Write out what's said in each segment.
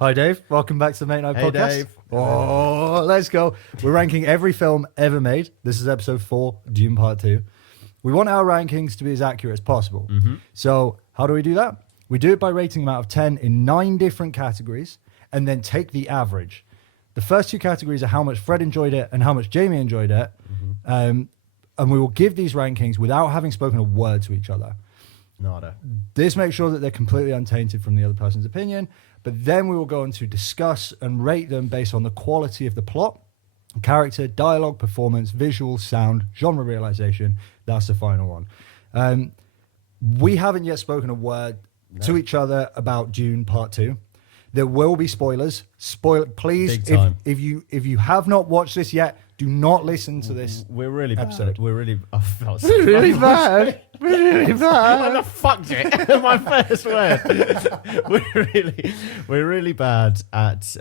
Hi, Dave. Welcome back to the Mate Night Hey, Podcast. Dave. Oh, let's go. We're ranking every film ever made. This is episode 4, Dune Part 2. We want our rankings to be as accurate as possible. So how do we do that? We do it by rating them out of 10 in 9 different categories and then take the average. The first 2 categories are how much Fred enjoyed it and how much Jamie enjoyed it. And we will give these rankings without having spoken a word to each other. Nada. This makes sure that they're completely untainted from the other person's opinion, but then we will go on to discuss and rate them based on the quality of the plot, character, dialogue, performance, visual, sound, genre realization. That's the final one. We haven't yet spoken a word to each other about Dune Part 2. There will be spoilers. Please, Big time. if you have not watched this yet, do not listen to this. We're really episode. bad. We're really. I felt so Really bad. bad. Really bad. I fucked it. My first word. we're really bad at.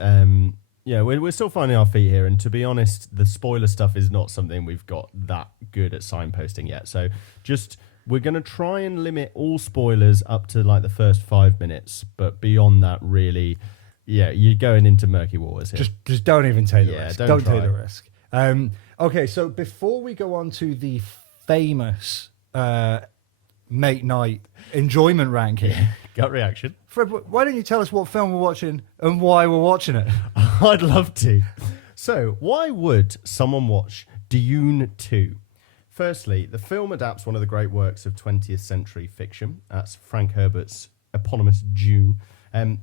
We're still finding our feet here, and to be honest, the spoiler stuff is not something we've got that good at signposting yet. So we're going to try and limit all spoilers up to like the first 5 minutes, but beyond that, really, you're going into murky waters here. Just don't even take the risk. Don't try. take the risk. Okay, so before we go on to the famous Mate Night enjoyment ranking, Gut reaction. Fred, why don't you tell us what film we're watching and why we're watching it? I'd love to. So, why would someone watch Dune 2? Firstly, the film adapts one of the great works of 20th century fiction. That's Frank Herbert's eponymous Dune,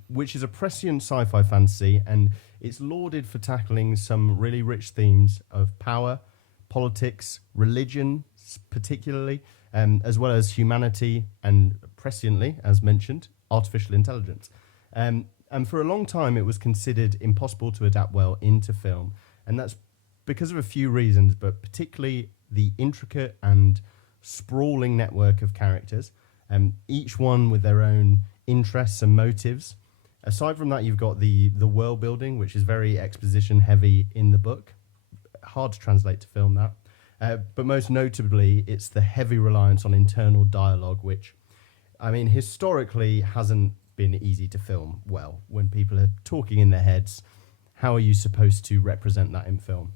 which is a prescient sci-fi fantasy, and it's lauded for tackling some really rich themes of power, politics, religion, particularly, as well as humanity and, presciently, as mentioned, artificial intelligence. And for a long time, it was considered impossible to adapt well into film, and that's because of a few reasons, but particularly the intricate and sprawling network of characters, each one with their own interests and motives. Aside from that, you've got the world building, which is very exposition heavy in the book. Hard to translate to film that. But most notably, it's the heavy reliance on internal dialogue, which, I mean, historically hasn't been easy to film well. When people are talking in their heads, how are you supposed to represent that in film?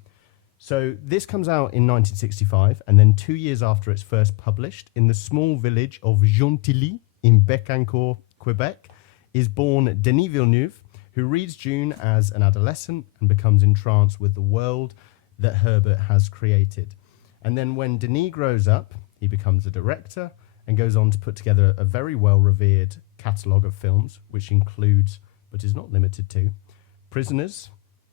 So this comes out in 1965, and then 2 years after it's first published, in the small village of Gentilly in Bécancour, Quebec, is born Denis Villeneuve, who reads Dune as an adolescent and becomes entranced with the world that Herbert has created. And then when Denis grows up, he becomes a director and goes on to put together a very well-revered catalogue of films, which includes, but is not limited to, Prisoners,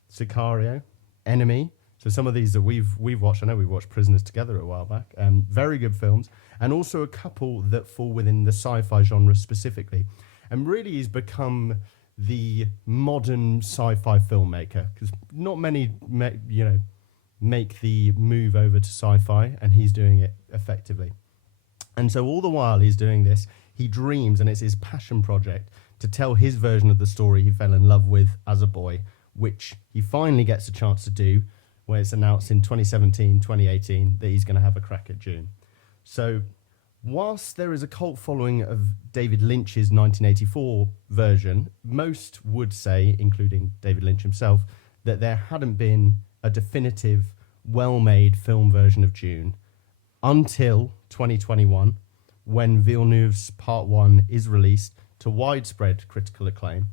Sicario, Enemy. So some of these that we've watched, I know we watched Prisoners together a while back, very good films, and also a couple that fall within the sci-fi genre specifically. And really he's become the modern sci-fi filmmaker, because not many make the move over to sci-fi, and he's doing it effectively. And so all the while he's doing this, he dreams, and it's his passion project, to tell his version of the story he fell in love with as a boy, which he finally gets a chance to do, where it's announced in 2017, 2018, that he's going to have a crack at Dune. So whilst there is a cult following of David Lynch's 1984 version, most would say, including David Lynch himself, that there hadn't been a definitive, well-made film version of Dune until 2021, when Villeneuve's Part 1 is released to widespread critical acclaim.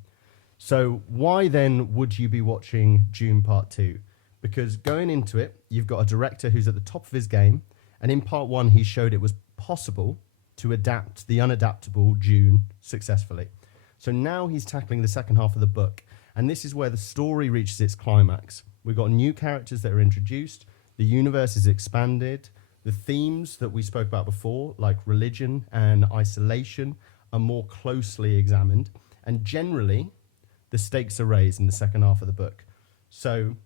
So why then would you be watching Dune Part 2? Because going into it, you've got a director who's at the top of his game, and in Part 1 he showed it was possible to adapt the unadaptable Dune successfully. So now he's tackling the second half of the book, and this is where the story reaches its climax. We've got new characters that are introduced, the universe is expanded, the themes that we spoke about before, like religion and isolation, are more closely examined, and generally the stakes are raised in the second half of the book. So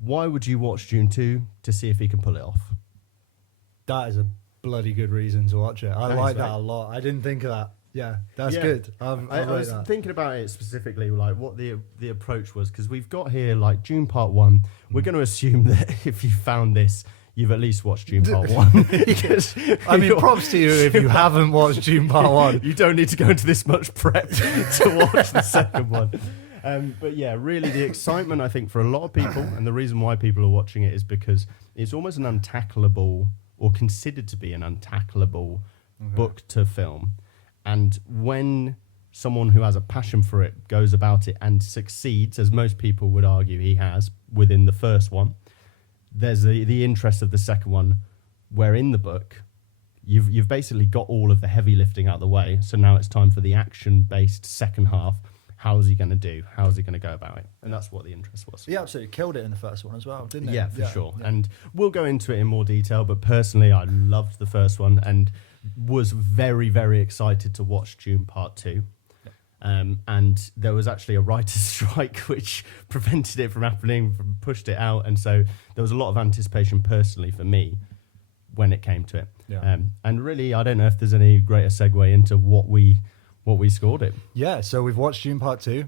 why would you watch Dune 2? To see if he can pull it off. That is a bloody good reason to watch it. I Thanks, like mate. that a lot. I didn't think of that. Yeah, that's good. I was thinking about it specifically, like what the approach was, because we've got here like Dune Part 1. We're going to assume that if you found this, you've at least watched Dune Part 1. I mean, props to you if you haven't watched Dune Part 1. You don't need to go into this much prep to watch the second one. But yeah, really the excitement, I think, for a lot of people, and the reason why people are watching it is because it's almost an untackleable, or considered to be an untackleable book to film. And when someone who has a passion for it goes about it and succeeds, as most people would argue he has within the first one, there's the interest of the second one, where in the book, you've basically got all of the heavy lifting out of the way. So now it's time for the action-based second half. How is he going to do? How is he going to go about it? And that's what the interest was. He absolutely killed it in the first one as well, didn't he? Yeah, for sure. Yeah. And we'll go into it in more detail, but personally, I loved the first one and was very, very excited to watch Dune Part 2. And there was actually a writer's strike which prevented it from happening, pushed it out. And so there was a lot of anticipation personally for me when it came to it. Yeah. And really, I don't know if there's any greater segue into what we scored it. Yeah, so we've watched Dune Part 2.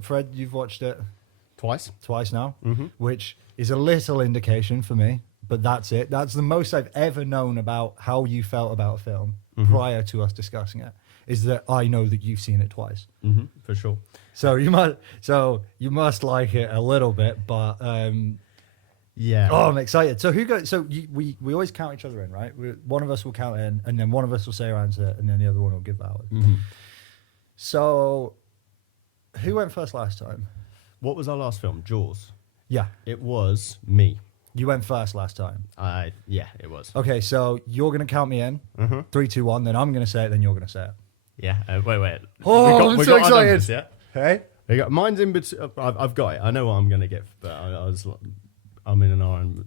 Fred, you've watched it Twice now, which is a little indication for me, but that's it. That's the most I've ever known about how you felt about a film prior to us discussing it, is that I know that you've seen it twice. For sure. So you must like it a little bit, but Yeah. oh, I'm excited. So who goes? So we always count each other in, right? One of us will count in, and then one of us will say our answer, and then the other one will give ours. So who went first last time? What was our last film? Jaws. Yeah, It was me. you went first last time. Yeah, it was. Okay, so you're gonna count me in. 3, 2, 1. Then I'm gonna say it. Then you're gonna say it. Yeah. Wait. Oh, I'm so our excited. numbers, yeah? Hey. Mine's in between. I've got it. I know what I'm going to get, but I'm in an hour and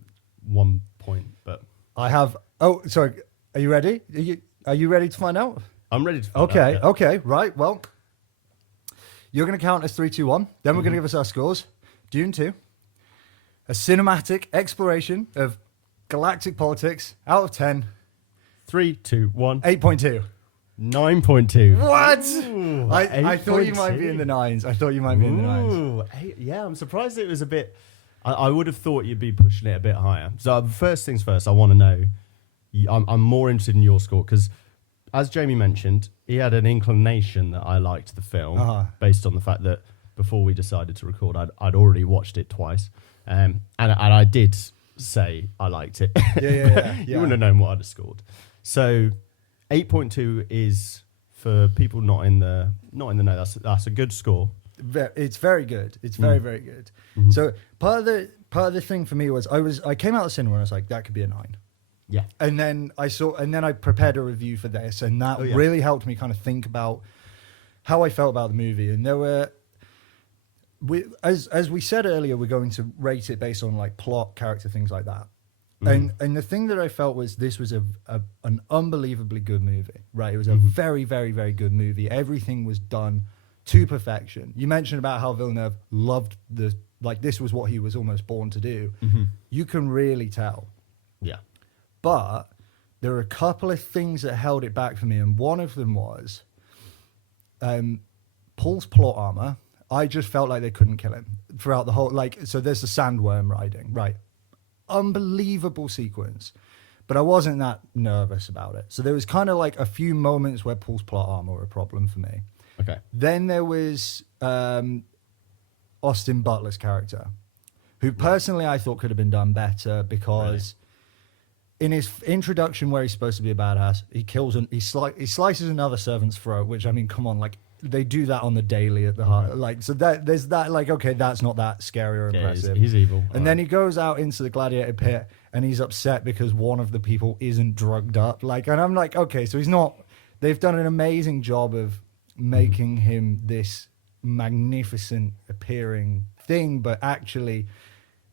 1 point. But I have. Oh, sorry. Are you ready? Are you ready to find out? I'm ready to find out, yeah. Okay. Right. Well, you're going to count as 3, 2, 1. Then we're going to give us our scores. Dune 2, a cinematic exploration of galactic politics. Out of 10, 3, 2, 1. 8.2. 9.2. What? Ooh, I thought you might be in the 9s. Ooh, yeah, I'm surprised it was a bit. I would have thought you'd be pushing it a bit higher. So first things first, I want to know. I'm more interested in your score because, as Jamie mentioned, he had an inclination that I liked the film based on the fact that before we decided to record, I'd already watched it twice, and I did say I liked it. Yeah. You wouldn't have known what I'd have scored. So 8.2 is for people not in the know. That's a good score. It's very good. It's very, very good. So part of the thing for me was I came out of the cinema and I was like, that could be a 9. Yeah. And then I prepared a review for this, and that really helped me kind of think about how I felt about the movie. And there were, as we said earlier, we're going to rate it based on like plot, character, things like that. And the thing that I felt was this was an unbelievably good movie, right? It was a very, very, very good movie. Everything was done to perfection. You mentioned about how Villeneuve loved this was what he was almost born to do. You can really tell. Yeah. But there were a couple of things that held it back for me, and one of them was Paul's plot armor. I just felt like they couldn't kill him throughout the whole, so there's the sandworm riding, right? Unbelievable sequence, but I wasn't that nervous about it. So there was kind of like a few moments where Paul's plot armor were a problem for me. Okay. Then there was Austin Butler's character, who personally I thought could have been done better because in his introduction, where he's supposed to be a badass, he kills and he slices another servant's throat. Which, I mean, come on, like they do that on the daily at the heart. Like, so that there's that, like, okay, that's not that scary or impressive. He's evil. And then he goes out into the gladiator pit and he's upset because one of the people isn't drugged up. Like, and I'm like, okay, so he's not. They've done an amazing job of making him this magnificent appearing thing, but actually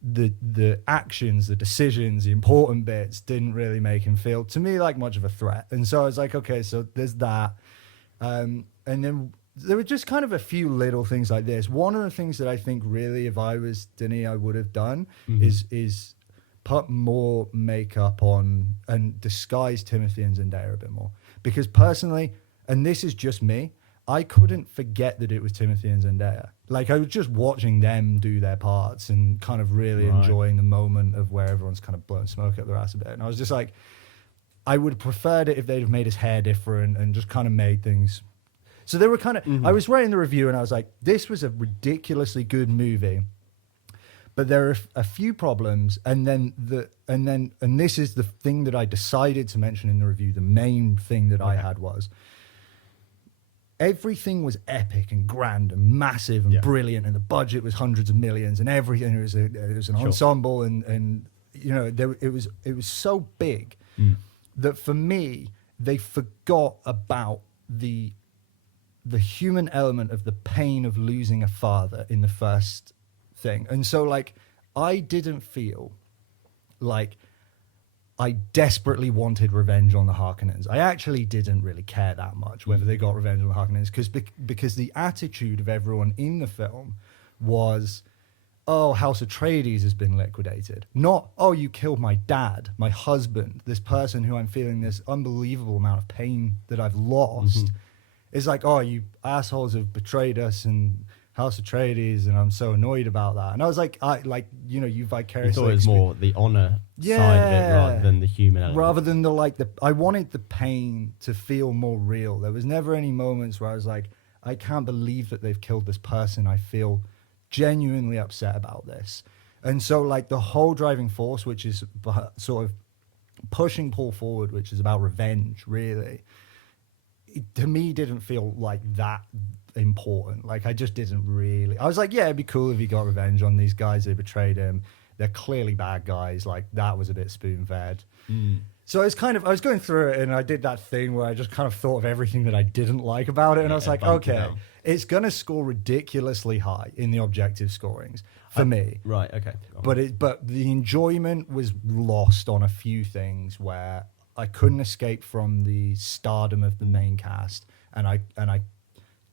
the actions, the decisions, the important bits didn't really make him feel to me like much of a threat. And so I was like, okay, so there's that. And then there were just kind of a few little things like this. One of the things that I think really, if I was Denis, I would have done is put more makeup on and disguise Timothy and Zendaya a bit more. Because personally, and this is just me, I couldn't forget that it was Timothy and Zendaya. Like, I was just watching them do their parts and kind of really enjoying the moment of where everyone's kind of blowing smoke up their ass a bit. And I was just like, I would have preferred it if they'd have made his hair different and just kind of made things. So they were kind of. I was writing the review and I was like, this was a ridiculously good movie, but there are a few problems. And this is the thing that I decided to mention in the review. The main thing that I had was everything was epic and grand and massive and brilliant, and the budget was hundreds of millions and everything. It was an ensemble and it was so big that for me they forgot about the human element of the pain of losing a father in the first thing. And so like I didn't feel like I desperately wanted revenge on the Harkonnens. I actually didn't really care that much whether they got revenge on the Harkonnens because the attitude of everyone in the film was, oh, House Atreides has been liquidated. Not, oh, you killed my dad, my husband, this person who I'm feeling this unbelievable amount of pain that I've lost. It's like, oh, you assholes have betrayed us and House Atreides, and I'm so annoyed about that. And I was like, you vicariously. You thought it was more the honor side of it rather than the human element. Rather than I wanted the pain to feel more real. There was never any moments where I was like, I can't believe that they've killed this person. I feel genuinely upset about this. And so like the whole driving force, which is sort of pushing Paul forward, which is about revenge, really, to me didn't feel like that important. Like I just didn't really. I was like, yeah, it'd be cool if he got revenge on these guys that betrayed him. They're clearly bad guys. Like that was a bit spoon-fed. So it's kind of, I was going through it and I did that thing where I just kind of thought of everything that I didn't like about it. And I was like, okay, it's going to score ridiculously high in the objective scorings for me. Right. Okay. But the enjoyment was lost on a few things where I couldn't escape from the stardom of the main cast. And I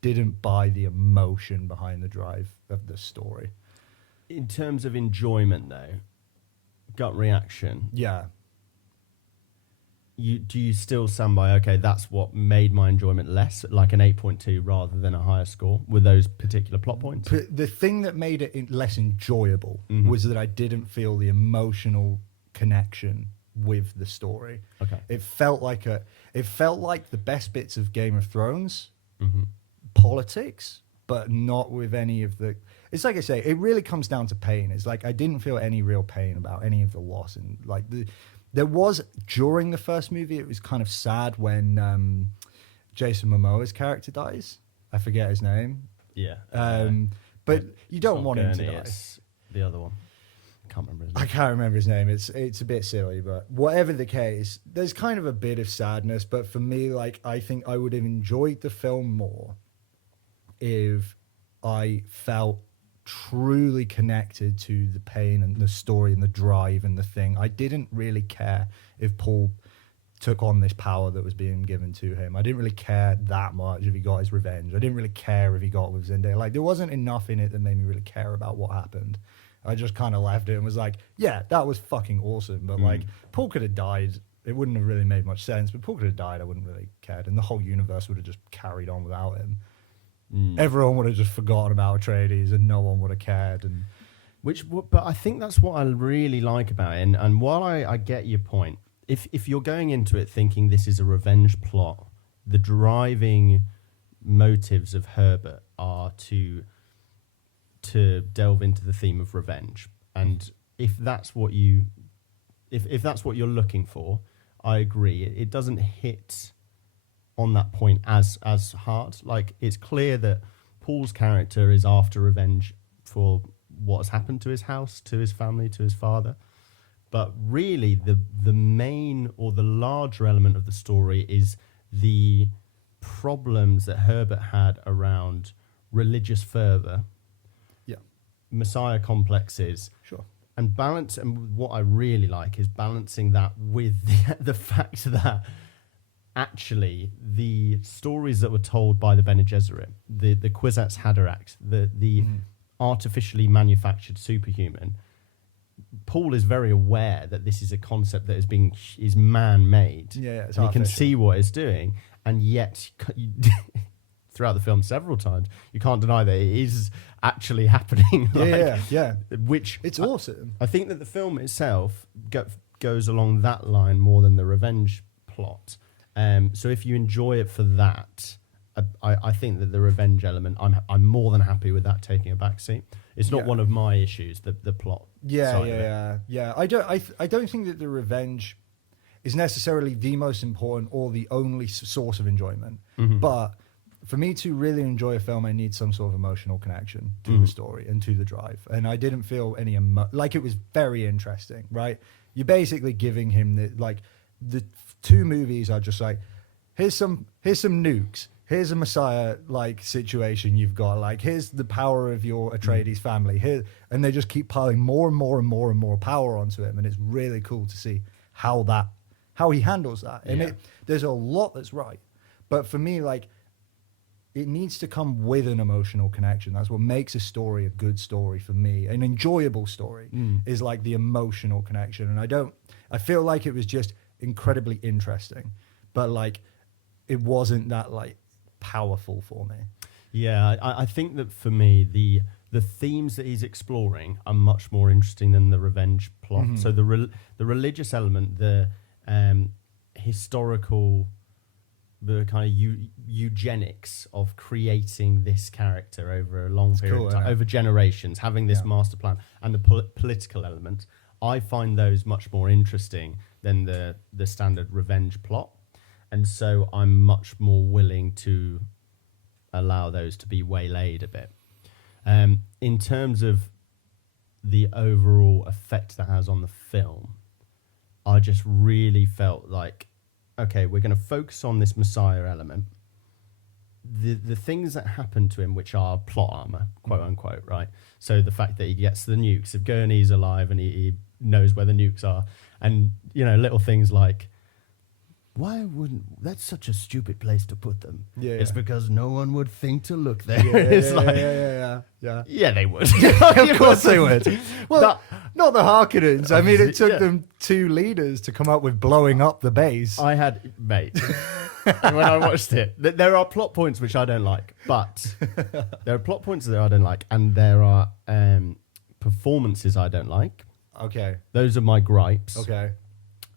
didn't buy the emotion behind the drive of the story. In terms of enjoyment, though, gut reaction. Yeah. Do you still stand by, okay, that's what made my enjoyment less, like an 8.2 rather than a higher score with those particular plot points? The thing that made it less enjoyable was that I didn't feel the emotional connection with the story. Okay. It felt like the best bits of Game of Thrones politics, but not with any of the. It's like I say, it really comes down to pain. It's like I didn't feel any real pain about any of the loss, and like there was during the first movie. It was kind of sad when Jason Momoa's character dies. I forget his name. Yeah. But you don't want him to die. It's the other one. I can't remember his name. I can't remember his name. It's a bit silly, but whatever the case, there's kind of a bit of sadness. But for me, like I think I would have enjoyed the film more if I felt truly connected to the pain and the story and the drive and the thing. I didn't really care if Paul took on this power that was being given to him. I didn't really care that much if he got his revenge. I didn't really care if he got with Zendaya. Like there wasn't enough in it that made me really care about what happened. I just kind of left it and was like, yeah, that was fucking awesome. But like Paul could have died. It wouldn't have really made much sense, but Paul could have died. I wouldn't really cared. And the whole universe would have just carried on without him. Everyone would have just forgotten about Atreides and no one would have cared. And but I think that's what I really like about it. And while I get your point, if you're going into it thinking this is a revenge plot, the driving motives of Herbert are to delve into the theme of revenge. And if that's what if that's what you're looking for, I agree. It doesn't hit on that point as hard. Like it's clear that Paul's character is after revenge for what has happened to his house, to his family, to his father. But really the main or the larger element of the story is the problems that Herbert had around religious fervor, Messiah complexes, and balance. And what I really like is balancing that with the fact that actually the stories that were told by the Bene Gesserit, the Kwisatz Haderach, the artificially manufactured superhuman, Paul is very aware that this is a concept that is man-made. Yeah, and he can see what it's doing, and yet throughout the film several times, you can't deny that it is actually happening. Which it's awesome. I think that the film itself goes along that line more than the revenge plot. So if you enjoy it for that, I think that the revenge element, I'm more than happy with that taking a backseat. It's not one of my issues, the plot. Yeah. I don't think that the revenge is necessarily the most important or the only source of enjoyment. But for me to really enjoy a film, I need some sort of emotional connection to the story and to the drive. And I didn't feel any like it was very interesting, right? You're basically giving him the two movies are just like, here's some nukes. Here's a Messiah like situation you've got. Like, here's the power of your Atreides family. Here, and they just keep piling more and more and more and more power onto him, and it's really cool to see how he handles that. And there's a lot that's right, but for me, like, it needs to come with an emotional connection. That's what makes a story a good story for me. An enjoyable story is like the emotional connection, and I feel like it was just incredibly interesting, but like it wasn't that like powerful for me. Yeah, I think that for me, the themes that he's exploring are much more interesting than the revenge plot. So the religious element, the historical, the kind of eugenics of creating this character over a long period of time, over generations, having this master plan, and the political element, I find those much more interesting than the standard revenge plot. And so I'm much more willing to allow those to be waylaid a bit. In terms of the overall effect that has on the film, I just really felt like, okay, we're going to focus on this Messiah element. The things that happen to him, which are plot armor, quote unquote, right? So the fact that he gets the nukes, if Gurney's alive and he knows where the nukes are, and, you know, little things like, why wouldn't, that's such a stupid place to put them. It's because no one would think to look there. Yeah, they would. Of course they would. Well, not the Harkonnens. I mean, it took them 2 leaders to come up with blowing up the base. Mate, when I watched it, there are plot points which I don't like, but there are plot points that I don't like, and there are performances I don't like. Okay. Those are my gripes. Okay.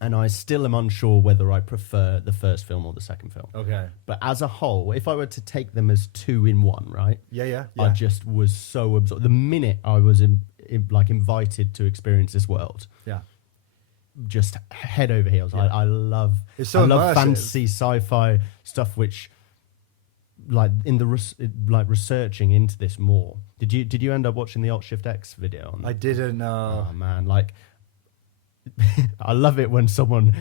And I still am unsure whether I prefer the first film or the second film. Okay. But as a whole, if I were to take them as 2 in 1, right? Yeah. I just was so absorbed. The minute I was invited to experience this world, just head over heels. Yeah. I love immersive. fantasy sci-fi stuff, which like in the researching into this more. Did you end up watching the Alt Shift X video on that? I didn't know. Oh man, like I love it when someone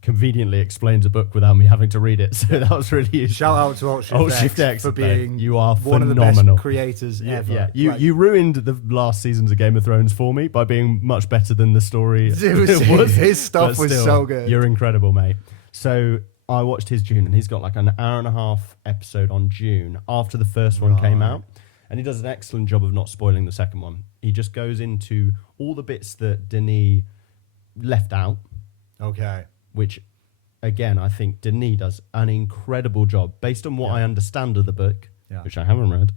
conveniently explains a book without me having to read it. So that was really useful. Shout out to Alt Shift X for being you are one phenomenal. of the best creators ever. Yeah. You ruined the last seasons of Game of Thrones for me by being much better than the story it was. His stuff was so good. You're incredible, mate. So I watched his Dune, and he's got like an hour-and-a-half episode on Dune after the first one came out. And he does an excellent job of not spoiling the second one. He just goes into all the bits that Denis left out. Okay. Which, again, I think Denis does an incredible job. Based on what I understand of the book, which I haven't read,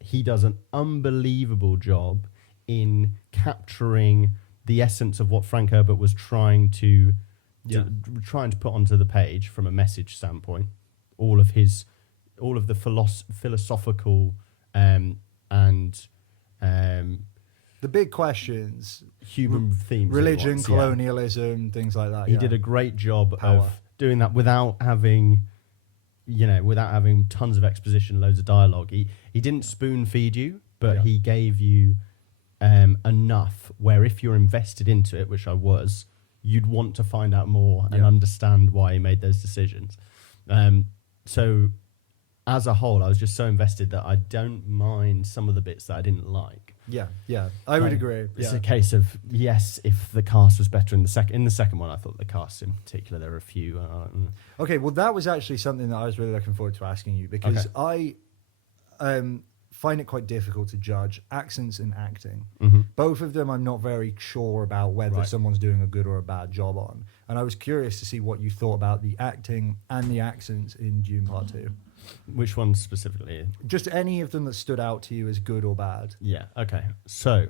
he does an unbelievable job in capturing the essence of what Frank Herbert was trying to put onto the page from a message standpoint. All of the philosophical the big questions, human themes, religion, colonialism, things like that. He did a great job of doing that without having tons of exposition, loads of dialogue. He didn't spoon feed you, but he gave you enough where if you're invested into it, which I was, you'd want to find out more and understand why he made those decisions. So as a whole, I was just so invested that I don't mind some of the bits that I didn't like. Yeah, I would agree. It's a case of, yes, if the cast was better in the second one, I thought the cast in particular, there were a few. Okay, well, that was actually something that I was really looking forward to asking you, because I find it quite difficult to judge accents and acting. Both of them I'm not very sure about whether someone's doing a good or a bad job on. And I was curious to see what you thought about the acting and the accents in Dune Part 2. Which one specifically? Just any of them that stood out to you as good or bad. Yeah, okay. So,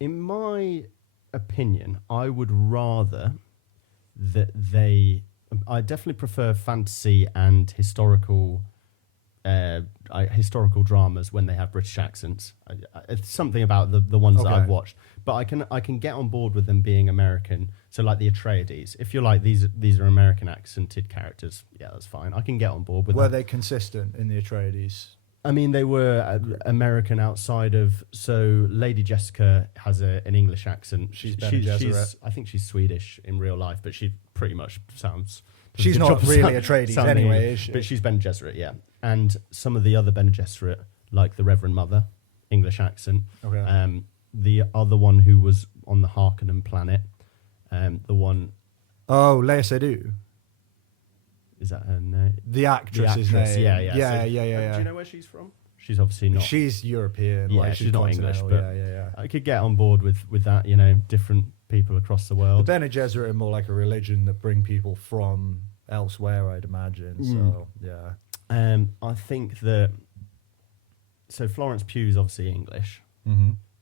in my opinion, I would rather that they I definitely prefer fantasy and historical dramas when they have British accents. It's something about the ones that I've watched, but I can get on board with them being American. So like the Atreides, if you're like these are American accented characters, yeah, that's fine. I can get on board with. Were that. they consistent in the Atreides? I mean, they were American outside of. So Lady Jessica has an English accent. She's I think she's Swedish in real life, but she pretty much sounds. She's not really Atreides anyway, is she? But she's Bene Gesserit, yeah. And some of the other Bene Gesserit, like the Reverend Mother, English accent. Okay. The other one who was on the Harkonnen planet, the one. Oh, Leia Seydoux. Is that her name? The actress's name. Yeah. Yeah. Do you know where she's from? She's obviously not. She's European. Yeah, like she's not English, but yeah. I could get on board with that. Different people across the The world. Bene Gesserit are more like a religion that bring people from elsewhere, I'd imagine. So yeah. I think that. So Florence Pugh is obviously English,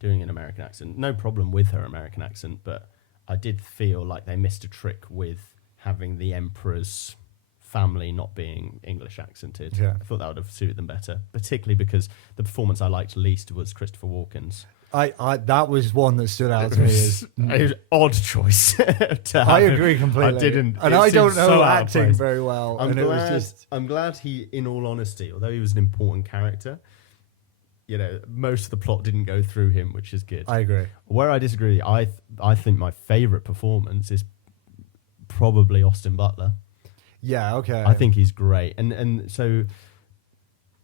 doing an American accent. No problem with her American accent, but I did feel like they missed a trick with having the Emperor's family not being English accented. Yeah. I thought that would have suited them better, particularly because the performance I liked least was Christopher Walken's. I that was one that stood out to me as An odd choice. I agree completely. I didn't, and I don't know so acting very well. I'm glad he, in all honesty, although he was an important character, most of the plot didn't go through him, which is good. I agree. Where I disagree, I think my favourite performance is probably Austin Butler. Yeah, okay. I think he's great, and so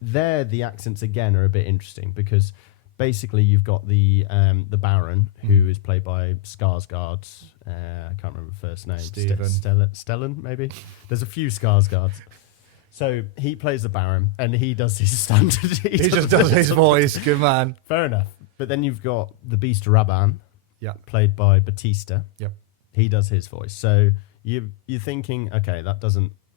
there the accents again are a bit interesting because basically you've got the Baron who is played by Skarsgård. I can't remember the first name. Stephen. Stellan maybe. There's a few Skarsgårds. So he plays the Baron and he does his standard. He just does his voice. Good man. Fair enough. But then you've got the Beast Raban, played by Batista. Yep. He does his voice. So you're thinking, okay,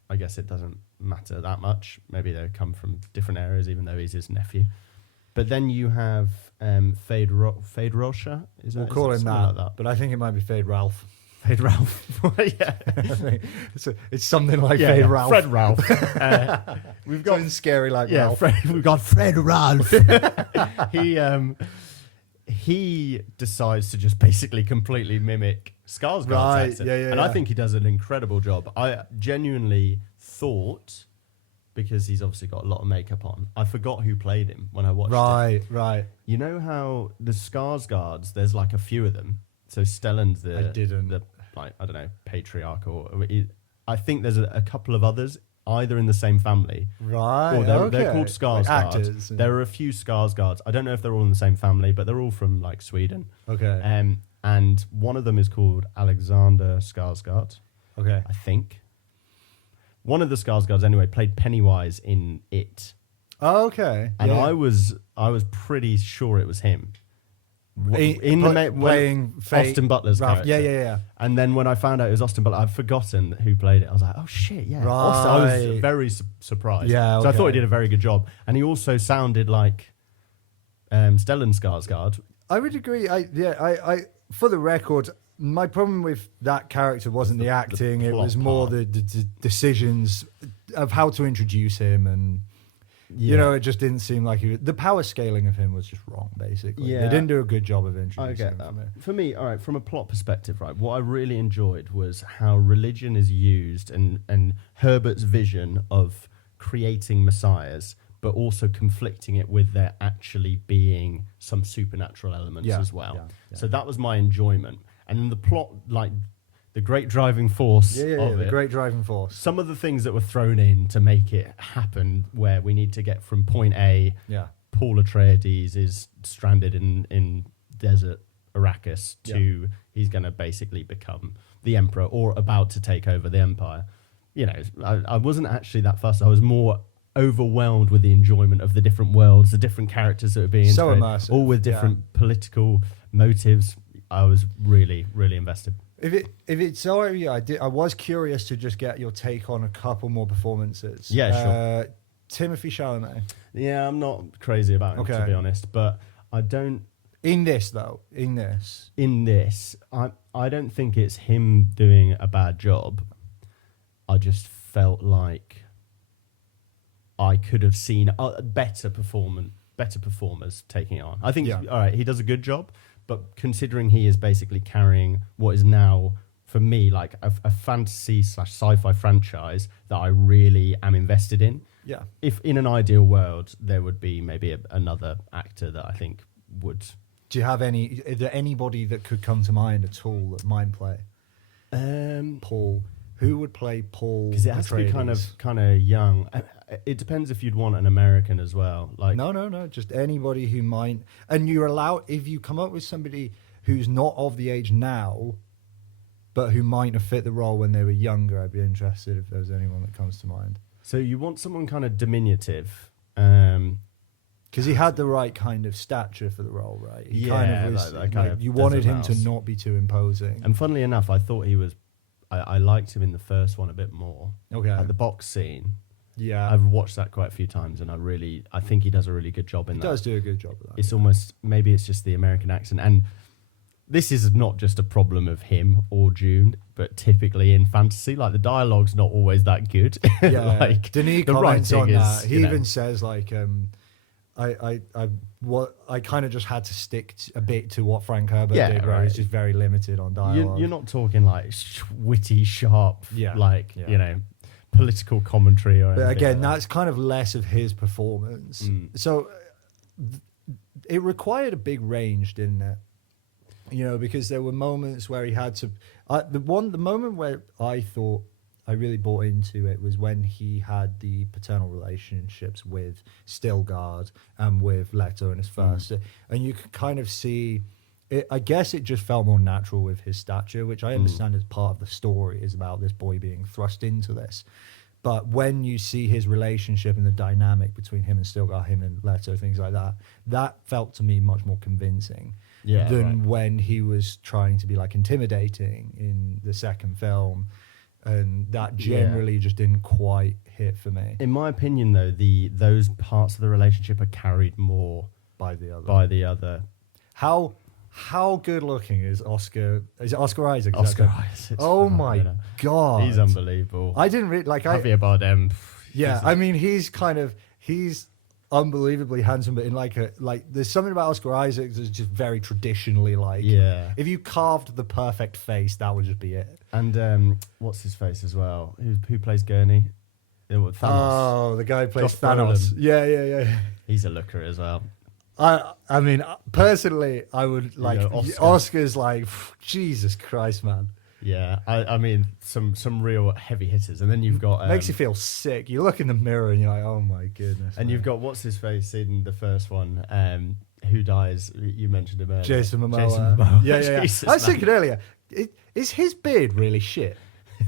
I guess it doesn't matter that much. Maybe they come from different areas, even though he's his nephew. But then you have Fade Rocha. We'll call him that, like that, but I think it might be Fade Ralph. Fade Ralph. Yeah. It's something like Fade Ralph. Fred Ralph. We've got something scary like Ralph. We've got Fred Ralph. He decides to just basically completely mimic Skarsgård's accent. And I think he does an incredible job. I genuinely thought, because he's obviously got a lot of makeup on, I forgot who played him when I watched it. Right. You know how the Skarsgårds, there's like a few of them. So Stellan's the patriarch, or I think there's a couple of others either in the same family, right? Or they're called Skarsgård. Like actors. There are a few Skarsgårds. I don't know if they're all in the same family, but they're all from like Sweden. Okay. And one of them is called Alexander Skarsgård. Okay. I think. One of the Skarsgårds anyway played Pennywise in It. Oh, okay. And I was pretty sure it was him. Playing Austin Butler's Ralph. character. Yeah. And then when I found out it was Austin Butler, I'd forgotten who played it. I was like, oh shit, yeah. Right. I was very surprised. Yeah, So I thought he did a very good job. And he also sounded like Stellan Skarsgård. I would agree. I for the record, my problem with that character wasn't the acting. It was more the decisions of how to introduce him, and it just didn't seem like the power scaling of him was just wrong. Basically, they didn't do a good job of introducing him. I get that. For me, all right, from a plot perspective, right, what I really enjoyed was how religion is used and Herbert's vision of creating messiahs, but also conflicting it with there actually being some supernatural elements as well. Yeah. So that was my enjoyment. And the plot, like the great driving force of it. The great driving force. Some of the things that were thrown in to make it happen, where we need to get from point A. Yeah. Paul Atreides is stranded in desert Arrakis to he's going to basically become the emperor or about to take over the empire. I wasn't actually that fussed. I was more overwhelmed with the enjoyment of the different worlds, the different characters that were being so immersive, all with different political motives. I was really, really invested. If it's all right with you, I was curious to just get your take on a couple more performances. Yeah, sure. Timothy Chalamet. Yeah, I'm not crazy about him, to be honest, but I don't. In this, I don't think it's him doing a bad job. I just felt like I could have seen better performers taking it on. I think, all right, he does a good job, but considering he is basically carrying what is now, for me, like a fantasy / sci-fi franchise that I really am invested in. Yeah. If in an ideal world, there would be maybe another actor that I think would. Do you have is there anybody that could come to mind at all that might play? Paul. Who would play Paul? Because it has to be kind of young. It depends if you'd want an American as well. Like no, just anybody who might. And you're allowed, if you come up with somebody who's not of the age now, but who might have fit the role when they were younger, I'd be interested if there was anyone that comes to mind. So you want someone kind of diminutive. Because he had the right kind of stature for the role, right? He yeah, kind of was, like you wanted him to not be too imposing. And funnily enough, I thought he was. I liked him in the first one a bit more. Okay. Like the box scene. Yeah. I've watched that quite a few times, and I think he does a really good job in that. He does do a good job of that. It's almost, maybe it's just the American accent. And this is not just a problem of him or Dune, but typically in fantasy, like the dialogue's not always that good. Yeah. Like Denis the comments on writing that. is, He even says like, I kind of just had to stick a bit to what Frank Herbert did, where he's just very limited on dialogue. You're not talking like witty, sharp, you know, political commentary or anything. But again, like that's kind of less of his performance. So it required a big range, didn't it? You know, because there were moments where he had to. The moment where I thought I really bought into it was when he had the paternal relationships with Stilgard and with Leto in his first, and you could kind of see. I guess it just felt more natural with his stature, which I understand is part of the story, is about this boy being thrust into this. But when you see his relationship and the dynamic between him and Stilgar, him and Leto, things like that, that felt to me much more convincing than when he was trying to be like intimidating in the second film. And that generally just didn't quite hit for me. In my opinion, though, those parts of the relationship are carried more by the other. How good looking is Oscar? Is it Oscar Isaac? Oscar Isaac. Oh my god, he's unbelievable. I didn't really like Javier Bardem. Yeah, I mean he's unbelievably handsome, but in like there's something about Oscar Isaac that's just very traditionally like. Yeah. If you carved the perfect face, that would just be it. And what's his face as well? Who plays Gurney? Thanos. Oh, the guy who plays Josh Thanos. Brolin. Yeah. He's a looker as well. I mean, personally, I would like Oscar's like Jesus Christ, man. Yeah, I mean some real heavy hitters, and then you've got makes you feel sick. You look in the mirror and you're like, oh my goodness. And you've got what's his face in the first one, who dies? You mentioned him earlier. Jason Momoa. Yeah. Jesus, I was thinking earlier, is his beard really shit?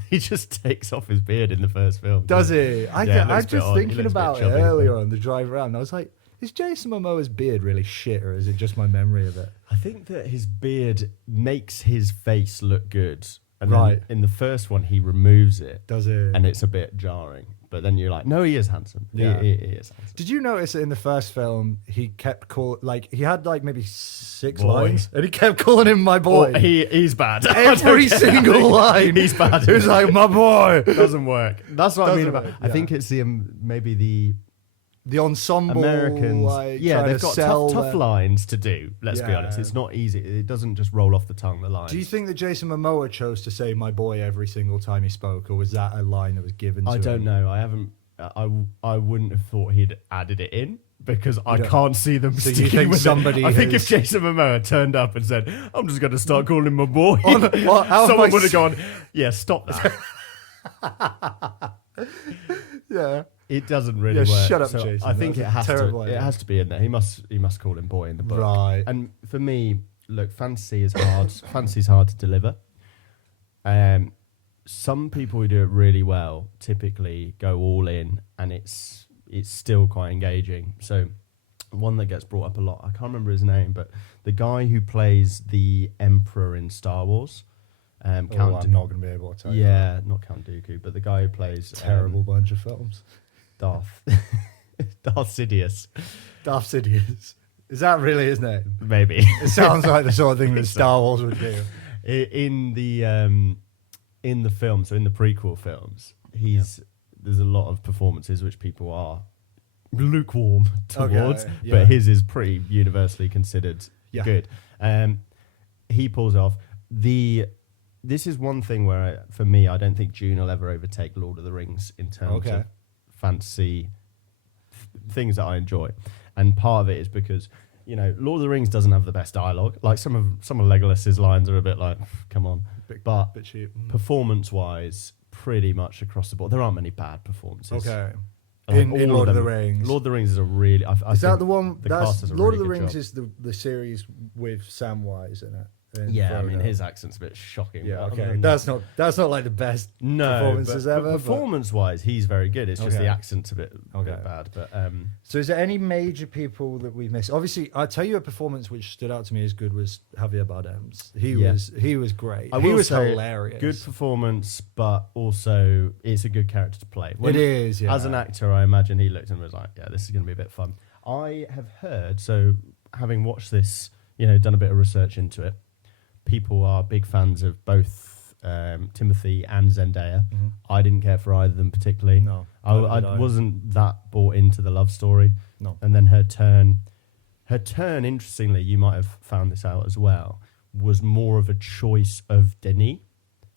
He just takes off his beard in the first film. Does he? I was just thinking about it earlier on the drive around. And I was like, is Jason Momoa's beard really shit, or is it just my memory of it? I think that his beard makes his face look good. And then in the first one, he removes it. Does it? And it's a bit jarring. But then you're like, no, he is handsome. Yeah. He is handsome. Did you notice that in the first film, he kept he had like maybe 6 lines, and he kept calling him my boy. Oh, he's bad. Every single line. He's bad. He was like, my boy. Doesn't work. That's what I mean about. Yeah. I think it's maybe the ensemble Americans. They've got tough lines to do. Let's be honest. It's not easy. It doesn't just roll off the tongue, the lines. Do you think that Jason Momoa chose to say my boy every single time he spoke, or was that a line that was given to him? I don't know. I haven't. I wouldn't have thought he'd added it in, because I can't see them sticking with somebody. I think if Jason Momoa turned up and said, "I'm just going to start calling him my boy," someone would have gone, "Yeah, stop that." Yeah. It doesn't really work. Shut up, so Jason. I think it has to be in there. He must call him boy in the book. Right. And for me, look, fantasy is hard. Fantasy's hard to deliver. Some people who do it really well typically go all in, and it's still quite engaging. So one that gets brought up a lot, I can't remember his name, but the guy who plays the Emperor in Star Wars. I'm not going to be able to tell you. Yeah, not Count Dooku, but the guy who plays terrible bunch of films. Darth Sidious. Darth Sidious. Is that really his name? Maybe. It sounds like the sort of thing that Star Wars would do. In the film, so in the prequel films, There's a lot of performances which people are lukewarm towards, Okay, yeah. but his is pretty universally considered good. He pulls off this is one thing where for me I don't think Dune will ever overtake Lord of the Rings in terms of fantasy things that I enjoy, and part of it is because Lord of the Rings doesn't have the best dialogue. Like some of Legolas's lines are a bit like, come on, but bit cheap. performance wise, pretty much across the board, there aren't many bad performances. Okay. Like In Lord of the Rings. Lord of the Rings is a really. Is that the one? The cast does a Lord of really the good Rings job. is the series with Samwise in it. Yeah, I mean his accent's a bit shocking. Yeah, but okay. That's not like the best performances but ever. Performance-wise, he's very good. It's just Okay. the accent's a bit bad. But So is there any major people that we've missed? Obviously, I'll tell you a performance which stood out to me as good was Javier Bardem's. He was great. He was hilarious. Good performance, but also it's a good character to play. It is, yeah. As an actor, I imagine he looked and was like, yeah, this is going to be a bit fun. I have heard, so having watched this, done a bit of research into it, people are big fans of both Timothy and Zendaya. Mm-hmm. I didn't care for either of them particularly. No, I wasn't that bought into the love story. No. And then her turn, interestingly, you might have found this out as well, was more of a choice of Denis.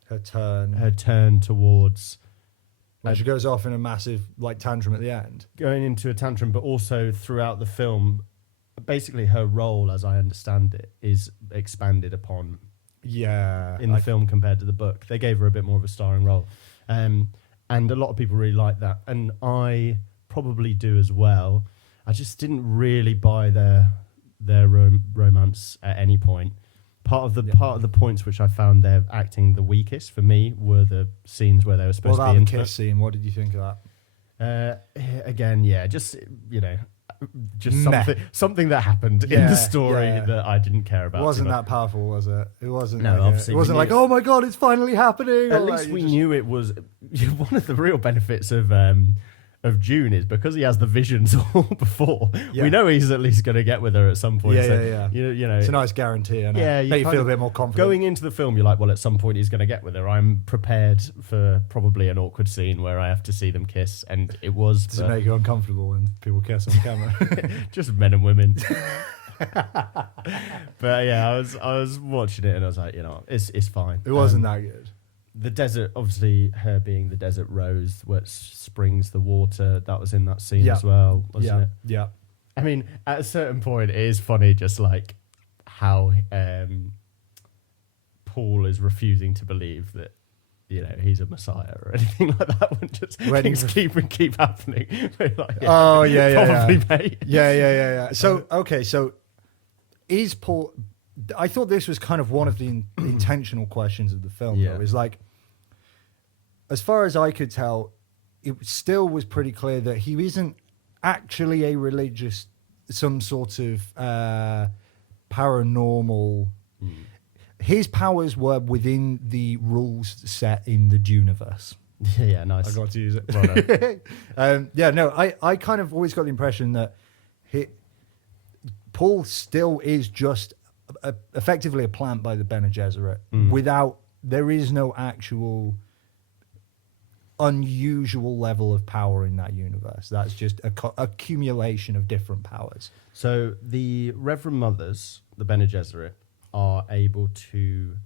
Her turn Towards when she goes off in a massive tantrum at the end. going into a tantrum, but also throughout the film, basically her role, as I understand it, is expanded upon in the film compared to the book. They gave her a bit more of a starring role, and a lot of people really like that, and I probably do as well. I just didn't really buy their romance at any point. Part of the points which I found their acting the weakest for me were the scenes where they were supposed to be intimate. intimate. Kiss scene? What did you think of that? Again, just Meh. something that happened in the story that I didn't care about. It wasn't that powerful, was it? It wasn't. No, obviously it wasn't like, oh my god, it's finally happening. At least we knew it was. One of the real benefits of Dune is because he has the visions all before. Yeah. We know he's at least going to get with her at some point. Yeah. You know, It's a nice guarantee, isn't it? Yeah, you feel a bit more confident. Going into the film, you're like, well, at some point he's going to get with her. I'm prepared for probably an awkward scene where I have to see them kiss, and it was. Does it make you uncomfortable when people kiss on camera? Just men and women. But yeah, I was watching it and I was like, it's fine. It wasn't that good. The desert, obviously, her being the desert rose, which springs the water, that was in that scene as well, wasn't it? Yeah. I mean, at a certain point, it is funny just like how Paul is refusing to believe that, he's a messiah or anything like that. When just things keep happening. Like, probably, mate. Yeah. So, okay, so is Paul... I thought this was kind of one of the intentional questions of the film, though. Is like, as far as I could tell, it still was pretty clear that he isn't actually a religious, some sort of paranormal. His powers were within the rules set in the Duneverse. Yeah, nice. I got to use it. Well done. I kind of always got the impression that Paul still is just effectively a plant by the Bene Gesserit. There is no actual unusual level of power in that universe. That's just accumulation of different powers. So the Reverend Mothers, the Bene Gesserit, are able to,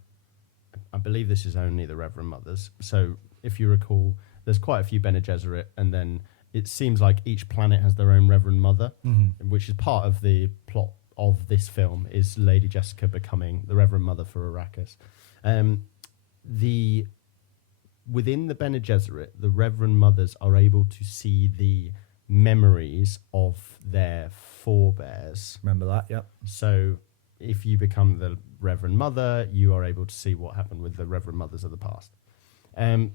I believe this is only the Reverend Mothers. So if you recall, there's quite a few Bene Gesserit, and then it seems like each planet has their own Reverend Mother, which is part of the plot of this film, is Lady Jessica becoming the Reverend Mother for Arrakis. Within the Bene Gesserit, the Reverend Mothers are able to see the memories of their forebears. Remember that? Yep. So if you become the Reverend Mother, you are able to see what happened with the Reverend Mothers of the past. The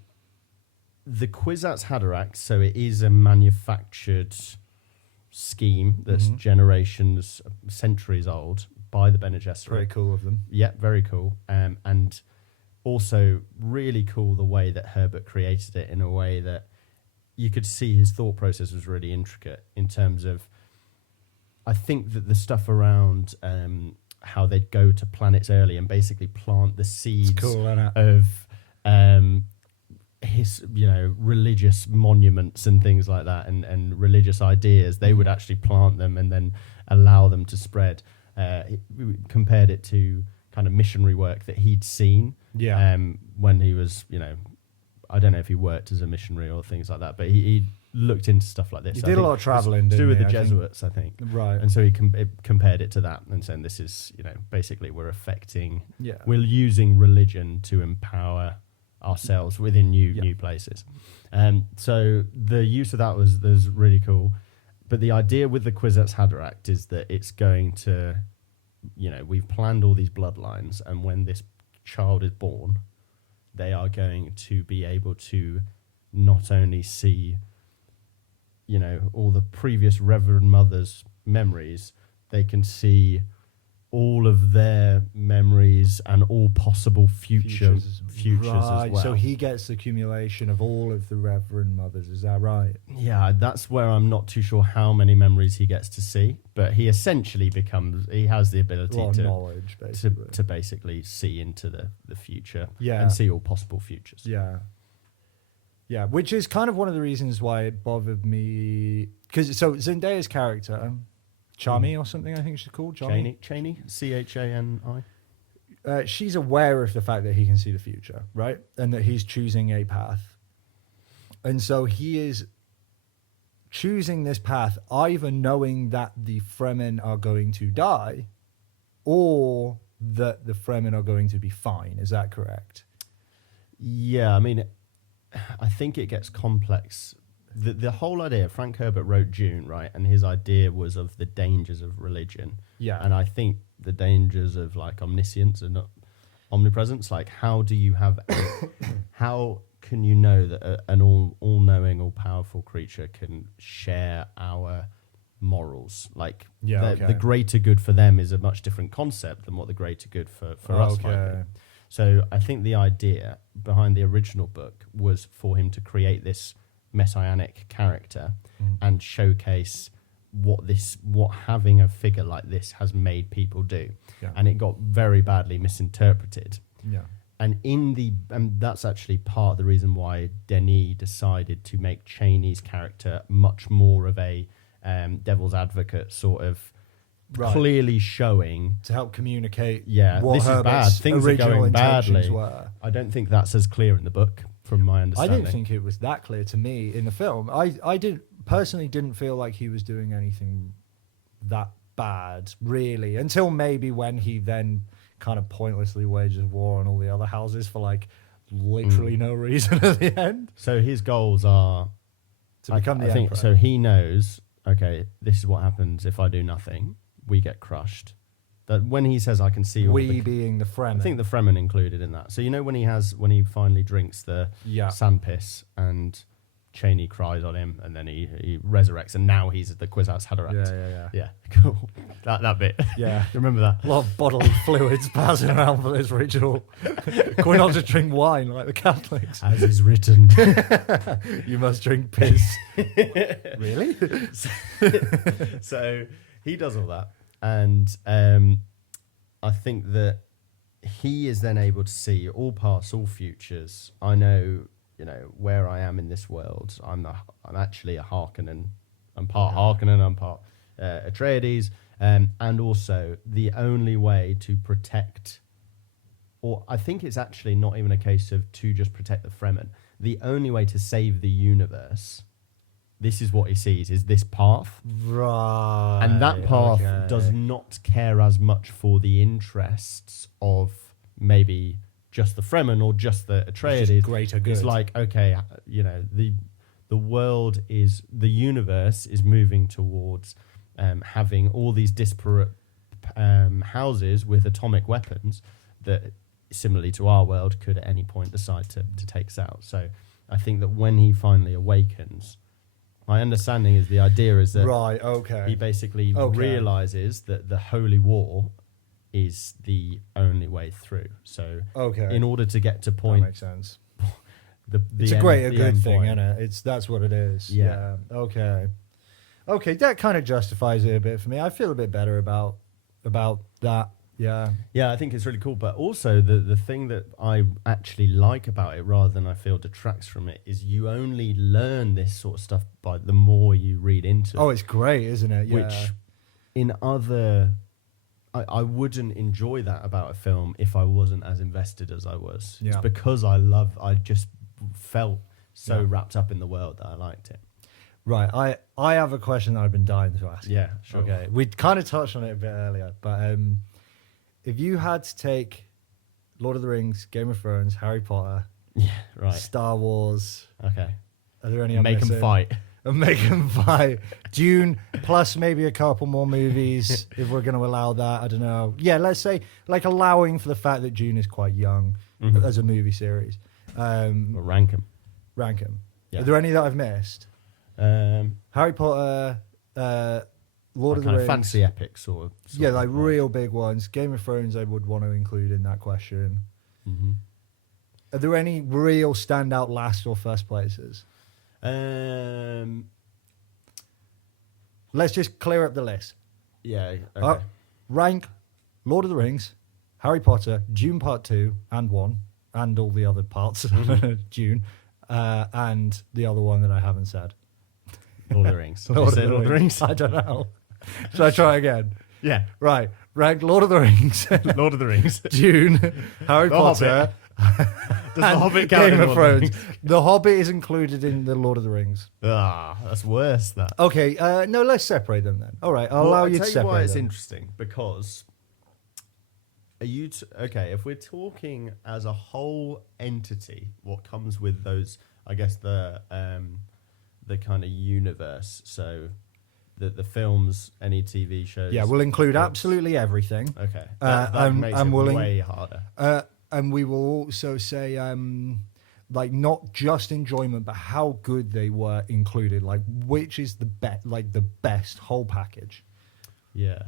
Kwisatz Haderach, so it is a manufactured scheme that's generations, centuries old by the Bene Gesserit. Very cool of them. Yeah, very cool. And also really cool the way that Herbert created it in a way that you could see his thought process was really intricate in terms of, I think that the stuff around how they'd go to planets early and basically plant the seeds cool, isn't it? of his, religious monuments and things like that, and religious ideas, they would actually plant them and then allow them to spread. He compared it to kind of missionary work that he'd seen when he was, I don't know if he worked as a missionary or things like that, but he looked into stuff like this. He did a lot of traveling, to do with didn't the he, Jesuits, I think. Right. And so he compared it to that and saying this is, basically we're we're using religion to empower ourselves within new places. So the use of that was really cool. But the idea with the Kwisatz Haderach is that it's going to, we've planned all these bloodlines, and when this child is born, they are going to be able to not only see, all the previous Reverend Mother's memories, they can see all of their memories and all possible futures as well. So he gets the accumulation of all of the Reverend Mothers, is that right? Yeah, that's where I'm not too sure how many memories he gets to see, but he essentially he has the ability knowledge, basically. to basically see into the future and see all possible futures. Yeah, which is kind of one of the reasons why it bothered me. Because Zendaya's character, Chani or something, I think she's called. Chani, Chani. She's aware of the fact that he can see the future, right? And that he's choosing a path. And so he is choosing this path either knowing that the Fremen are going to die or that the Fremen are going to be fine. Is that correct? Yeah, I mean, I think it gets complex. The whole idea, Frank Herbert wrote Dune, right? And his idea was of the dangers of religion. Yeah. And I think the dangers of like omniscience and omnipresence, like how do you have, how can you know that an all-knowing, all-powerful creature can share our morals? Like the greater good for them is a much different concept than what the greater good for us might be. So I think the idea behind the original book was for him to create this messianic character and showcase what having a figure like this has made people do. And it got very badly misinterpreted. And that's actually part of the reason why Denis decided to make Chani's character much more of a devil's advocate sort of, clearly showing to help communicate what this Herbert's is bad, things are going badly. Were. I don't think that's as clear in the book from my understanding. I didn't think it was that clear to me in the film. I didn't feel like he was doing anything that bad really until maybe when he then kind of pointlessly wages war on all the other houses for like literally no reason at the end. So his goals are to become the emperor. So he knows, okay, this is what happens if I do nothing. We get crushed. That when he says I can see all being the Fremen. I think the Fremen included in that. So when he finally drinks the sand piss and Chani cries on him and then he resurrects and now he's the Kwisatz Haderach. Yeah. Cool. That bit. Yeah. Remember that? A lot of bodily fluids passing around for this ritual. Can we not just drink wine like the Catholics? As is written. You must drink piss. Really? So he does all that. And I think that he is then able to see all pasts, all futures. I know, where I am in this world. I'm actually a Harkonnen. I'm part Harkonnen, I'm part Atreides. And also the only way to protect, or I think it's actually not even a case of to just protect the Fremen. The only way to save the universe, this is what he sees, is this path. Right. And that path does not care as much for the interests of maybe just the Fremen or just the Atreides. Just greater good. It's like, okay, the world is, the universe is moving towards having all these disparate houses with atomic weapons that, similarly to our world, could at any point decide to take us out. So I think that when he finally awakens, my understanding is the idea is that he basically realizes that the Holy War is the only way through. So in order to get to point... That makes sense. It's a good thing, isn't it? That's what it is. Yeah. Okay, that kind of justifies it a bit for me. I feel a bit better about that. Yeah. Yeah, I think it's really cool. But also the thing that I actually like about it, rather than I feel detracts from it, is you only learn this sort of stuff by the more you read into Oh, it. it's great, isn't it? Yeah. Which in other, I wouldn't enjoy that about a film if I wasn't as invested as I was. Yeah. It's because I just felt so wrapped up in the world that I liked it. Right. I have a question that I've been dying to ask. Yeah, sure. Okay. We kind of touched on it a bit earlier, but if you had to take Lord of the Rings, Game of Thrones, Harry Potter, Yeah, right. Star Wars, Okay. are there any I'm Make them missing? fight. And make them fight. Dune, plus maybe a couple more movies, if we're going to allow that. I don't know. Yeah, let's say, like, allowing for the fact that Dune is quite young as a movie series. Well, rank them. Rank them. Yeah. Are there any that I've missed? Harry Potter, Lord of the Kind of Rings. fantasy epics sort of. Yeah, like real big ones. Game of Thrones, I would want to include in that question. Mm-hmm. Are there any real standout last or first places? Let's just clear up the list. Yeah. Okay. Rank Lord of the Rings, Harry Potter, Dune Part 2 and 1, and all the other parts of Dune, and the other one that I haven't said. Lord of the Rings. Lord Lord of the Rings. I don't know. Should I try again? Yeah. Right. Rank Lord of the Rings, Lord of the Rings. Dune, Harry The Potter, Does the and Hobbit count Game in of Lord of the Thrones. The Hobbit is included in the Lord of the Rings. That's worse. That. Okay, no, let's separate them then. All right, I'll allow you to tell separate why it's them. interesting, because okay, if we're talking as a whole entity, what comes with those, I guess the kind of universe, so the films, any TV shows. Yeah, we'll include books. absolutely everything. Okay. That makes it way harder. And we will also say, like, not just enjoyment, but how good they were included. Like, which is the best whole package. Yeah.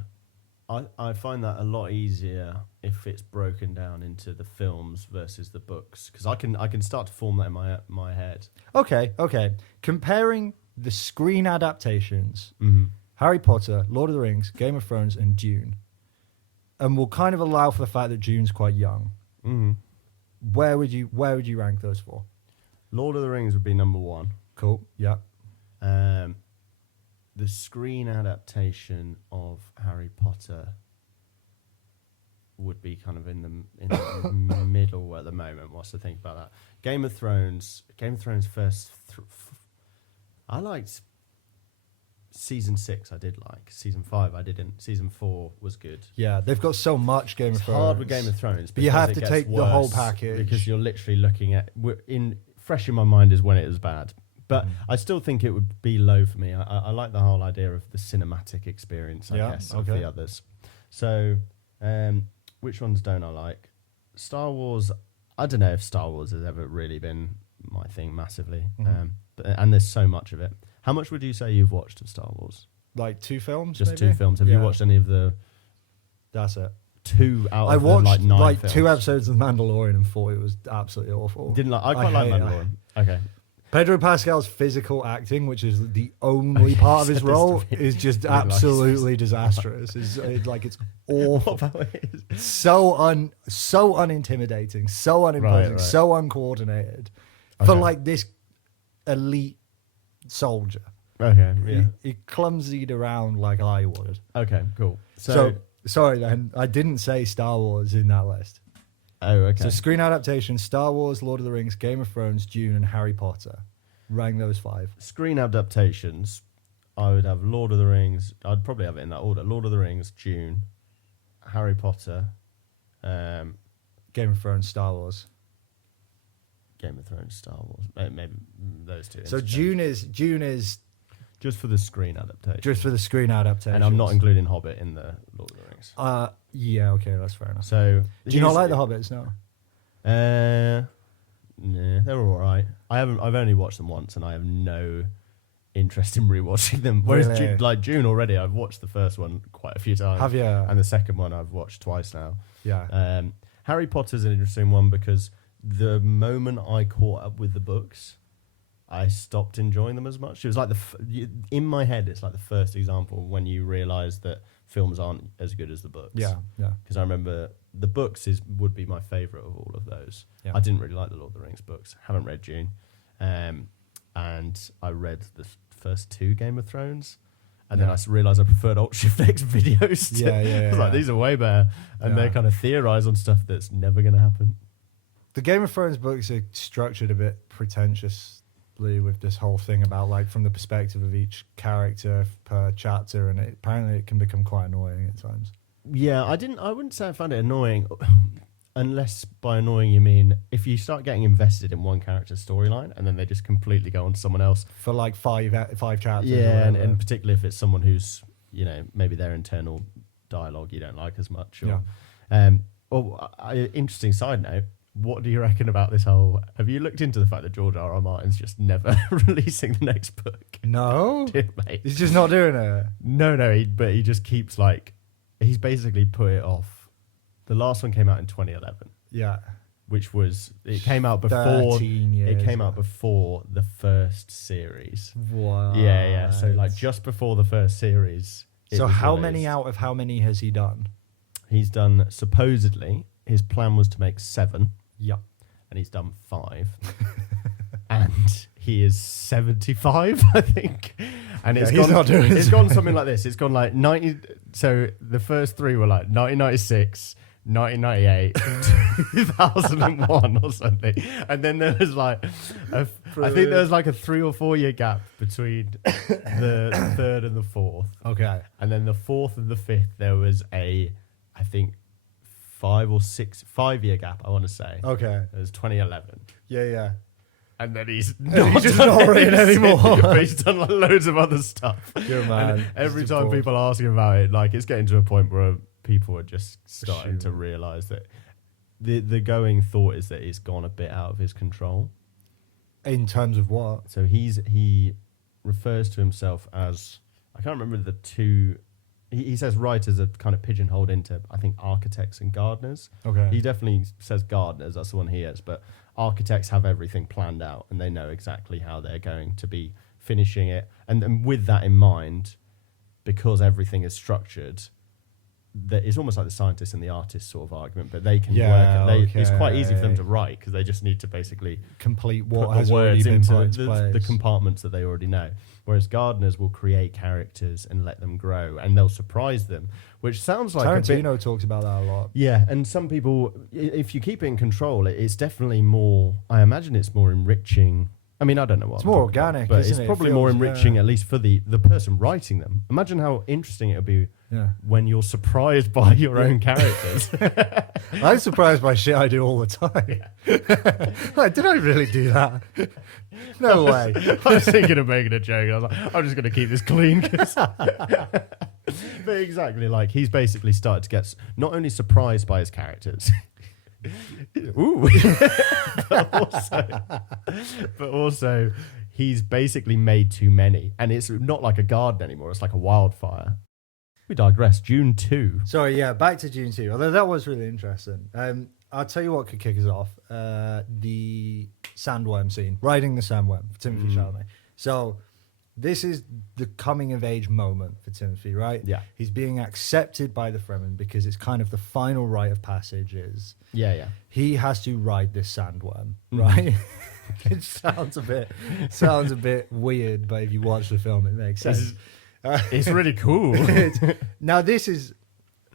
I find that a lot easier if it's broken down into the films versus the books, because I can start to form that in my head. Okay. Comparing the screen adaptations, Mm-hmm. Harry Potter, Lord of the Rings, Game of Thrones, and Dune, and we'll kind of allow for the fact that Dune's quite young. Mm-hmm. Where would you rank those for? Lord of the Rings would be number one. Cool. Yeah. The screen adaptation of Harry Potter would be kind of in the middle at the moment. What's the thing about that? Game of Thrones first. I liked season 6. I did like season 5. I didn't. Season 4 was good. Yeah, they've got so much Game of Thrones. It's hard with Game of Thrones, But you because have it to gets take the whole worse, package. because you're literally looking at fresh in my mind is when it was bad. But I still think it would be low for me. I like the whole idea of the cinematic experience, I guess, of the others. So, which ones don't I like? Star Wars, I don't know if Star Wars has ever really been my thing massively. And there's so much of it. How much would you say you've watched of Star Wars? Like 2 films? Just maybe? 2 films. Have you watched any of the That's it. 2 out I of watched the, like 9 like films? 2 episodes of Mandalorian and thought it was absolutely awful. Didn't like. I quite like hate it. Mandalorian. Okay. Pedro Pascal's physical acting, which is the only part of his role, is just absolutely disastrous. It's awful. What about it? So unintimidating, so unimposing, Right. so uncoordinated Okay. for like this elite soldier. Okay. Yeah. He clumsied around like I would. Okay. Cool. So sorry then, I didn't say Star Wars in that list. Oh, okay. So screen adaptation: Star Wars, Lord of the Rings, Game of Thrones, Dune, and Harry Potter. Rank those 5. Screen adaptations, I would have Lord of the Rings. I'd probably have it in that order: Lord of the Rings, Dune, Harry Potter, Game of Thrones, Star Wars. Game of Thrones, Star Wars. Maybe those 2. So Dune is just for the screen adaptation. just for the screen adaptation. And I'm not including Hobbit in the Lord of the Rings. Yeah, okay, that's fair enough. So Do you not like the Hobbits? No. Nah, they're all right. I've only watched them once, and I have no interest in rewatching them. Whereas Really? Dune already, I've watched the first one quite a few times. Have you? And the second one I've watched twice now. Yeah. Harry Potter's an interesting one, because the moment I caught up with the books, I stopped enjoying them as much. It was like in my head, it's like the first example when you realise that films aren't as good as the books. Yeah. Because I remember the books would be my favourite of all of those. Yeah. I didn't really like the Lord of the Rings books. Haven't read Dune, and I read the first 2 Game of Thrones. And then I realised I preferred Alt Shift X videos. I was like, these are way better. And they kind of theorise on stuff that's never going to happen. The Game of Thrones books are structured a bit pretentiously with this whole thing about like from the perspective of each character per chapter, and apparently it can become quite annoying at times. Yeah, I wouldn't say I found it annoying, unless by annoying you mean if you start getting invested in one character's storyline and then they just completely go on to someone else for like five chapters. Yeah, and particularly if it's someone who's, maybe their internal dialogue you don't like as much. Interesting side note. What do you reckon about this whole... Have you looked into the fact that George R.R. Martin's just never releasing the next book? No? Dude, mate. He's just not doing it? No, but he just keeps he's basically put it off. The last one came out in 2011. Yeah. Which was... It came out before... 13 years. It came out before the first series. Wow. Yeah. So just before the first series... So how many out of how many has he done? He's done, supposedly, his plan was to make 7. Yep. And he's done 5. And he is 75, I think. And it's gone something like this. It's gone like 90. So the first 3 were like 1996, 1998, 2001 or something. And then there was I think there was like a 3 or 4 year gap between the 3rd and the 4th. Okay. And then the 4th and the 5th, there was I think, 5 year gap, I want to say. Okay. It was 2011. Yeah. And then he's just not written anymore. But he's done loads of other stuff. Good man. And every time people ask him about it, it's getting to a point where people are just starting to realise that the going thought is that it's gone a bit out of his control. In terms of what? So he refers to himself as, I can't remember the 2... He says writers are kind of pigeonholed into, I think, architects and gardeners. Okay. He definitely says gardeners, that's the one he is. But architects have everything planned out and they know exactly how they're going to be finishing it. And with that in mind, because everything is structured, that it's almost like the scientist and the artist sort of argument, but they can work. It's quite easy for them to write because they just need to basically complete put what has the already words been into put into place. the compartments that they already know. Whereas gardeners will create characters and let them grow, and they'll surprise them, which sounds like Tarantino talks about that a lot. Yeah, and some people, if you keep it in control, it's definitely more. I imagine it's more enriching. I mean, I don't know what. It's more organic, but isn't it's it? probably more enriching, at least for the person writing them. Imagine how interesting it would be when you're surprised by your own characters. I'm surprised by shit I do all the time. Did I really do that? No way. I was thinking of making a joke. I was like, I'm just going to keep this clean. But exactly, he's basically started to get not only surprised by his characters. Ooh. but also he's basically made too many, and it's not like a garden anymore, it's like a wildfire. We digress. Dune 2. Sorry, back to Dune 2, although that was really interesting. I'll tell you what could kick us off. The sandworm scene, riding the sandworm for Timothy Chalamet. So this is the coming of age moment for Timothy, right? Yeah. He's being accepted by the Fremen because it's kind of the final rite of passage is he has to ride this sandworm, right? It sounds a bit weird, but if you watch the film, it makes sense. It's really cool. Now, this is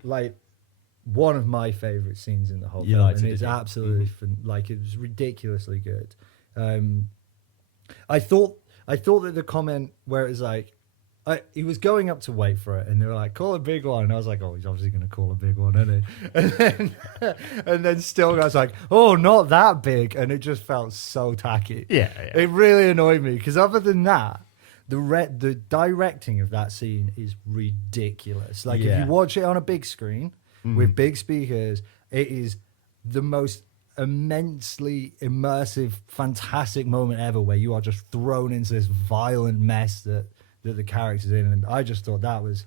one of my favorite scenes in the whole You film, liked and it, it's didn't you? absolutely it was ridiculously good. I thought that the comment where it was he was going up to wait for it, and they were like, "Call a big one," and I was like, "Oh, he's obviously going to call a big one, isn't he?" And then still, I was like, "Oh, not that big," and it just felt so tacky. Yeah. It really annoyed me because other than that, the directing of that scene is ridiculous. If you watch it on a big screen with big speakers, it is the most immensely immersive, fantastic moment ever, where you are just thrown into this violent mess that the character's in, and I just thought that was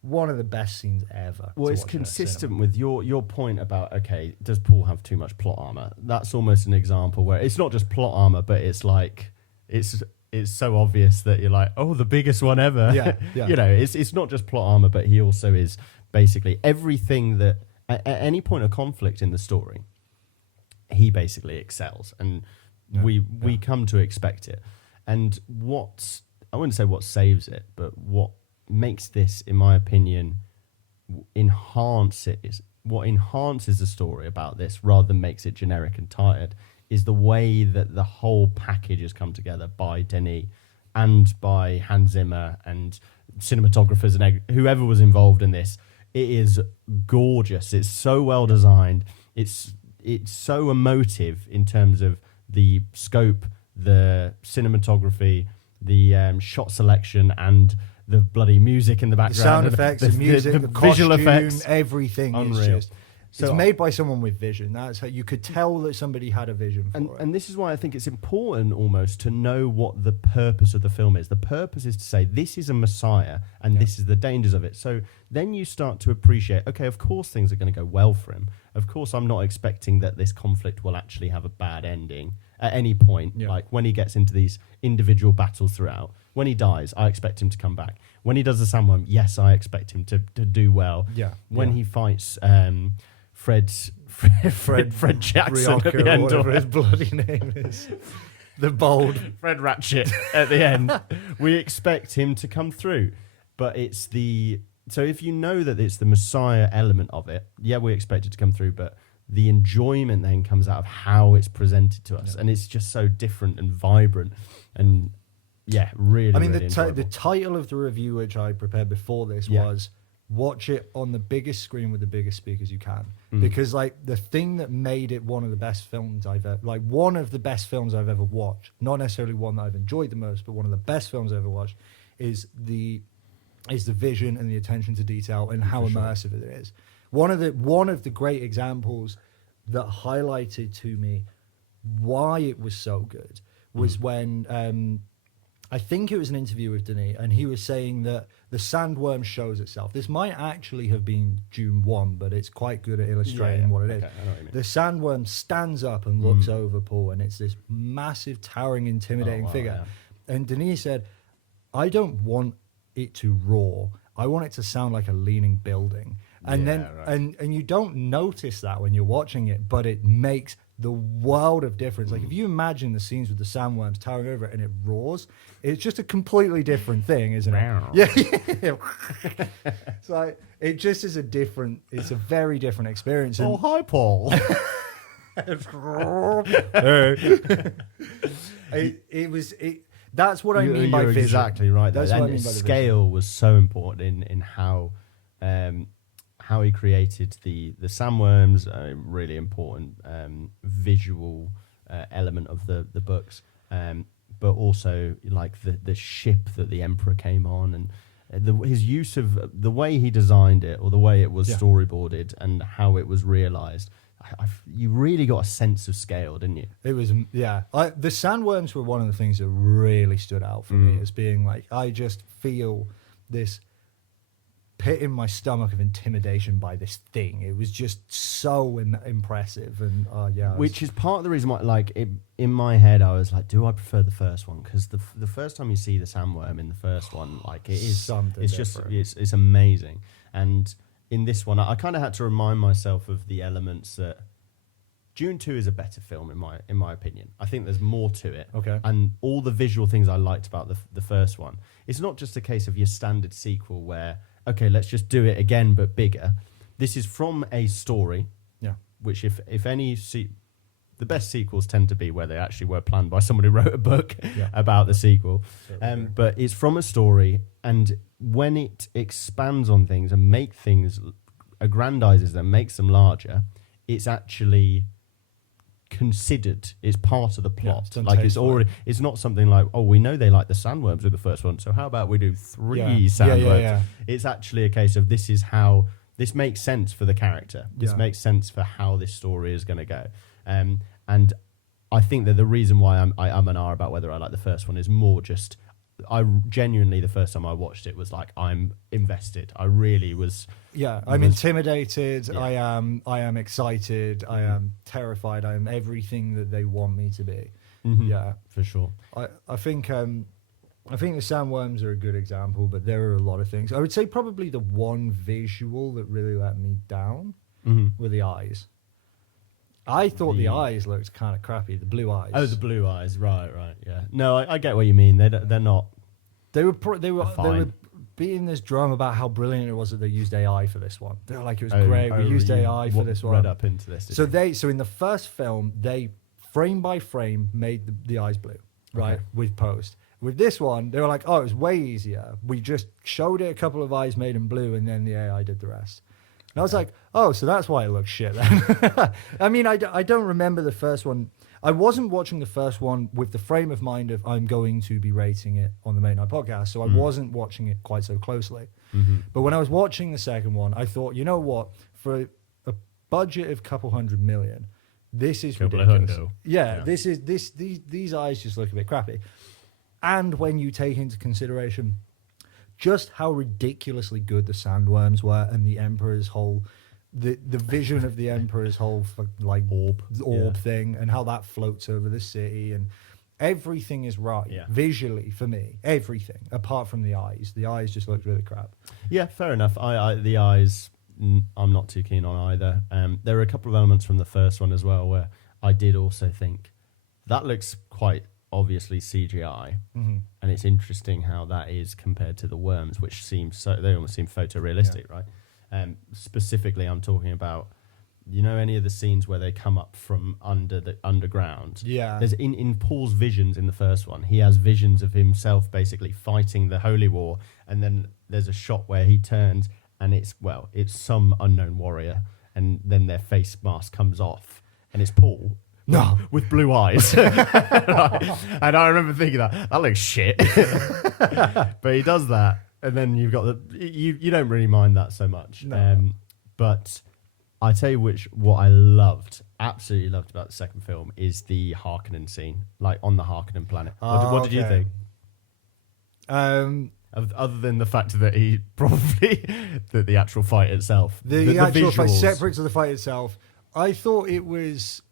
one of the best scenes ever. Well, it's consistent with your point about, okay, does Paul have too much plot armor? That's almost an example where it's not just plot armor, but it's it's so obvious that you're like, oh, the biggest one ever. Yeah, yeah. You know, it's not just plot armor, but he also is basically everything that at any point of conflict in the story, he basically excels, and we come to expect it. And I wouldn't say what saves it, but what makes this, in my opinion, what enhances the story about this rather than makes it generic and tired is the way that the whole package has come together by Denis and by Hans Zimmer and cinematographers and whoever was involved in this. It is gorgeous. It's so well designed. It's so emotive in terms of the scope, the cinematography, the shot selection, and the bloody music in the background. The sound effects, the music, the visual costume, effects. everything Unreal. is just... So it's made by someone with vision. That's how you could tell that somebody had a vision for it. And this is why I think it's important almost to know what the purpose of the film is. The purpose is to say this is a messiah and this is the dangers of it. So then you start to appreciate, okay, of course things are going to go well for him. Of course I'm not expecting that this conflict will actually have a bad ending at any point. Yeah. Like when he gets into these individual battles throughout. When he dies, I expect him to come back. When he does the sandworm, yes, I expect him to do well. Yeah. When he fights... Fred Jackson Brioco, at the end, whatever his bloody name is. The bold Fred Ratchet at the end. We expect him to come through, but so if you know that it's the Messiah element of it, we expect it to come through, but the enjoyment then comes out of how it's presented to us, and it's just so different and vibrant, and really. I mean, really the title of the review which I prepared before this was watch it on the biggest screen with the biggest speakers you can, because like the thing that made it one of the best films one of the best films I've ever watched, not necessarily one that I've enjoyed the most, but one of the best films I've ever watched, is the vision and the attention to detail and how immersive it is. One of the great examples that highlighted to me why it was so good was when I think it was an interview with Denis, and he was saying that the sandworm shows itself. This might actually have been Dune 1, but it's quite good at illustrating what it is. I know what you mean. The sandworm stands up and looks over Paul, and it's this massive, towering, intimidating figure. Yeah. And Denis said, I don't want it to roar. I want it to sound like a leaning building. And and you don't notice that when you're watching it, but it makes the world of difference. Like if you imagine the scenes with the sandworms towering over it and it roars, it's just a completely different thing, isn't it? Yeah. It's like it just is it's a very different experience. Oh, hi, Paul. That's what I mean by You're vision. exactly right. That's what I mean by the scale was so important in how he created the sandworms, a really important visual element of the books, but also like the ship that the Emperor came on, and his use of the way he designed it, or the way it was storyboarded, and how it was realized. You really got a sense of scale, didn't you? It was, the sandworms were one of the things that really stood out for me as being like, I just feel this pit in my stomach of intimidation by this thing. It was just so impressive, and which is part of the reason why, like, in my head, I was like, do I prefer the first one? Because the first time you see the sandworm in the first one, like, it is something. It's different. it's amazing. And in this one, I kind of had to remind myself of the elements that Dune 2 is a better film in my opinion. I think there's more to it. Okay. And all the visual things I liked about the first one. It's not just a case of your standard sequel where, okay, let's just do it again but bigger. This is from a story. Yeah. Which if any the best sequels tend to be where they actually were planned by someone who wrote a book about the sequel. But it's from a story, and when it expands on things and aggrandizes them, makes them larger, it's actually considered. It's part of the plot. It's not something like, oh, we know they like the sandworms with the first one, so how about we do 3 sandworms? Yeah. It's actually a case of this is how this makes sense for the character. This makes sense for how this story is going to go. And I think that the reason why I'm an R about whether I like the first one is more just, I genuinely, the first time I watched it was like, I'm invested. I really was. Yeah, I'm intimidated. Yeah. I am excited. I am terrified. I am everything that they want me to be. Yeah, for sure. I think the sandworms are a good example, but there are a lot of things. I would say probably the one visual that really let me down were the eyes. I thought the eyes looked kind of crappy, the blue eyes. Oh, the blue eyes, right, yeah. No, I get what you mean. They're not. They were beating this drum about how brilliant it was that they used AI for this one. They were like, it was great. We used AI for this one. Read up into this. So in the first film, they frame by frame made the eyes blue, right, with post. With this one, they were like, oh, it was way easier. We just showed it a couple of eyes made them blue, and then the AI did the rest. And I was like, oh, so that's why it looks shit then. I mean, I don't remember the first one. I wasn't watching the first one with the frame of mind of I'm going to be rating it on the Mate Night podcast, so I wasn't watching it quite so closely. But when I was watching the second one, I thought, you know what? For a budget of $200 million, this is ridiculous. Yeah, these eyes just look a bit crappy. And when you take into consideration just how ridiculously good the sandworms were and the Emperor's whole... The vision of the Emperor's whole orb thing and how that floats over the city and everything is right visually for me. Everything apart from the eyes. The eyes just looked really crap. Yeah, fair enough. The eyes, I'm not too keen on either. There are a couple of elements from the first one as well where I did also think that looks quite obviously CGI, and it's interesting how that is compared to the worms, which they almost seem photorealistic, right? Specifically, I'm talking about, any of the scenes where they come up from under the underground. Yeah. There's in Paul's visions in the first one, he has visions of himself basically fighting the Holy War, and then there's a shot where he turns and it's some unknown warrior, and then their face mask comes off, and it's Paul. No, with blue eyes. And I remember thinking that looks shit. But he does that. And then you've got you don't really mind that so much. No. But I tell you what I absolutely loved about the second film is the Harkonnen scene, like on the Harkonnen planet. What did you think? Other than the fact that he probably, the actual fight itself. The actual fight, separate to the fight itself, I thought it was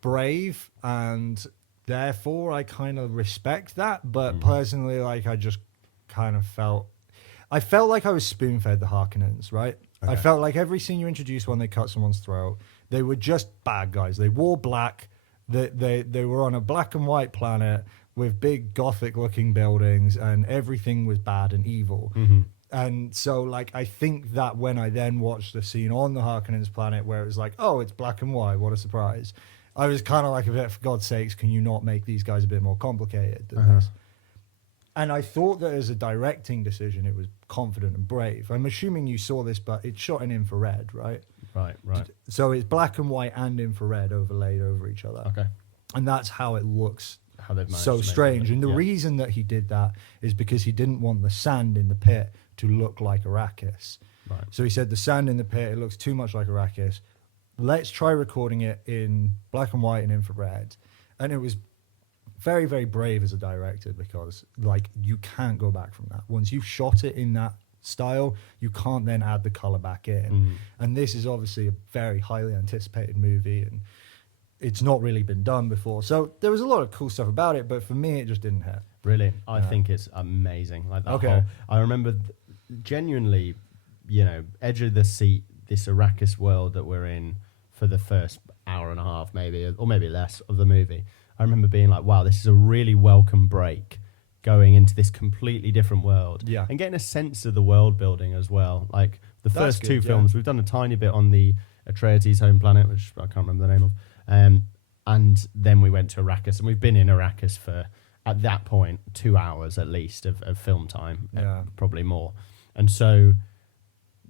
brave, and therefore I kind of respect that. But personally, I just kind of felt like I was spoon-fed the Harkonnens, right? Okay. I felt like every scene you introduced when they cut someone's throat, they were just bad guys. They wore black. They were on a black and white planet with big gothic-looking buildings, and everything was bad and evil. And so, I think that when I then watched the scene on the Harkonnens planet where it was like, oh, it's black and white, what a surprise. I was kind of like, a bit, for God's sakes, can you not make these guys a bit more complicated than this? And I thought that as a directing decision, it was confident and brave. I'm assuming you saw this, but it's shot in infrared, right? Right. So it's black and white and infrared overlaid over each other. Okay. And that's how it looks. How they've managed so strange. And the reason that he did that is because he didn't want the sand in the pit to look like Arrakis. Right. So he said the sand in the pit, it looks too much like Arrakis. Let's try recording it in black and white and infrared. And it was very, very brave as a director because, you can't go back from that. Once you've shot it in that style, you can't then add the color back in. And this is obviously a very highly anticipated movie, and it's not really been done before. So there was a lot of cool stuff about it, but for me, it just didn't hit. Really? I think it's amazing. I remember genuinely, edge of the seat, this Arrakis world that we're in for the first hour and a half, maybe, or maybe less of the movie. I remember being like, wow, this is a really welcome break going into this completely different world. Yeah. And getting a sense of the world building as well. Like the first two films, we've done a tiny bit on the Atreides' home planet, which I can't remember the name of. And then we went to Arrakis, and we've been in Arrakis for, at that point, 2 hours at least of film time, probably more. And so,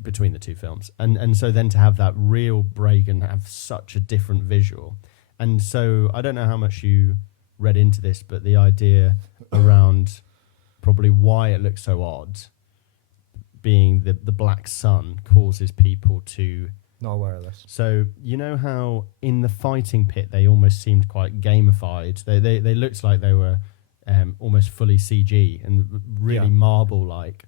between the two films. And so then to have that real break and have such a different visual. And so I don't know how much you read into this, but the idea around probably why it looks so odd, being the black sun causes people to... Not aware of this. So you know how in the fighting pit they almost seemed quite gamified. They looked like they were almost fully CG and really marble-like.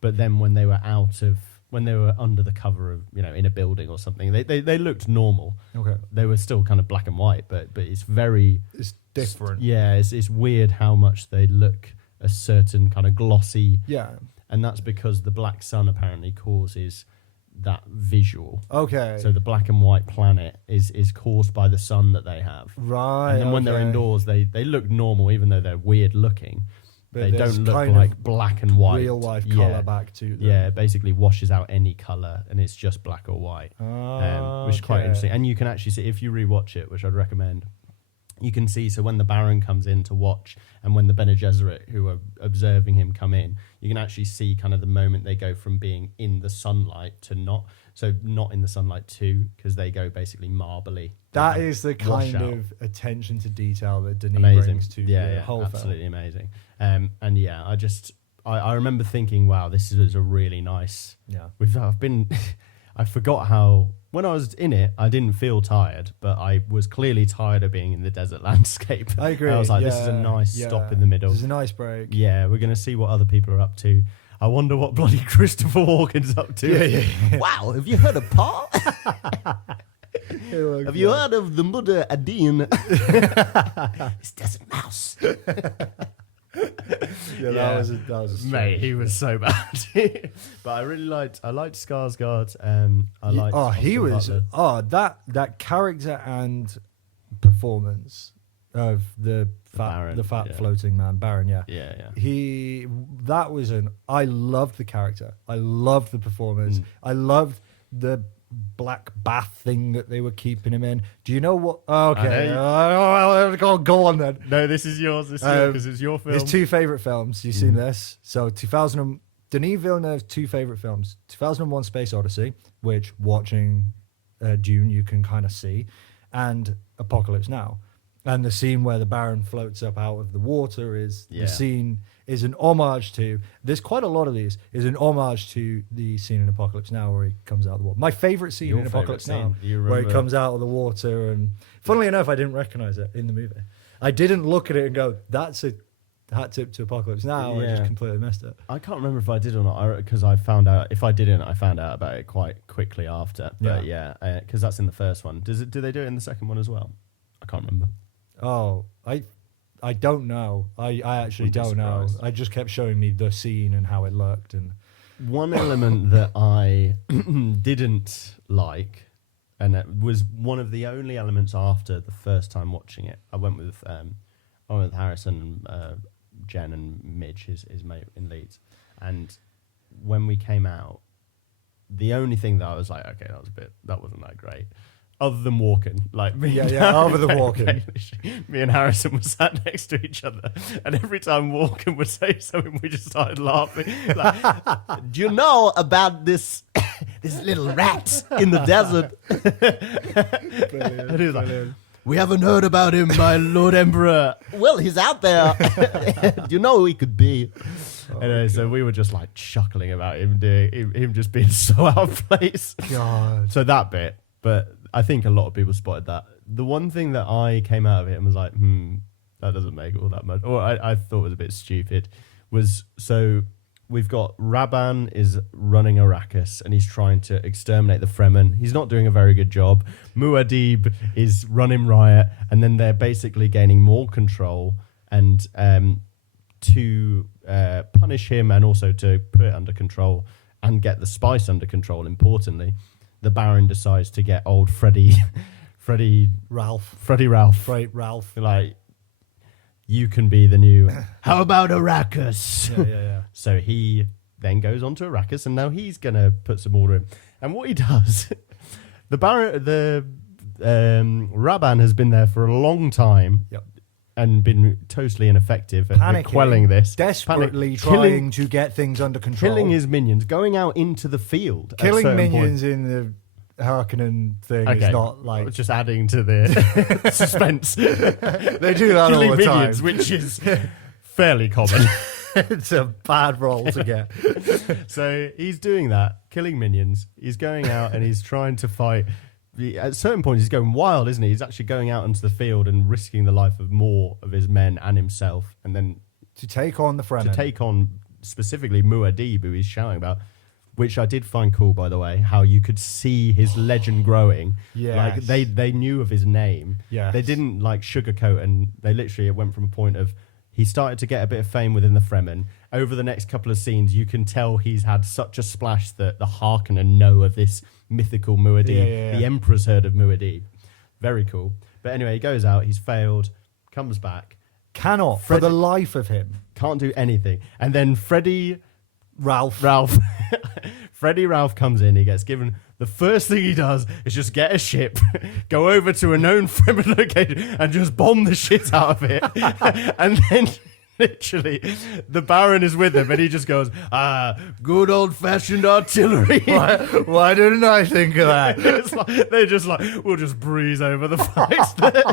But then when they were out of when they were under the cover of, in a building or something, they looked normal. Okay. They were still kind of black and white, but it's very... It's different. It's weird how much they look a certain kind of glossy... Yeah. And that's because the black sun apparently causes that visual. Okay. So the black and white planet is caused by the sun that they have. Right. And then when they're indoors, they look normal, even though they're weird looking. But they there's don't look kind like of black and white. real life colour back to them. Yeah, it basically washes out any colour and it's just black or white, which is quite interesting. And you can actually see, if you rewatch it, which I'd recommend, you can see, so when the Baron comes in to watch and when the Bene Gesserit who are observing him come in, you can actually see kind of the moment they go from being in the sunlight to not. So not in the sunlight too, because they go basically marbly. That is the kind out. of attention to detail that Denis Amazing. brings to the whole absolutely film. amazing. And yeah, I remember thinking, wow, this is a really nice. Yeah. I forgot how, when I was in it, I didn't feel tired, but I was clearly tired of being in the desert landscape. I agree. I was like, this is a nice stop in the middle. This is a nice break. Yeah, we're going to see what other people are up to. I wonder what bloody Christopher Walken's up to. Yeah. Wow, have you heard of Paul? Have you heard of the mother Adine? It's Desert Mouse. That was a Mate, he was so bad. But I liked Skarsgård. That character and performance of the Baron, fat floating man, Baron. Yeah. I loved the character. I loved the performance. I loved the black bath thing that they were keeping him in. Do you know what? Okay, go on then. No, this is yours. Because it's your film. His two favorite films. You've seen this. So Denis Villeneuve's two favorite films: 2001: Space Odyssey, which watching Dune you can kind of see, and Apocalypse Now. And the scene where the Baron floats up out of the water the scene is an homage to. There's quite a lot of these. Is an homage to the scene in Apocalypse Now where he comes out of the water. My favorite scene in Apocalypse Now, where he comes out of the water, and funnily enough, I didn't recognize it in the movie. I didn't look at it and go, "That's a hat tip to Apocalypse Now." I just completely missed it. I can't remember if I did or not, because I found out. If I didn't, I found out about it quite quickly after. But because that's in the first one. Do they do it in the second one as well? I can't remember. Oh, I don't know. I actually don't know. I just kept showing me the scene and how it looked. And one element that I didn't like, and it was one of the only elements after the first time watching it. I went with Harrison and Jen and Midge, his mate in Leeds, and when we came out, the only thing that I was like, okay, that wasn't that great. Other than walking, like me, other than walking, me and Harrison were sat next to each other, and every time Walken would say something, we just started laughing. Like, do you know about this little rat in the desert? Brilliant, and he was like, we haven't heard about him, my Lord Emperor. Well, he's out there. Do you know who he could be? Anyway, so we were just like chuckling about him just being so out of place. God. So that bit, but I think a lot of people spotted that. The one thing that I came out of it and was like, that doesn't make all that much, or I thought was a bit stupid, was so we've got Rabban is running Arrakis and he's trying to exterminate the Fremen. He's not doing a very good job. Muad'Dib is running riot, and then they're basically gaining more control and to punish him and also to put it under control and get the spice under control, importantly. The Baron decides to get old Freddie Ralph. Like, you can be the new. How about Arrakis? Yeah. So he then goes on to Arrakis, and now he's gonna put some order in. And what he does, Rabban has been there for a long time. Yep. And been totally ineffective at quelling this. Desperately trying to get things under control. Killing his minions, going out into the field. Killing minions in the Harkonnen thing is not like... Just adding to the suspense. They do that Killing all the time. minions, which is fairly common. It's a bad role to get. So he's doing that, killing minions. He's going out and he's trying to fight... At certain points, he's going wild, isn't he? He's actually going out into the field and risking the life of more of his men and himself. And then to take on the Fremen. To take on specifically Muad'Dib, who he's shouting about. which I did find cool, by the way, how you could see his legend growing. Yes. Like they knew of his name. Yes. They didn't like sugarcoat, and they literally, it went from a point of he started to get a bit of fame within the Fremen. Over the next couple of scenes, you can tell he's had such a splash that the Harkonnen know of this mythical Muad'Dib. The Emperor's heard of Muad'Dib. Very cool. But anyway, he goes out, he's failed, comes back. Cannot, for the life of him. Can't do anything. And then Ralph. Freddie Ralph comes in, he gets given, the first thing he does is just get a ship, go over to a known Fremen location and just bomb the shit out of it. And then literally the Baron is with him and he just goes, good old-fashioned artillery. Why didn't I think of that? They're just like, we'll just breeze over the fight.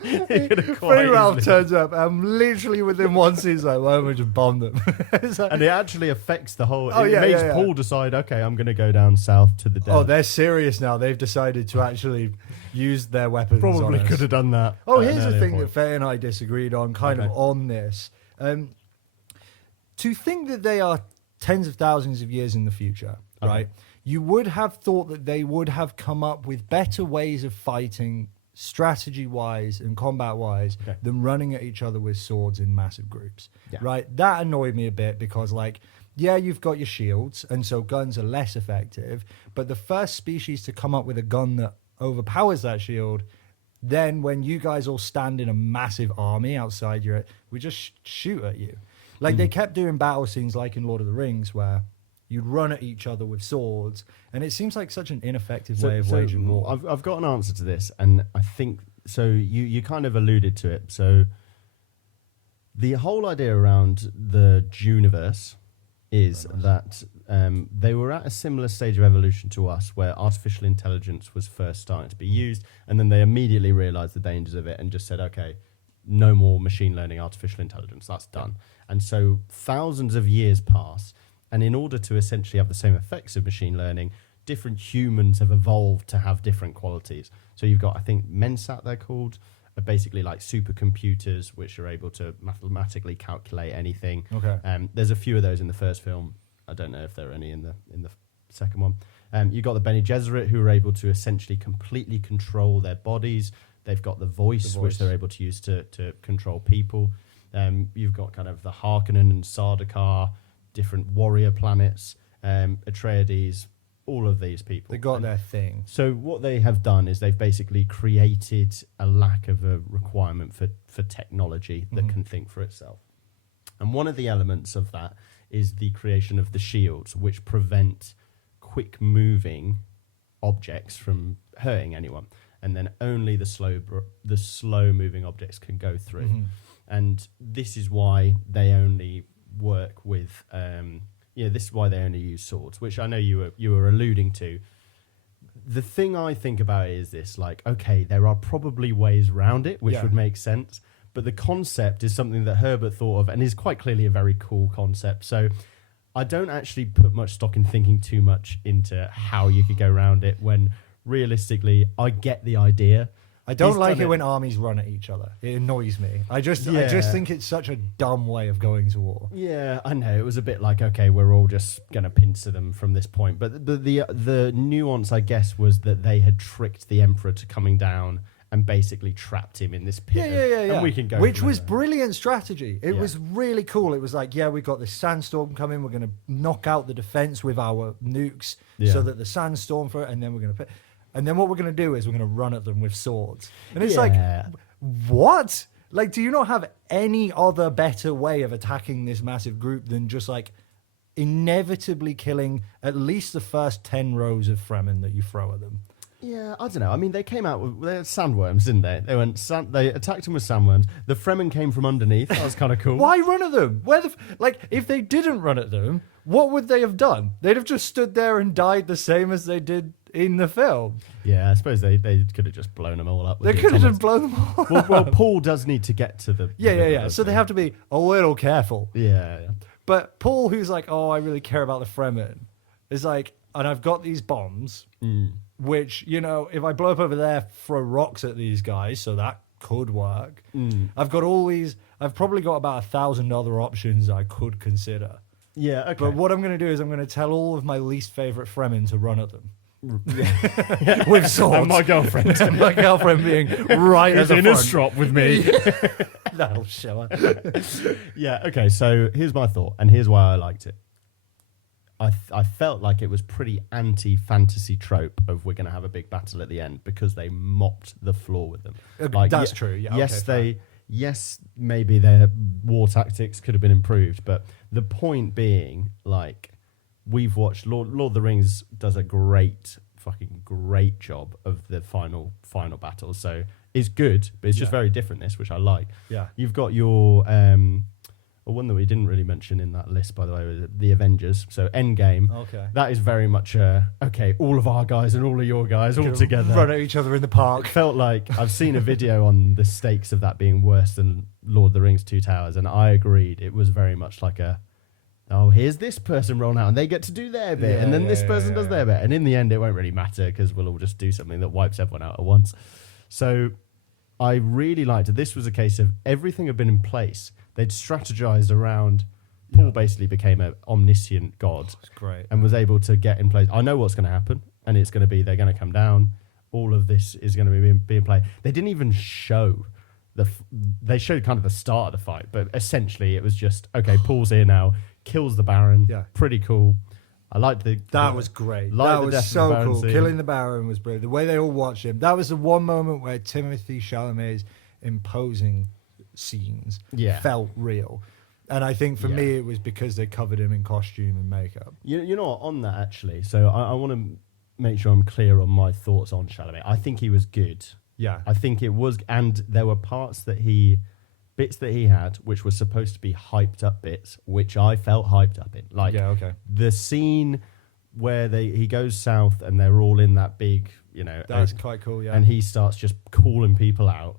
Freddie Ralph turns up and literally within one scene he's like, why don't we just bomb them? And it actually affects the whole, Oh, it yeah, makes yeah, yeah. Paul decide, okay, I'm going to go down south to the desert. Oh, they're serious now. They've decided to actually use their weapons Probably on us. could have done that. Oh, at an here's the earlier thing point. that Faye and I disagreed on kind of on this. To think that they are tens of thousands of years in the future, right? You would have thought that they would have come up with better ways of fighting strategy-wise and combat-wise than running at each other with swords in massive groups, right? That annoyed me a bit because, like, yeah, you've got your shields, and so guns are less effective, but the first species to come up with a gun that overpowers that shield, then when you guys all stand in a massive army outside you, we just shoot at you. Like, they kept doing battle scenes like in Lord of the Rings where you'd run at each other with swords, and it seems like such an ineffective way of waging war. I've got an answer to this, and I think, so you kind of alluded to it. So the whole idea around the Duneverse is that they were at a similar stage of evolution to us where artificial intelligence was first starting to be used, and then they immediately realized the dangers of it and just said, okay, no more machine learning, artificial intelligence, that's done. And so thousands of years pass, and in order to essentially have the same effects of machine learning, different humans have evolved to have different qualities. So you've got, I think, Mensat they're called, are basically like supercomputers which are able to mathematically calculate anything. There's a few of those in the first film. I don't know if there are any in the second one. You've got the Bene Gesserit who are able to essentially completely control their bodies. They've got the voice. Which they're able to use to control people. You've got kind of the Harkonnen and Sardaukar, different warrior planets, Atreides, all of these people. They got their thing. So what they have done is they've basically created a lack of a requirement for technology that can think for itself. And one of the elements of that is the creation of the shields, which prevent quick-moving objects from hurting anyone. And then only the slow-moving objects can go through. And this is why they only work with... this is why they only use swords, which I know you were alluding to. The thing I think about it is this, like, okay, there are probably ways around it, which would make sense, but the concept is something that Herbert thought of and is quite clearly a very cool concept. So I don't actually put much stock in thinking too much into how you could go around it when realistically I get the idea. I don't like it when armies run at each other. It annoys me. I just think it's such a dumb way of going to war. Yeah, I know. It was a bit like, okay, we're all just going to pincer them from this point. But the nuance, I guess, was that they had tricked the Emperor to coming down and basically trapped him in this pit. Yeah. And we can go Which was brilliant strategy. It was really cool. It was like, we got this sandstorm coming. We're going to knock out the defense with our nukes so that the sandstorm and then we're going to... And then what we're going to do is we're going to run at them with swords. And it's like, what? Like, do you not have any other better way of attacking this massive group than just like inevitably killing at least the first 10 rows of Fremen that you throw at them? Yeah, I don't know. I mean, they came out with sandworms, didn't they? They attacked them with sandworms. The Fremen came from underneath. That was kind of cool. Why run at them? If they didn't run at them, what would they have done? They'd have just stood there and died the same as they did in the film. Yeah, I suppose they could have just blown them all up. They could have just blown them all up. Well, Paul does need to get to the... Yeah. So they have to be a little careful. Yeah. But Paul, who's like, I really care about the Fremen, is like, and I've got these bombs, which, if I blow up over there, throw rocks at these guys, so that could work. I've probably got about 1,000 other options I could consider. Yeah, okay. But what I'm going to do is I'm going to tell all of my least favorite Fremen to run at them. With swords. And my girlfriend. And my girlfriend being right at the in front. a strop with me. That'll show her. Yeah, okay, so here's my thought, and here's why I liked it. I felt like it was pretty anti-fantasy trope of we're going to have a big battle at the end because they mopped the floor with them. That's true. Yeah, yes, maybe their war tactics could have been improved, but the point being, like, we've watched Lord of the Rings does a fucking great job of the final battle. So it's good, but it's just very different, this, which I like. Yeah. You've got your one that we didn't really mention in that list, by the way, was the Avengers. So Endgame. Okay. That is very much all of our guys and all of your guys all together. Run at each other in the park. It felt like I've seen a video on the stakes of that being worse than Lord of the Rings Two Towers, and I agreed. It was very much like here's this person rolling out and they get to do their bit, and then this person does their bit. And in the end, it won't really matter because we'll all just do something that wipes everyone out at once. So I really liked it. This was a case of everything had been in place. They'd strategized around. Paul basically became an omniscient god. That's great. And was able to get in place. I know what's going to happen, and it's going to be they're going to come down. All of this is going to be in play. They didn't even show they showed kind of the start of the fight, but essentially it was just, okay, Paul's here now, kills the Baron. Yeah. Pretty cool. I liked that was great. Liked That the was death so of the Baron cool. scene. Killing the Baron was brilliant. The way they all watched him. That was the one moment where Timothée Chalamet's imposing scenes felt real. And I think for me it was because they covered him in costume and makeup. You know what, on that actually, so I want to make sure I'm clear on my thoughts on Chalamet. I think he was good. Yeah. I think it was, and there were bits that he had which were supposed to be hyped up bits, which I felt hyped up in. Like the scene where he goes south and they're all in that big, That's quite cool, yeah. and he starts just calling people out.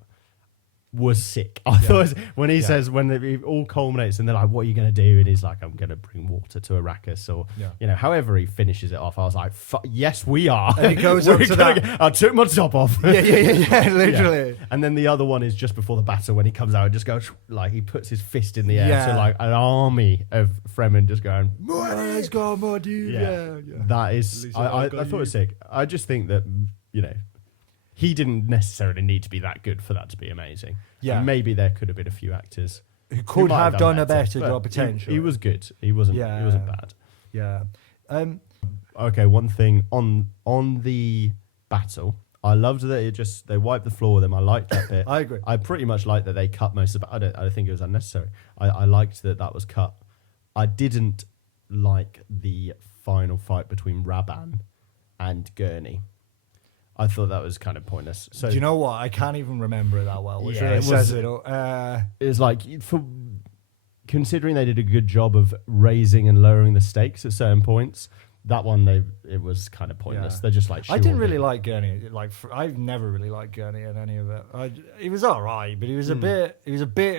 Was sick. I thought it was, when he says, when it all culminates and they're like, what are you going to do? And he's like, I'm going to bring water to Arrakis, or, however he finishes it off. I was like, yes, we are. And he goes up to that. I took my top off. Yeah, literally. Yeah. And then the other one is just before the battle when he comes out and just goes, like, he puts his fist in the air. So, like, an army of Fremen just going, let's go, my dude. Yeah. That is, I thought it was sick. I just think that, he didn't necessarily need to be that good for that to be amazing. Yeah. And maybe there could have been a few actors who could have done a better job potentially. He was good. He wasn't bad. Yeah. Okay, one thing on the battle, I loved that they wiped the floor with him. I liked that bit. I agree. I pretty much liked that they cut most of it. I think it was unnecessary. I liked that was cut. I didn't like the final fight between Rabban and Gurney. I thought that was kind of pointless. So, do you know what? I can't even remember it that well. Which it says it. It was like, considering they did a good job of raising and lowering the stakes at certain points, that one it was kind of pointless. They're just like, I didn't really like Gurney. I've never really liked Gurney in any of it. He was all right, but he was a bit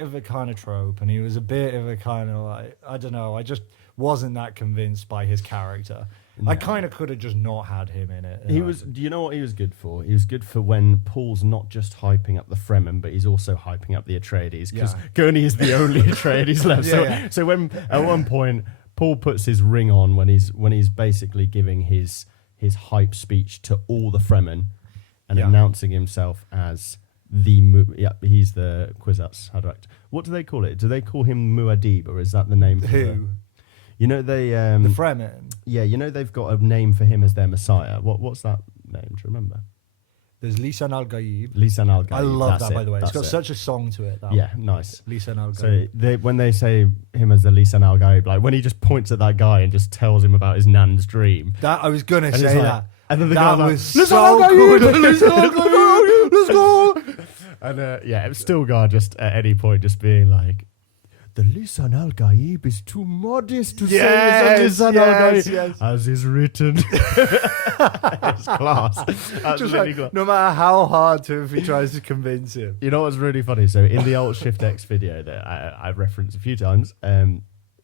of a kind of trope, and he was a bit of a kind of like, I don't know. I just wasn't that convinced by his character. No. I kind of could have just not had him in it. Do you know what he was good for? He was good for when Paul's not just hyping up the Fremen, but he's also hyping up the Atreides, because Gurney is the only Atreides left. So when at one point Paul puts his ring on when he's basically giving his hype speech to all the Fremen and announcing himself as he's the Kwisatz Haderach. What do they call it? Do they call him Muad'Dib, or is that the name? Who? You know they the Fremen. Yeah, they've got a name for him as their Messiah. What's that name? Do you remember? There's Lisan al-Gaib. Lisan al-Gaib. I love that, by the way. It's got such a song to it. Nice. Lisan al-Gaib. So when they say him as the Lisan al-Gaib, like when he just points at that guy and just tells him about his nan's dream. That I was gonna say that. And then the that guy was so good. Let's go. And it was Stilgar just at any point just being like, the Lisan al-Gaib is too modest to say it's a Lisan al-Gaib, as is written. It's class. Just like, no matter how hard Timothy tries to convince him. You know what's really funny? So in the Alt Shift X video that I've referenced a few times,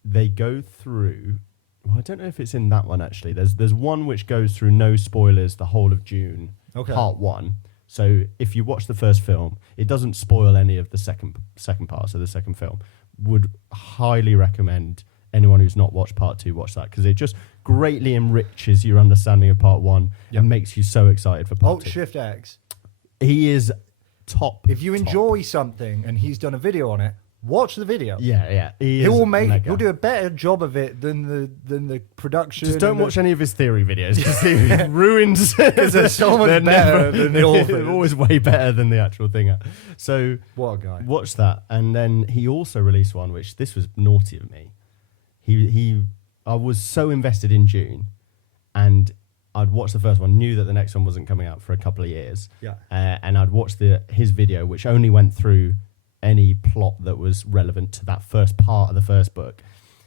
they go through. Well, I don't know if it's in that one actually. There's one which goes through no spoilers the whole of Dune, part 1. So if you watch the first film, it doesn't spoil any of the second part, so the second film. Would highly recommend anyone who's not watched part 2, watch that, because it just greatly enriches your understanding of part 1 and makes you so excited for part 2. Shift X. He is top. If you enjoy something and he's done a video on it, watch the video. Yeah. He'll do a better job of it than the production. Just don't watch any of his theory videos, because he ruins. Because they're so much better than the authors. They're always way better than the actual thing. So what a guy. Watch that, and then he also released one, which this was naughty of me. I was so invested in Dune, and I'd watched the first one, knew that the next one wasn't coming out for a couple of years. Yeah. And I'd watched his video, which only went through any plot that was relevant to that first part of the first book.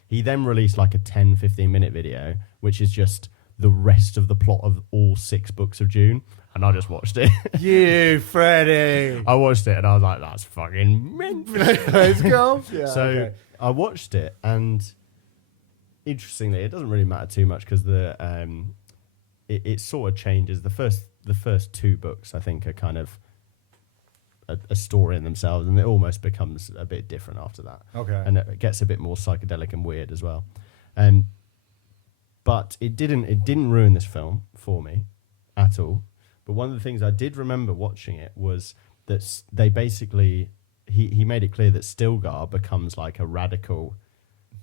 He then released like a 10-15 minute video, which is just the rest of the plot of all 6 books of Dune. And I just watched it. You, Freddie. I watched it and I was like, that's fucking Let's go. Yeah, so I watched it, and interestingly, it doesn't really matter too much, because it sort of changes. The first 2 books, I think, are kind of a story in themselves, and it almost becomes a bit different after that. Okay. And it gets a bit more psychedelic and weird as well. But it didn't ruin this film for me at all. But one of the things I did remember watching it was that they basically he made it clear that Stilgar becomes like a radical.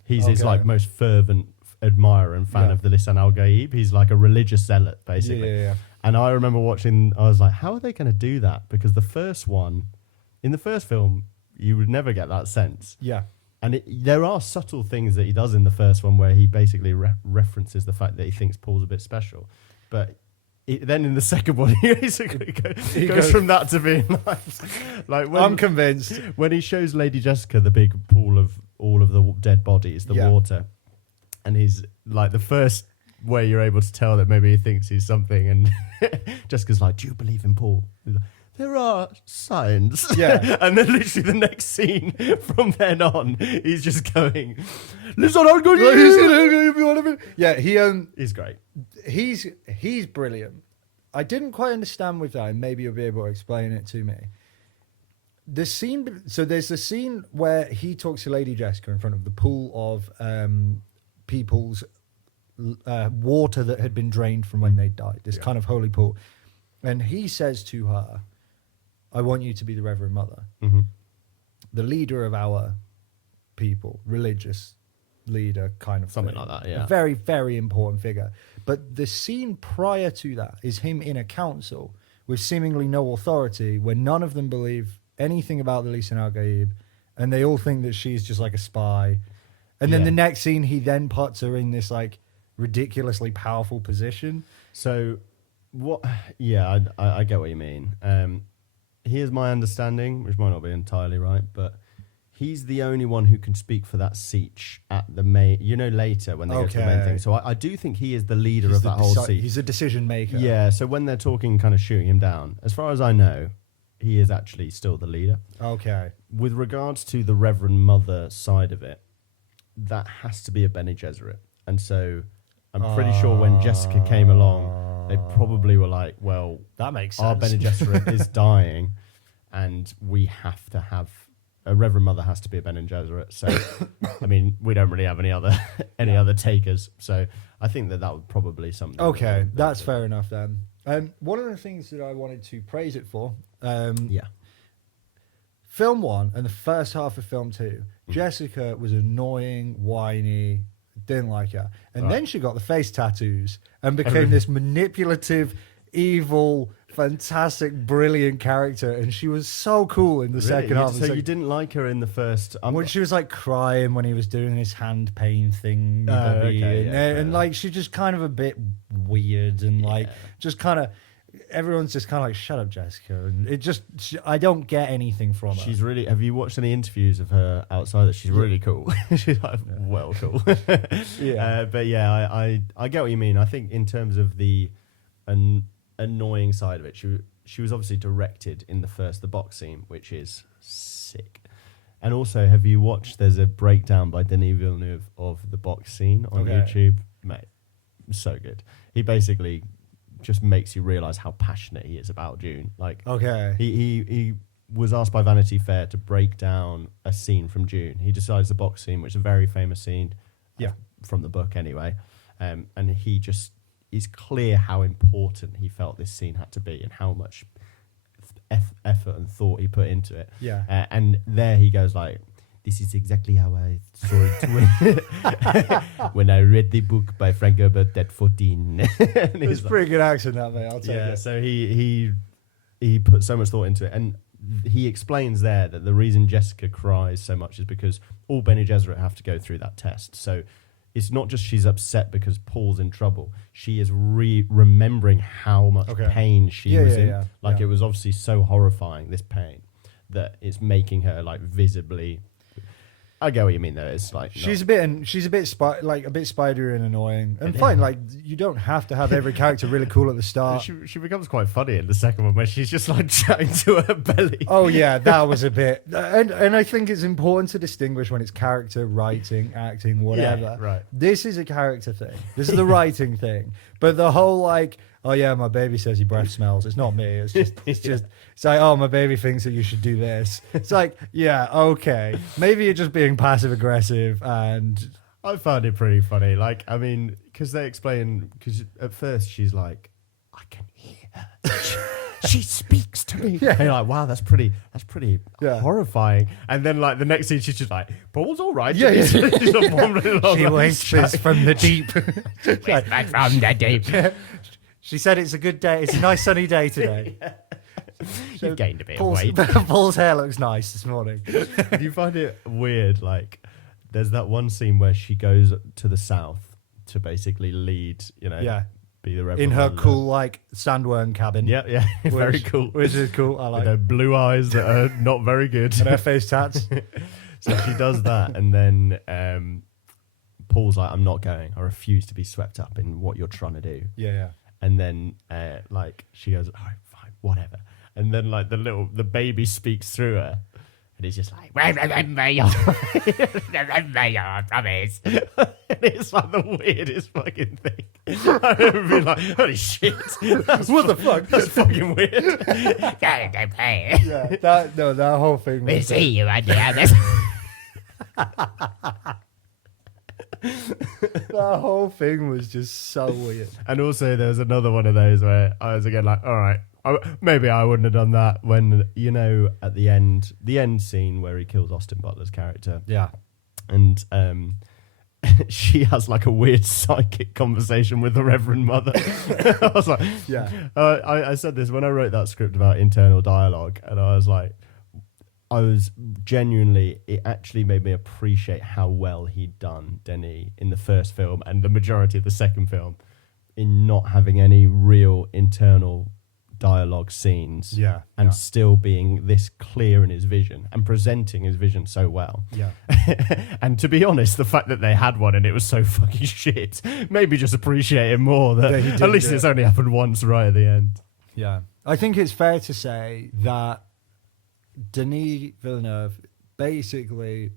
He's his like most fervent admirer and fan of the Lisan Al Gaib. He's like a religious zealot, basically. Yeah. And I remember watching, I was like, how are they going to do that? Because the first one, in the first film, you would never get that sense. Yeah. And there are subtle things that he does in the first one where he basically references the fact that he thinks Paul's a bit special. But then in the second one, he basically goes from that to being like when, I'm convinced. When he shows Lady Jessica the big pool of all of the dead bodies, the water, and he's like, the first way you're able to tell that maybe he thinks he's something, and Jessica's like, do you believe in Paul? He's like, there are signs. Yeah. And then literally the next scene from then on, he's just going, listen, I'm going to Yeah, he's great. He's brilliant. I didn't quite understand with that, and maybe you'll be able to explain it to me. The scene, so there's the scene where he talks to Lady Jessica in front of the pool of people's water that had been drained from when they died, this kind of holy pool. And he says to her, I want you to be the Reverend Mother, the leader of our people, religious leader kind of something thing. like that, yeah. A very, very important figure. But the scene prior to that is him in a council with seemingly no authority, where none of them believe anything about the Lisan Al Gaib, and they all think that she's just like a spy. And then the next scene, he then puts her in this like ridiculously powerful position. So what? Yeah, I get what you mean. Here's my understanding, which might not be entirely right, but he's the only one who can speak for that siege at the main. You know, later when they go to the main thing. So I do think he is the leader of that whole siege. He's a decision maker. Yeah. So when they're talking, kind of shooting him down, as far as I know, he is actually still the leader. Okay. With regards to the Reverend Mother side of it, that has to be a Bene Gesserit, and so I'm pretty sure when Jessica came along, they probably were like, well, that makes sense. Our Bene Gesserit is dying, and we have to have a Reverend Mother has to be a Bene Gesserit. So, I mean, we don't really have any other takers. So, I think that would probably something. Okay, that's fair enough then. One of the things that I wanted to praise it for, film 1 and the first half of film 2, Jessica was annoying, whiny, didn't like her. And then she got the face tattoos and became this manipulative, evil, fantastic, brilliant character. And she was so cool in the second half. So you didn't like her in the first... when she was like crying when he was doing his hand pain thing. And like, she's just kind of a bit weird and like, just kind of... Everyone's just kind of like, shut up, Jessica. And it just, I don't get anything from her. She's really, have you watched any interviews of her outside that she's really cool? She's like, well cool. But yeah, I get what you mean. I think in terms of the annoying side of it, she was obviously directed in the box scene, which is sick. And also, have you watched, there's a breakdown by Denis Villeneuve of the box scene on YouTube? Mate, so good. He basically just makes you realize how passionate he is about Dune. Like, he was asked by Vanity Fair to break down a scene from Dune. He decides the box scene, which is a very famous scene. Yeah. from the book anyway. And he just is clear how important he felt this scene had to be and how much effort and thought he put into it. Yeah. And there he goes like, this is exactly how I saw it when I read the book by Frank Herbert at 14. It's a pretty good accent, that, mate. I'll take it. So he put so much thought into it. And he explains there that the reason Jessica cries so much is because all Bene Gesserit have to go through that test. So it's not just she's upset because Paul's in trouble. She is remembering how much pain she was in. It was obviously so horrifying, this pain, that it's making her like visibly. I get what you mean though. It's like she's a bit spidery and annoying and fine. Like you don't have to have every character really cool at the start. She becomes quite funny in the second one where she's just like chatting to her belly. Oh yeah, that was a bit. And I think it's important to distinguish when it's character, writing, acting, whatever. Yeah, right. This is a character thing. This is the writing thing. But the whole like, oh yeah, my baby says your breath smells. It's not me. It's just it's like, oh, my baby thinks that you should do this. It's like, yeah, okay. Maybe you're just being passive aggressive. And I found it pretty funny. Like, I mean, because they explain, because at first she's like, I can hear her. She speaks to me. Yeah. And you're like, wow, that's pretty horrifying. And then like the next scene, she's just like, Paul's all right. Yeah, she's like wandering along. She whispers from the deep. From the deep. She said it's a good day. It's a nice sunny day today. You've gained a bit of weight. Paul's hair looks nice this morning. Do you find it weird? Like, there's that one scene where she goes to the south to basically lead, be the Reverend in her Mother. cool like sandworm cabin. Yeah, very cool. Which is cool. I like. With her blue eyes that are not very good. And her face tats. So she does that, and then Paul's like, "I'm not going. I refuse to be swept up in what you're trying to do." Yeah. And then like she goes, "All right, fine, whatever." And then like the baby speaks through her, and he's just like, Remember your promise. and it's like the weirdest fucking thing. I remember being like, holy shit, What the fuck? that's fucking weird. Yeah. That whole thing. We'll Was see you on the other that whole thing was just so weird. And also there was another one of those where I was again like, all right, maybe I wouldn't have done that when, at the end scene where he kills Austin Butler's character. Yeah. And she has like a weird psychic conversation with the Reverend Mother. I was like, Yeah. I said this when I wrote that script about internal dialogue, and I was genuinely, it actually made me appreciate how well he'd done Denis in the first film and the majority of the second film in not having any real internal dialogue scenes. Yeah. And still being this clear in his vision and presenting his vision so well. Yeah. And to be honest, the fact that they had one and it was so fucking shit made me just appreciate it more. That at least it's only happened once right at the end. Yeah. I think it's fair to say that Denis Villeneuve basically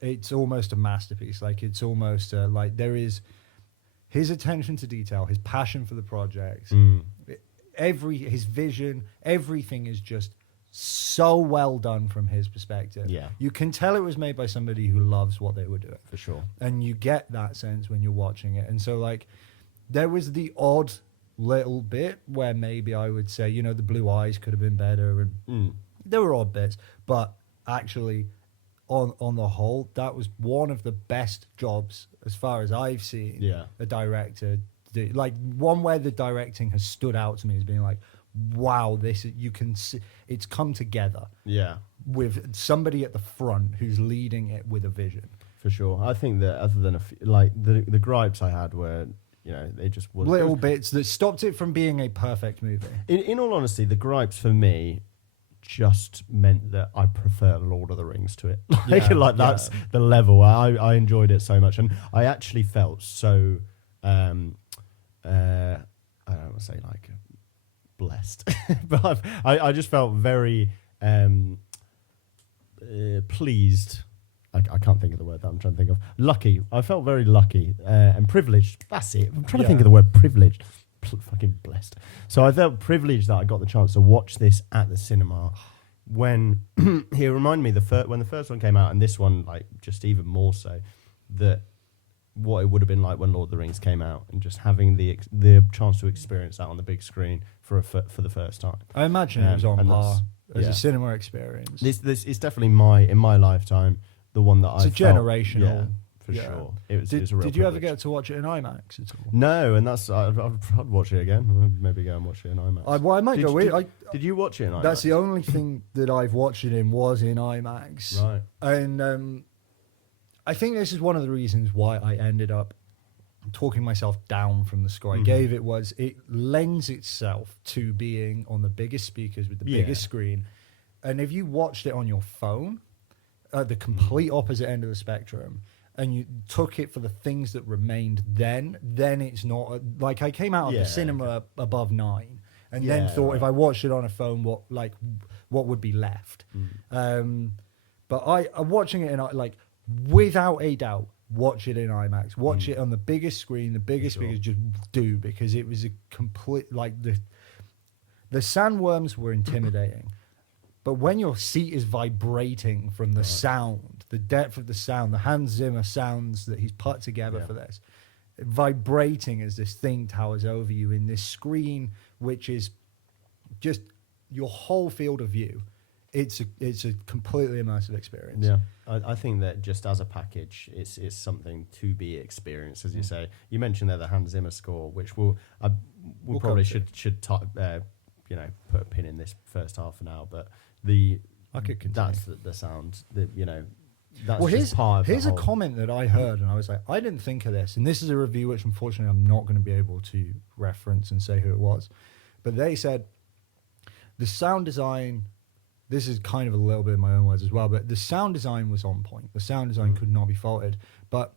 it's almost a masterpiece. Like it's almost like there is his attention to detail, his passion for the project, his vision, everything is just so well done from his perspective. Yeah. You can tell it was made by somebody who loves what they were doing. For sure. And you get that sense when you're watching it. And so like there was the odd little bit where maybe I would say, the blue eyes could have been better, and there were odd bits, but actually on the whole, that was one of the best jobs as far as I've seen a director do. Like one where the directing has stood out to me as being like, wow, you can see it's come together. Yeah. With somebody at the front who's leading it with a vision. For sure. I think that other than the gripes I had were, they just wasn't little bits that stopped it from being a perfect movie. In all honesty, the gripes for me just meant that I prefer Lord of the Rings to it. That's the level. I enjoyed it so much, and I actually felt so. I don't want to say like blessed, but I just felt very pleased. I can't think of the word that I'm trying to think of. Lucky. I felt very lucky and privileged. That's it. I'm trying to think of the word privileged. Fucking blessed. So I felt privileged that I got the chance to watch this at the cinema. When he reminded me when the first one came out, and this one like just even more so, that what it would have been like when Lord of the Rings came out, and just having the chance to experience that on the big screen for the first time. I imagine it was on and par as yeah. a cinema experience. This is definitely in my lifetime the one that I It's a generational. Yeah, for Yeah. sure. It was a real Did you ever privilege. get to watch it in IMAX at all? No, and that's I'd watch it again. Maybe go and watch it in IMAX. I might Did go. you- Did you watch it in IMAX? That's the only thing that I've watched it in was in IMAX. Right. And I think this is one of the reasons why I ended up talking myself down from the score I gave it. Was it lends itself to being on the biggest speakers with the biggest screen, and if you watched it on your phone at the complete opposite end of the spectrum and you took it for the things that remained, then it's not like I came out of the cinema above 9 and then thought if I watched it on a phone what would be left. But I'm watching it in like without a doubt, watch it in IMAX. Watch it on the biggest screen, the biggest speakers. Just do, because it was a complete the sandworms were intimidating, but when your seat is vibrating from the sound, the depth of the sound, the Hans Zimmer sounds that he's put together for this, vibrating as this thing towers over you in this screen, which is just your whole field of view. It's a completely immersive experience. Yeah, I think that just as a package, it's something to be experienced, as you say. You mentioned there the Hans Zimmer score, which we'll probably should put a pin in this first half for now. But I could continue. that's the sound that That's Well, just part of here's the a whole... comment that I heard, and I was like, I didn't think of this. And this is a review which, unfortunately, I'm not going to be able to reference and say who it was. But they said the sound design, this is kind of a little bit in my own words as well, but the sound design was on point. The sound design could not be faulted. But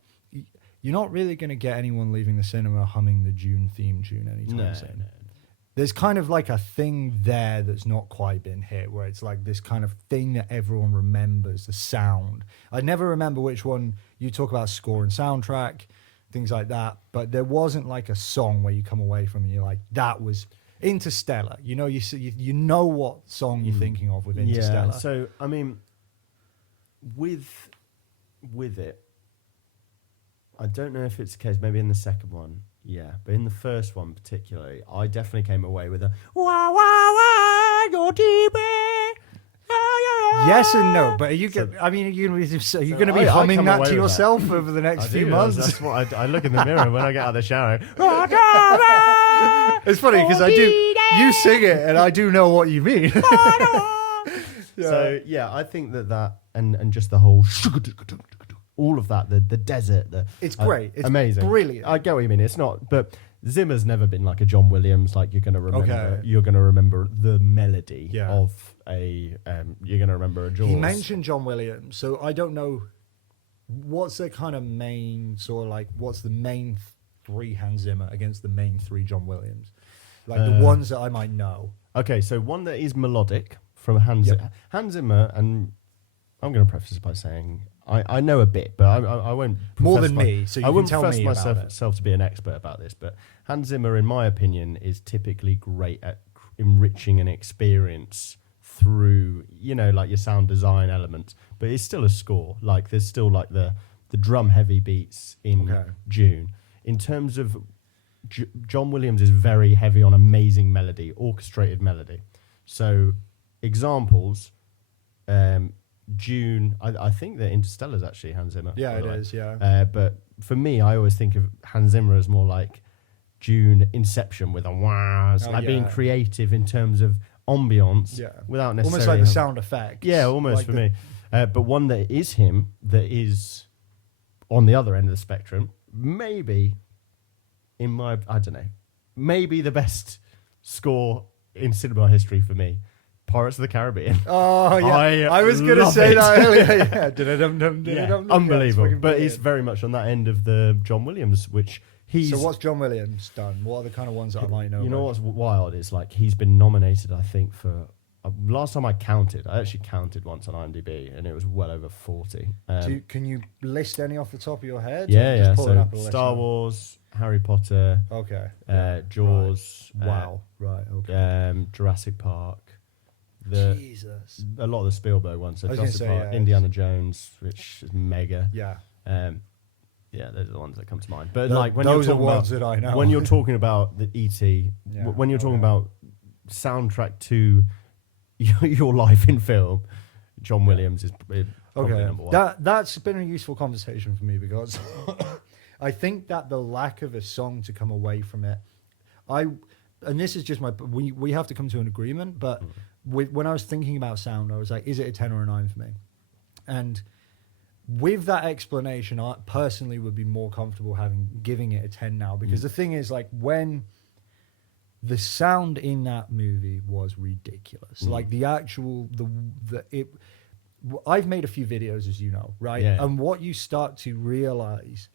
you're not really going to get anyone leaving the cinema humming the Dune theme tune anytime soon. No. There's kind of like a thing there that's not quite been hit, where it's like this kind of thing that everyone remembers, the sound. I never remember which one. You talk about score and soundtrack, things like that, but there wasn't like a song where you come away from and you're like, that was Interstellar. You know, you know what song you're thinking of with Interstellar. Yeah, so, I mean, with it, I don't know if it's the case, maybe in the second one, yeah, but in the first one particularly, I definitely came away with a wah wah wah, you're deep. Yes and no, but are you going to be humming come that away to with yourself over the next few months? That's what I look in the mirror when I get out of the shower. It's funny because you sing it and I do know what you mean. So yeah, I think that and just the whole all of that, the desert, It's great. It's amazing, brilliant. I get what you mean. It's not, but Zimmer's never been like a John Williams. Like you're going to remember, Okay. you're going to remember the melody Yeah. of a. You're going to remember a Jaws. He mentioned John Williams, so I don't know what's the kind of main sort of like what's the main three Hans Zimmer against the main three John Williams, like the ones that I might know. Okay, so one that is melodic from Hans Zimmer, and I'm going to preface this by saying I know a bit, but I won't. More profess than my- me, so you I can wouldn't tell profess me about it. myself to be an expert about this, but Hans Zimmer, in my opinion, is typically great at enriching an experience through, like your sound design elements, but it's still a score. Like there's still like the drum heavy beats in Dune. In terms of John Williams is very heavy on amazing melody, orchestrated melody. So examples, Dune, I think that Interstellar is actually Hans Zimmer. Yeah, by it the way. is. Yeah. But for me, I always think of Hans Zimmer as more like Dune Inception with a wah, being creative in terms of ambience without necessarily... Almost like the sound effects. Yeah, almost like for me. But one that is him, that is on the other end of the spectrum, maybe I don't know, maybe the best score in cinema history for me, Pirates of the Caribbean. Oh, yeah. I was going to say that earlier. Yeah. Unbelievable. But it's very much on that end of the John Williams, which he's... So what's John Williams done? What are the kind of ones that I might know? You know about? what's wild is like he's been nominated, I think, for... last time I actually counted once on IMDb, and it was well over 40. Can you list any off the top of your head? Yeah. Just pull it So up and list Star them. Wars, Harry Potter, Okay. Jaws, Wow. Right. Okay. Jurassic Park, Jesus. a lot of the Spielberg ones. So I was gonna Jurassic say, Park, yeah, Indiana Jones, which is mega. Yeah. Yeah, those are the ones that come to mind. But Th- like when those you're are talking ones about, that I know. when you're talking about the ET, Yeah. when you're talking Okay. about soundtrack to your life in film, John Williams is probably number one. That's been a useful conversation for me because I think that the lack of a song to come away from it, and this is just we have to come to an agreement, but when I was thinking about sound, I was like, is it a 10 or a 9 for me? And with that explanation, I personally would be more comfortable giving it a 10 now, because the thing is, like, when the sound in that movie was ridiculous, like the actual I've made a few videos, as you know, right? Yeah. And what you start to realize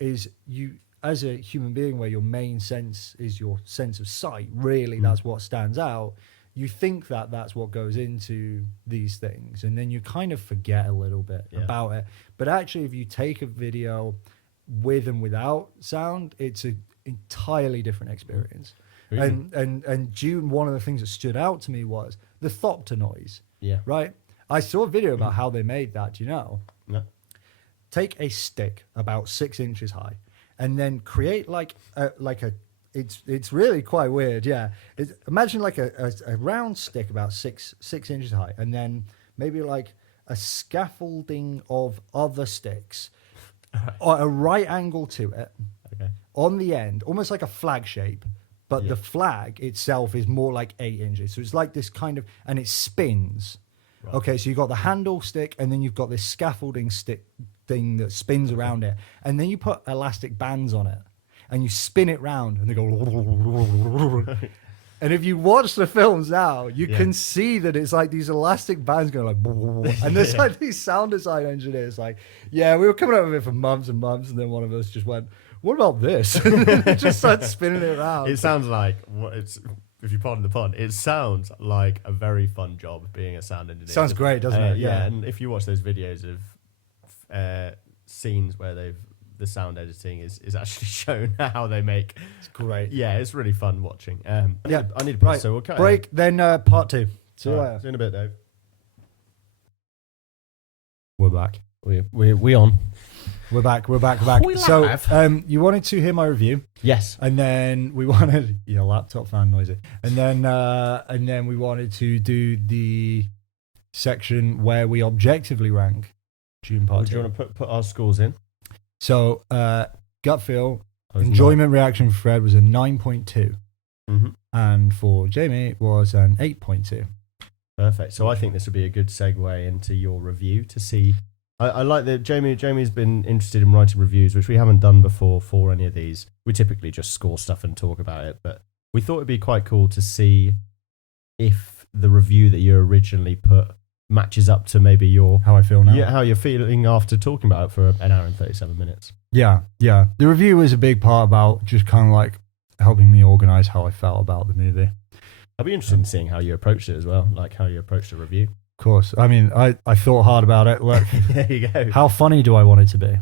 is you, as a human being, where your main sense is your sense of sight, really, that's what stands out. You think that that's what goes into these things, and then you kind of forget a little bit about it. But actually, if you take a video with and without sound, it's an entirely different experience. Really? And Dune, one of the things that stood out to me was the thopter noise. Yeah. Right? I saw a video about how they made that. Do you know? No. Take a stick about 6 inches high, and then create like a it's really quite weird. Yeah. Imagine like a round stick about six inches high, and then maybe like a scaffolding of other sticks at a right angle to it. Okay. On the end, almost like a flag shape, but the flag itself is more like 8 inches. So it's like this kind of, and it spins. Right. Okay, so you've got the handle stick, and then you've got this scaffolding stick thing that spins around it. And then you put elastic bands on it, and you spin it round, and they go. And if you watch the films now, you can see that it's like these elastic bands going like, and there's like these sound design engineers like, yeah, we were coming up with it for months and months, and then one of us just went, what about this? And then they just started spinning it around. It sounds like if you pardon the pun, it sounds like a very fun job being a sound engineer. Sounds great, doesn't it? Yeah, and if you watch those videos of scenes where the sound editing is actually shown how they make. It's great. Yeah, it's really fun watching. I need a break, Right. so we'll cut break. Then part 2. See you All later. right, see you in a bit, Dave. We're back. We on? We're back. We So live. you wanted to hear my review, Yes. and then we wanted your laptop fan noisy, and then we wanted to do the section where we objectively rank Dune Part Do 2. you want to put our scores in? So gut feel, I was enjoyment reaction for Fred was a 9.2, Mm-hmm. and for Jamie it was an 8.2. Perfect. So I think this would be a good segue into your review to see. I like that Jamie's been interested in writing reviews, which we haven't done before for any of these. We typically just score stuff and talk about it, but we thought it'd be quite cool to see if the review that you originally put matches up to maybe How I feel now. how you're feeling after talking about it for an hour and 37 minutes. Yeah. The review was a big part about just kind of like helping me organize how I felt about the movie. I'd be interested in seeing how you approached it as well, like how you approached a review. Of course. I mean, I thought hard about it. Like, There you go. how funny do I want it to be?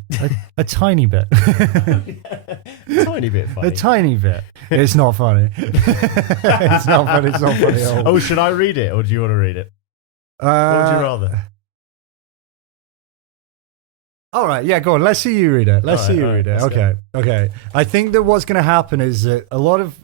A tiny bit. Tiny bit funny. A tiny bit. It's not funny. It's not funny. It's not funny at all. Oh, should I read it or do you want to read it? What would you rather? All right, yeah, go on. Let's see you read it. Let's see you read it. Okay. I think that what's going to happen is that a lot of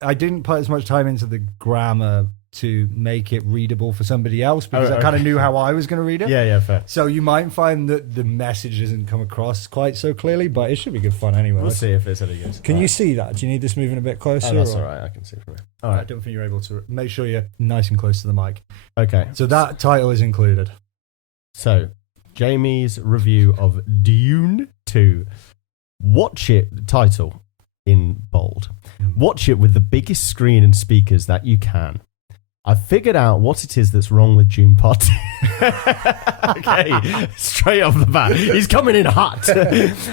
I didn't put as much time into the grammar to make it readable for somebody else because I kind of knew how I was going to read it. Yeah, fair. So you might find that the message doesn't come across quite so clearly, but it should be good fun anyway. We'll see if it's any good. Can you see that? Do you need this moving a bit closer? Oh, that's or- all right. I can see from here. All I right. don't think you're able to. Make sure you're nice and close to the mic. Okay. So that title is included. So, Jamie's review of Dune 2. Watch it, title in bold. Watch it with the biggest screen and speakers that you can. I figured out what it is that's wrong with Dune Part 2. Okay, straight off the bat. He's coming in hot.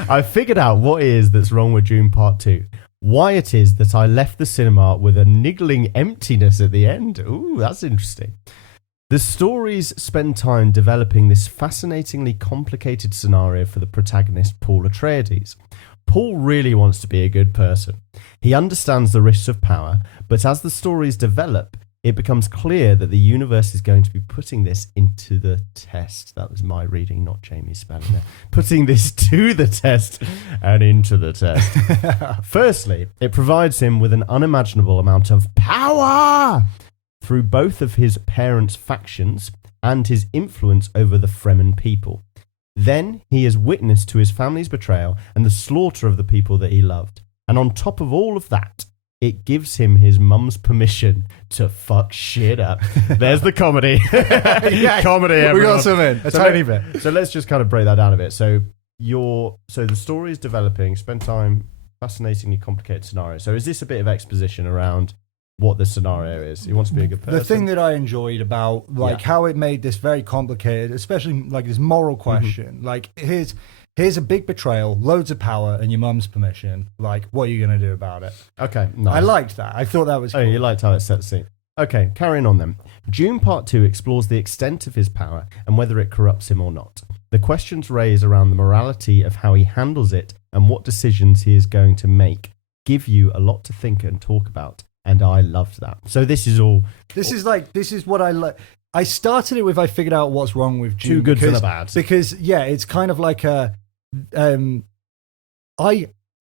I figured out what it is that's wrong with Dune Part 2. Why it is that I left the cinema with a niggling emptiness at the end. Ooh, that's interesting. The stories spend time developing this fascinatingly complicated scenario for the protagonist, Paul Atreides. Paul really wants to be a good person. He understands the risks of power, but as the stories develop, it becomes clear that the universe is going to be putting this into the test. That was my reading, not Jamie's spelling there. Putting this to the test and into the test. Firstly, it provides him with an unimaginable amount of power through both of his parents' factions and his influence over the Fremen people. Then he is witness to his family's betrayal and the slaughter of the people that he loved. And on top of all of that, it gives him his mum's permission to fuck shit up. There's the comedy. Comedy, everyone. We got some in, a tiny bit. So let's just kind of break that down a bit. So the story is developing, spend time, fascinatingly complicated scenario. So is this a bit of exposition around what the scenario is? He wants to be a good person. The thing that I enjoyed about how it made this very complicated, especially like this moral question, like here's a big betrayal, loads of power, and your mum's permission. Like, what are you going to do about it? Okay, nice. I liked that. I thought that was cool. Oh, you liked how it set the scene. Okay, carrying on then. Dune Part 2 explores the extent of his power and whether it corrupts him or not. The questions raised around the morality of how he handles it and what decisions he is going to make give you a lot to think and talk about. And I loved that. So this is what I like. I started it with I figured out what's wrong with Dune. Two goods and a bad. Because it's kind of like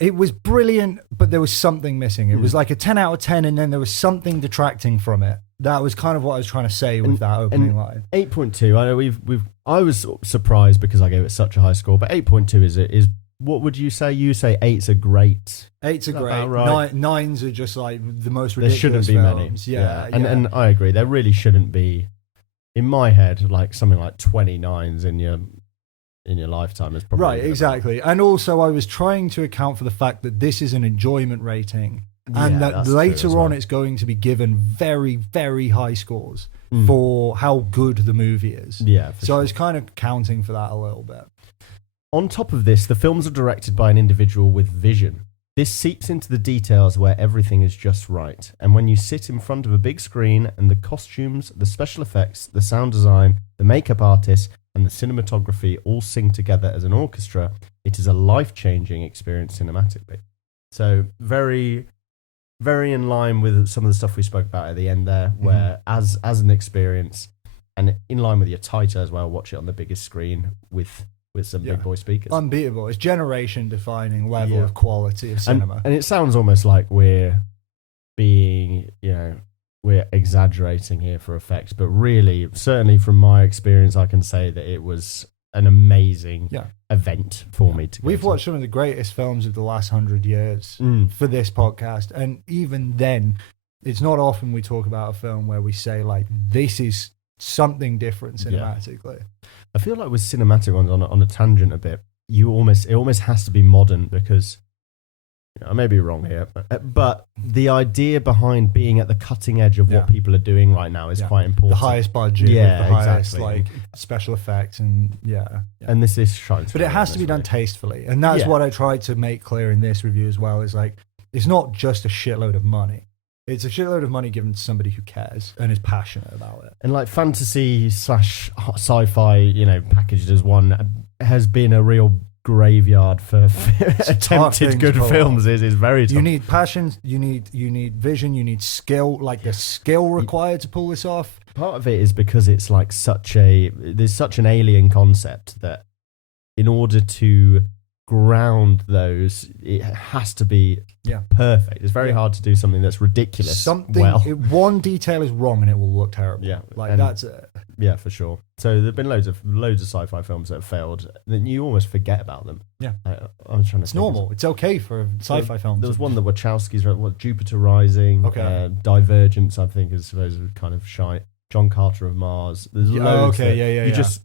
it was brilliant, but there was something missing. It was like a 10 out of 10, and then there was something detracting from it. That was kind of what I was trying to say with that opening line. 8.2. I know I was surprised because I gave it such a high score, but 8.2 is what would you say? You say 8's a great. 8's a great. Right? 9's are just like the most ridiculous. There shouldn't be films. many. Yeah. And I agree. There really shouldn't be. In my head, like something like 29s in your lifetime is probably right. Exactly. And also, I was trying to account for the fact that this is an enjoyment rating, and that later on it's going to be given very, very high scores for how good the movie is. Yeah. So I was kind of counting for that a little bit. On top of this, the films are directed by an individual with vision. This seeps into the details where everything is just right. And when you sit in front of a big screen and the costumes, the special effects, the sound design, the makeup artists, and the cinematography all sing together as an orchestra, it is a life-changing experience cinematically. So very, very in line with some of the stuff we spoke about at the end there, where as an experience, and in line with your title as well, watch it on the biggest screen with some big boy speakers. Unbeatable. It's generation-defining level of quality of cinema. And it sounds almost like we're being, we're exaggerating here for effect, but really, certainly from my experience, I can say that it was an amazing event for me to go We've to. watched some of the greatest films of the last 100 years for this podcast, and even then, it's not often we talk about a film where we say, like, this is something different cinematically. I feel like with cinematic ones, on a tangent a bit, it almost has to be modern because I may be wrong here, but the idea behind being at the cutting edge of what people are doing right now is quite important. The highest budget, the highest like special effects, and and this shines. But it has to be done tastefully, and that's what I tried to make clear in this review as well. Is like it's not just a shitload of money. It's a shitload of money given to somebody who cares and is passionate about it. And like fantasy / sci-fi, packaged as one, has been a real graveyard for attempted good films. Is very tough. You need passion, you need vision, you need skill, like the skill required to pull this off. Part of it is because it's like there's such an alien concept that in order to ground those, it has to be perfect. It's very hard to do something that's ridiculous. One detail is wrong and it will look terrible. Yeah, that's it. Yeah, for sure. So there've been loads of sci-fi films that have failed. Then you almost forget about them. Yeah, I'm trying to. It's normal. It's okay for a sci-fi film. There was one that Wachowski's wrote, Jupiter Rising, Divergence. I think is supposed to kind of shite. John Carter of Mars. There's loads.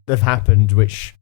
They've happened which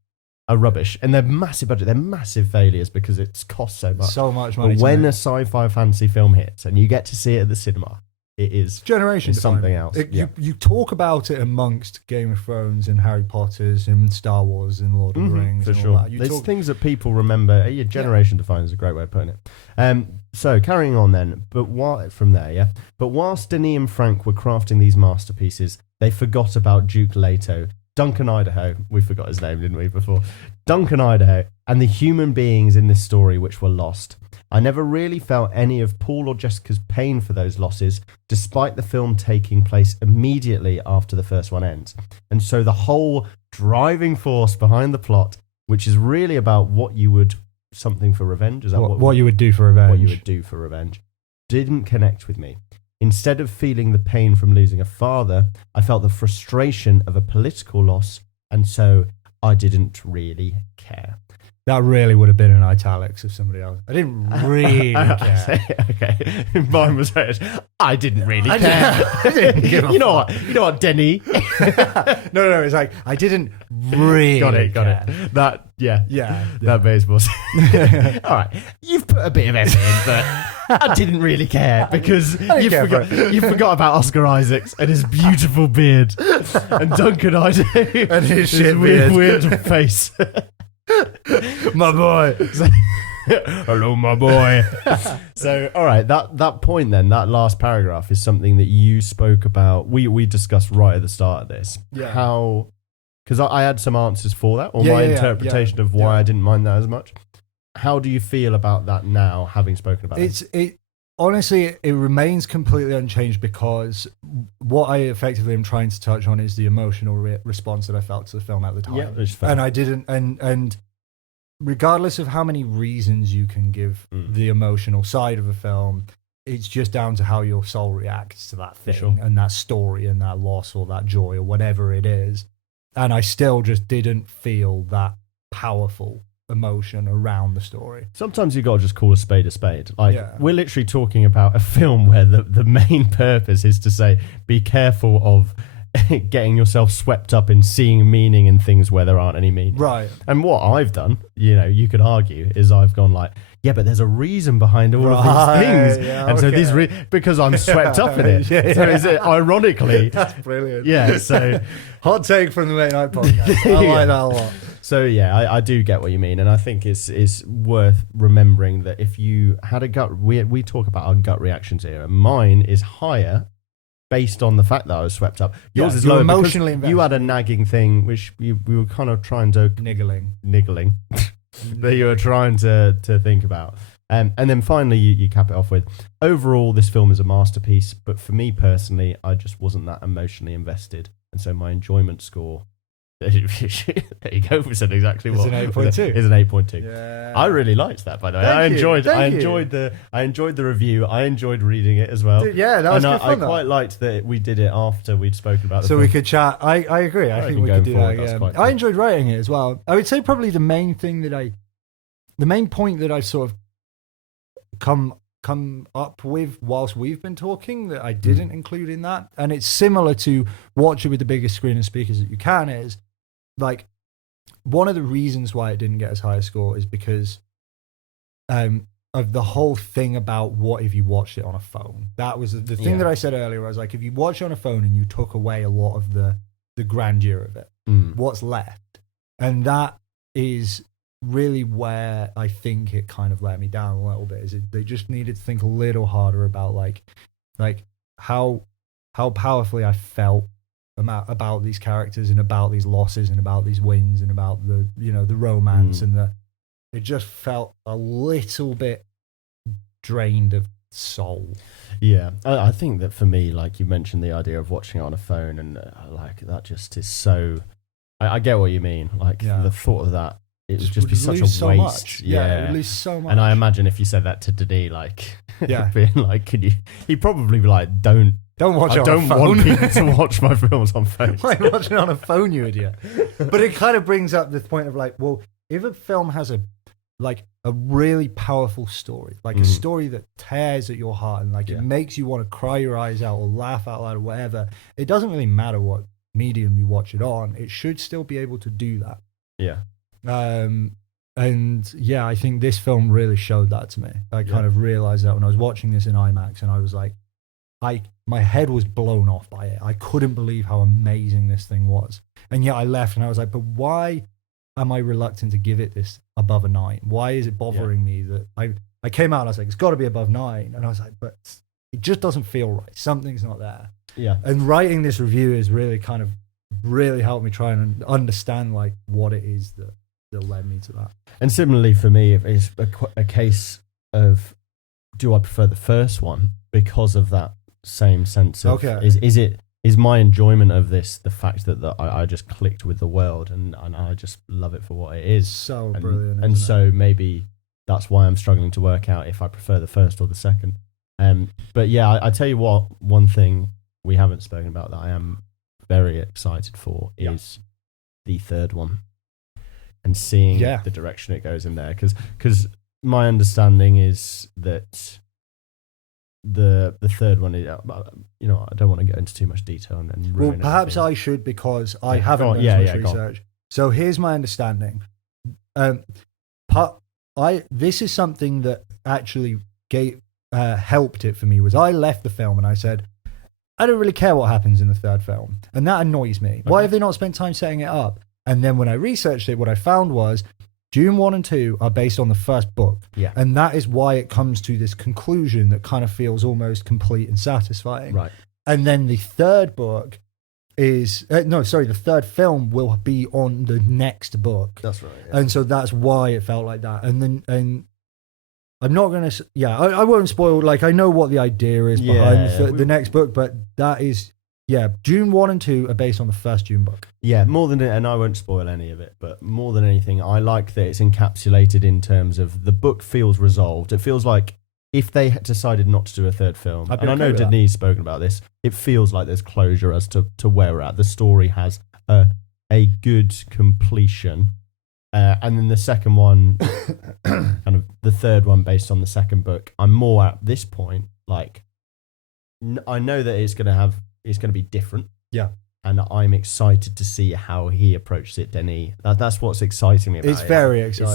are rubbish, and they're massive budget. They're massive failures because it's cost so much. So much money. But when a sci-fi fantasy film hits and you get to see it at the cinema, it is generation something else. You talk about it amongst Game of Thrones and Harry Potter's and Star Wars and Lord of the Rings. For and sure, all that. there's things that people remember. Generation defined is a great way of putting it. So carrying on then, but whilst Denis and Frank were crafting these masterpieces, they forgot about Duke Leto. Duncan Idaho, we forgot his name, didn't we, before? Duncan Idaho, and the human beings in this story which were lost. I never really felt any of Paul or Jessica's pain for those losses, despite the film taking place immediately after the first one ends. And so the whole driving force behind the plot, which is really about what you would, something for revenge, is that what you would do for revenge? What you would do for revenge, didn't connect with me. Instead of feeling the pain from losing a father, I felt the frustration of a political loss, and so I didn't really care. That really would have been in italics of somebody else. I didn't really care. Okay, mine was I didn't really care. I didn't give a You know what, Denis? No, it's like, I didn't really Got it. care. That, Yeah. that makes more sense. All right, you've put a bit of effort in, but I didn't really care because you forgot about Oscar Isaacs and his beautiful beard and Duncan Idaho And his shit beard. weird face. My boy. Hello, my boy. So, all right, that point then, that last paragraph is something that you spoke about. We discussed right at the start of this. Yeah. How, because I had some answers for that, or Yeah, my yeah, interpretation of why I didn't mind that as much. How do you feel about that now, having spoken about it? Honestly, it remains completely unchanged because what I effectively am trying to touch on is the emotional response that I felt to the film at the time. Yeah, it's fair. And I didn't, and regardless of how many reasons you can give the emotional side of a film, it's just down to how your soul reacts to that thing Sure. and that story and that loss or that joy or whatever it is. And I still just didn't feel that powerful emotion around the story. Sometimes you got to just call a spade a spade. Like, Yeah. we're literally talking about a film where the main purpose is to say, be careful of getting yourself swept up in seeing meaning in things where there aren't any meaning. Right. And what I've done, you could argue, is I've gone like, yeah, but there's a reason behind all of these things. Yeah, and so okay. these, because I'm swept up in it. Yeah, So is it ironically, That's brilliant. yeah, so... Hot take from the Late Night Podcast. I like that a lot. So yeah, I do get what you mean, and I think it's worth remembering that if you had a gut, we talk about our gut reactions here, and mine is higher based on the fact that I was swept up. Yours is you're lower emotionally because you had a nagging thing, which we were kind of trying to Niggling. that you were trying to think about. And then finally, you cap it off with, overall, this film is a masterpiece, but for me personally, I just wasn't that emotionally invested, and so my enjoyment score. There you go. We said exactly It's what an 8.2. It's an 8.2. Yeah. I really liked that, by the way. Thank you. I enjoyed the review. I enjoyed reading it as well. Dude, yeah, that was and good fun. I quite liked that we did it after we'd spoken about the So film. we could chat. I agree. I think we could do that forward, that's again. quite I cool. enjoyed writing it as well. I would say probably the main point that I've sort of come up with whilst we've been talking that I didn't include in that, and it's similar to watch it with the biggest screen and speakers that you can, is like one of the reasons why it didn't get as high a score is because of the whole thing about what if you watched it on a phone. That was the thing that I said earlier. I was like, if you watch it on a phone and you took away a lot of the grandeur of it, what's left? And that is really where I think it kind of let me down a little bit. They just needed to think a little harder about like how powerfully I felt about these characters and about these losses and about these wins and about the romance and it just felt a little bit drained of soul. Yeah, I think that for me, like you mentioned, the idea of watching it on a phone and like that just is so. I get what you mean. Like the thought of that, it would just be such a waste. So much. Yeah, it would lose so much. And I imagine if you said that to Denis, like, Yeah. being like, could you? He'd probably be like, don't watch it I on a don't phone. want people to watch my films on phones. Why watch it on a phone, you idiot? But it kind of brings up the point of like, well, if a film has a really powerful story, like a story that tears at your heart and like it makes you want to cry your eyes out or laugh out loud or whatever, it doesn't really matter what medium you watch it on. It should still be able to do that. Yeah. And yeah, I think this film really showed that to me. I kind of realized that when I was watching this in IMAX, and I was like, my head was blown off by it. I couldn't believe how amazing this thing was. And yet I left and I was like, but why am I reluctant to give it this above a 9? Why is it bothering me that I came out and I was like, it's got to be above 9. And I was like, but it just doesn't feel right. Something's not there. Yeah. And writing this review is really kind of really helped me try and understand like what it is that led me to that. And similarly for me, it's a case of do I prefer the first one because of that same sense of is my enjoyment of this the fact that I just clicked with the world and I just love it for what it is. So brilliant. And so maybe that's why I'm struggling to work out if I prefer the first or the second. But yeah, I tell you what, one thing we haven't spoken about that I am very excited for is the third one and seeing the direction it goes in there. Because my understanding is that the third one is, you know, I don't want to get into too much detail and then ruin perhaps everything. I should, because I haven't done so much research. So here's my understanding. This is something that actually helped it for me. Was I left the film and I said, I don't really care what happens in the third film, and that annoys me. Why have they not spent time setting it up? And then when I researched it, what I found was Dune 1 and 2 are based on the first book. Yeah. And that is why it comes to this conclusion that kind of feels almost complete and satisfying. Right. And then the third book is, the third film will be on the next book. That's right. Yeah. And so that's why it felt like that. And I'm not going to, I won't spoil, like, I know what the idea is behind the next book, but that is, Dune 1 and 2 are based on the first Dune book. Yeah, and I won't spoil any of it, but more than anything, I like that it's encapsulated in terms of the book feels resolved. It feels like if they had decided not to do a third film, and I know Denis spoken about this, it feels like there's closure as to where we're at. The story has a good completion. And then the second one, kind of the third one based on the second book, I'm more at this point, like, I know that it's going to be different. Yeah. And I'm excited to see how he approaches it, Denis. That's what's exciting me about it. It's very exciting.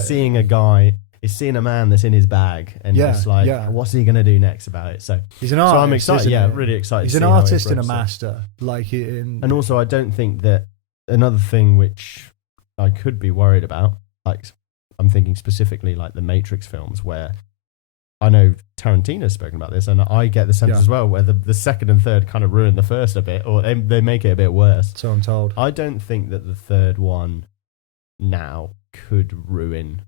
It's seeing a man that's in his bag and just like, what's he going to do next about it? So he's an artist. So I'm excited, really excited. He's an artist and a master. And also, I don't think that another thing which I could be worried about, like I'm thinking specifically like the Matrix films, where I know Tarantino's spoken about this, and I get the sense as well where the second and third kind of ruin the first a bit, or they make it a bit worse. So I'm told. I don't think that the third one now could ruin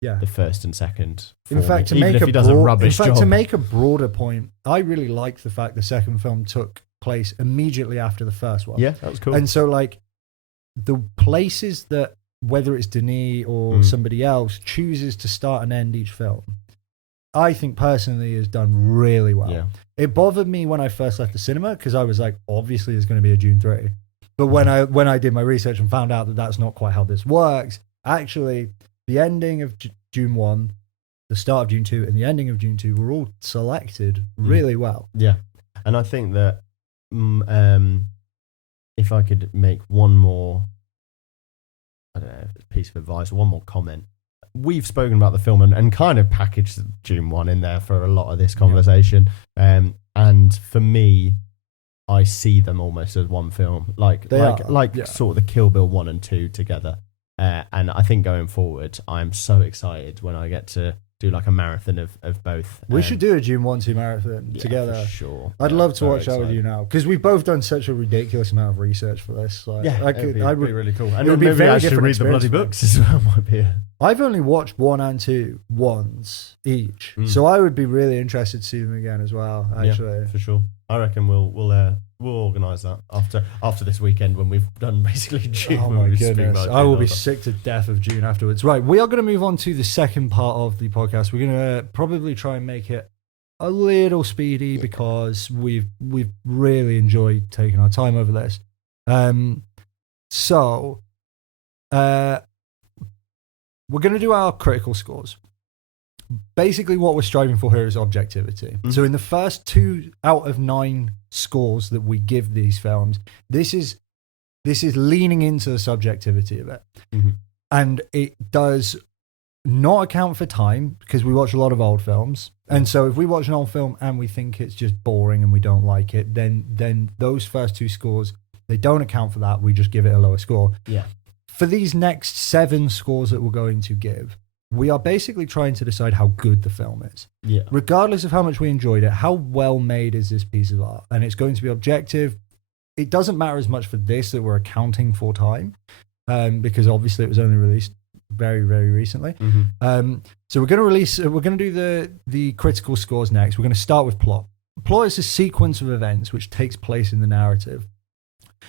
the first and second. In fact, to make a broader point, I really like the fact the second film took place immediately after the first one. Yeah, that was cool. And so, like, the places that, whether it's Denis or somebody else, chooses to start and end each film, I think personally is done really well. Yeah. It bothered me when I first left the cinema because I was like, obviously there's going to be a Dune 3. But when I did my research and found out that that's not quite how this works, actually, the ending of Dune 1, the start of Dune 2, and the ending of Dune 2 were all selected really well. Yeah. And I think that if I could make one more, I don't know, piece of advice or one more comment. We've spoken about the film and kind of packaged Dune 1 in there for a lot of this conversation. And for me, I see them almost as one film, like sort of the Kill Bill 1 and 2 together. And I think going forward, I'm so excited when I get to do like a marathon of both. We should do a Dune 1-2 marathon together. For sure. I'd love to watch that with you now, because we've both done such a ridiculous amount of research for this. Like, it'd be really cool. And it would be maybe very I should different read the bloody books as well. Might be. I've only watched 1 and 2 once each, so I would be really interested to see them again as well. Actually, for sure. I reckon we'll organise that after this weekend when we've done basically Dune. Oh my goodness, I will be sick to death of Dune afterwards. Right, we are going to move on to the second part of the podcast. We're going to probably try and make it a little speedy because we've really enjoyed taking our time over this. So we're going to do our critical scores. Basically, what we're striving for here is objectivity. Mm-hmm. So in the first 2 out of 9 scores that we give these films, this is leaning into the subjectivity of it. Mm-hmm. And it does not account for time, because we watch a lot of old films. Mm-hmm. And so if we watch an old film and we think it's just boring and we don't like it, then those first 2 scores, they don't account for that. We just give it a lower score. Yeah. For these next 7 scores that we're going to give, we are basically trying to decide how good the film is. Yeah. Regardless of how much we enjoyed it, how well made is this piece of art? And it's going to be objective. It doesn't matter as much for this that we're accounting for time, because obviously it was only released very, very recently. So we're going to do the critical scores next. We're going to start with plot. Plot is a sequence of events which takes place in the narrative.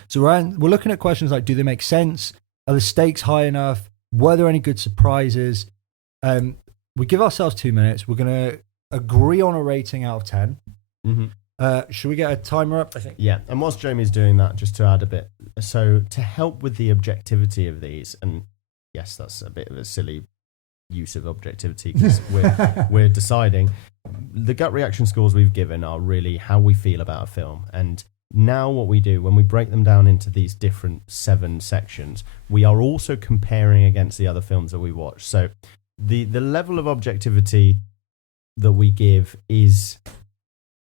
So we're looking at questions like, do they make sense? Are the stakes high enough? Were there any good surprises? We give ourselves 2 minutes. We're going to agree on a rating out of 10. Should we get a timer up? I think. Yeah, and whilst Jamie's doing that, just to add a bit, so to help with the objectivity of these, and yes, that's a bit of a silly use of objectivity because we're deciding. The gut reaction scores we've given are really how we feel about a film, and now what we do when we break them down into these different 7 sections, we are also comparing against the other films that we watch. So the level of objectivity that we give is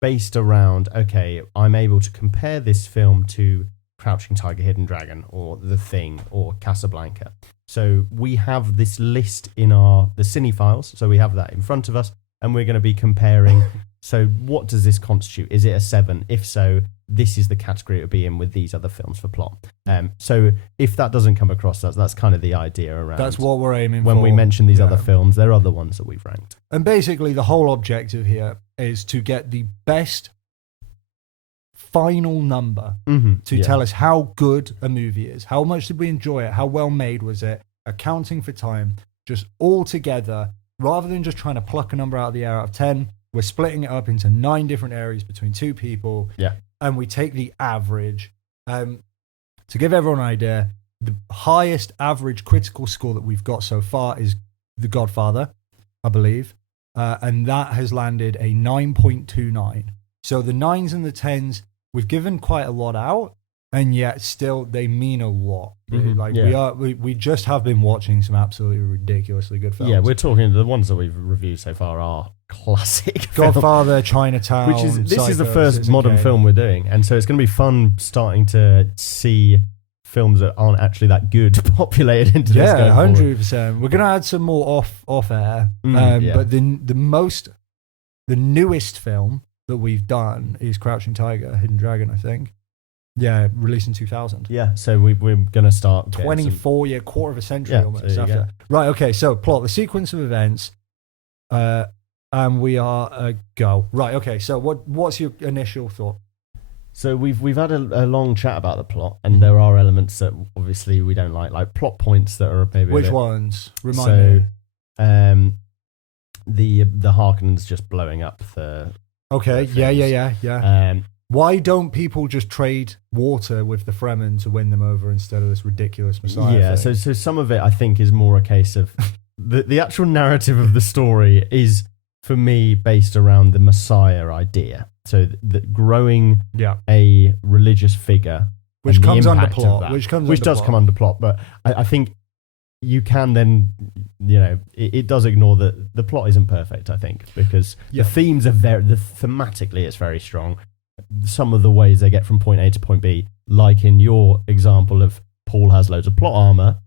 based around, okay, I'm able to compare this film to Crouching Tiger, Hidden Dragon, or The Thing, or Casablanca. So we have this list in the cine files, so we have that in front of us, and we're going to be comparing. So what does this constitute? Is it a 7? If so, this is the category it would be in with these other films for plot. So if that doesn't come across, that's kind of the idea around. That's what we're aiming when for. we mention these other films, there are other ones that we've ranked. And basically the whole objective here is to get the best final number to tell us how good a movie is. How much did we enjoy it? How well made was it? Accounting for time, just all together, rather than just trying to pluck a number out of the air out of 10. We're splitting it up into 9 different areas between 2 people. Yeah. And we take the average. To give everyone an idea, the highest average critical score that we've got so far is The Godfather, I believe. And that has landed a 9.29. So the 9s and the 10s, we've given quite a lot out, and yet still they mean a lot. We just have been watching some absolutely ridiculously good films. Yeah, we're talking, the ones that we've reviewed so far are classic. Godfather, Chinatown, this is the Psycho, first modern film we're doing, and so it's going to be fun starting to see films that aren't actually that good populated into this. Yeah, 100%. We're going to add some more off air, but the newest film that we've done is Crouching Tiger, Hidden Dragon, I think. Yeah, released in 2000. Yeah, so we're going to start 24 year, quarter of a century almost after. Right, okay, so plot, the sequence of events, and we are go. Right, okay, so what's your initial thought? So we've had a long chat about the plot, and there are elements that obviously we don't like plot points that are maybe Which ones? Remind me. The Harkonnens just blowing up the... Okay, yeah. Why don't people just trade water with the Fremen to win them over instead of this ridiculous Messiah? Yeah, thing? so some of it I think is more a case of the actual narrative of the story is for me based around the Messiah idea. So that growing a religious figure, which comes under plot, which does come under plot, but I think you can then, it does ignore that the plot isn't perfect, I think, because the themes are thematically it's very strong. Some of the ways they get from point A to point B, like in your example of Paul has loads of plot armor,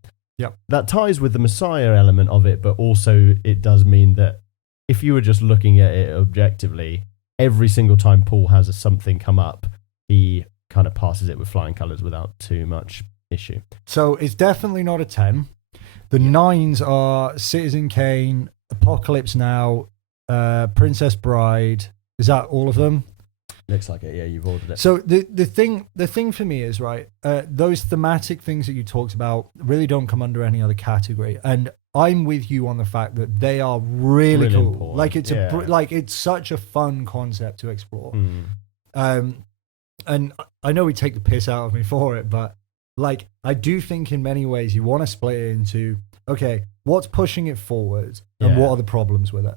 that ties with the Messiah element of it, but also it does mean that if you were just looking at it objectively, every single time Paul has something come up, he kind of passes it with flying colours without too much issue. So it's definitely not a 10. The 9s are Citizen Kane, Apocalypse Now, Princess Bride. Is that all of them? Looks like it. Yeah, you've ordered it. So the thing for me is, right, those thematic things that you talked about really don't come under any other category, and I'm with you on the fact that they are really cool. Important. Like it's such a fun concept to explore. And I know we take the piss out of me for it, but like I do think in many ways you want to split it into, okay, what's pushing it forward and what are the problems with it?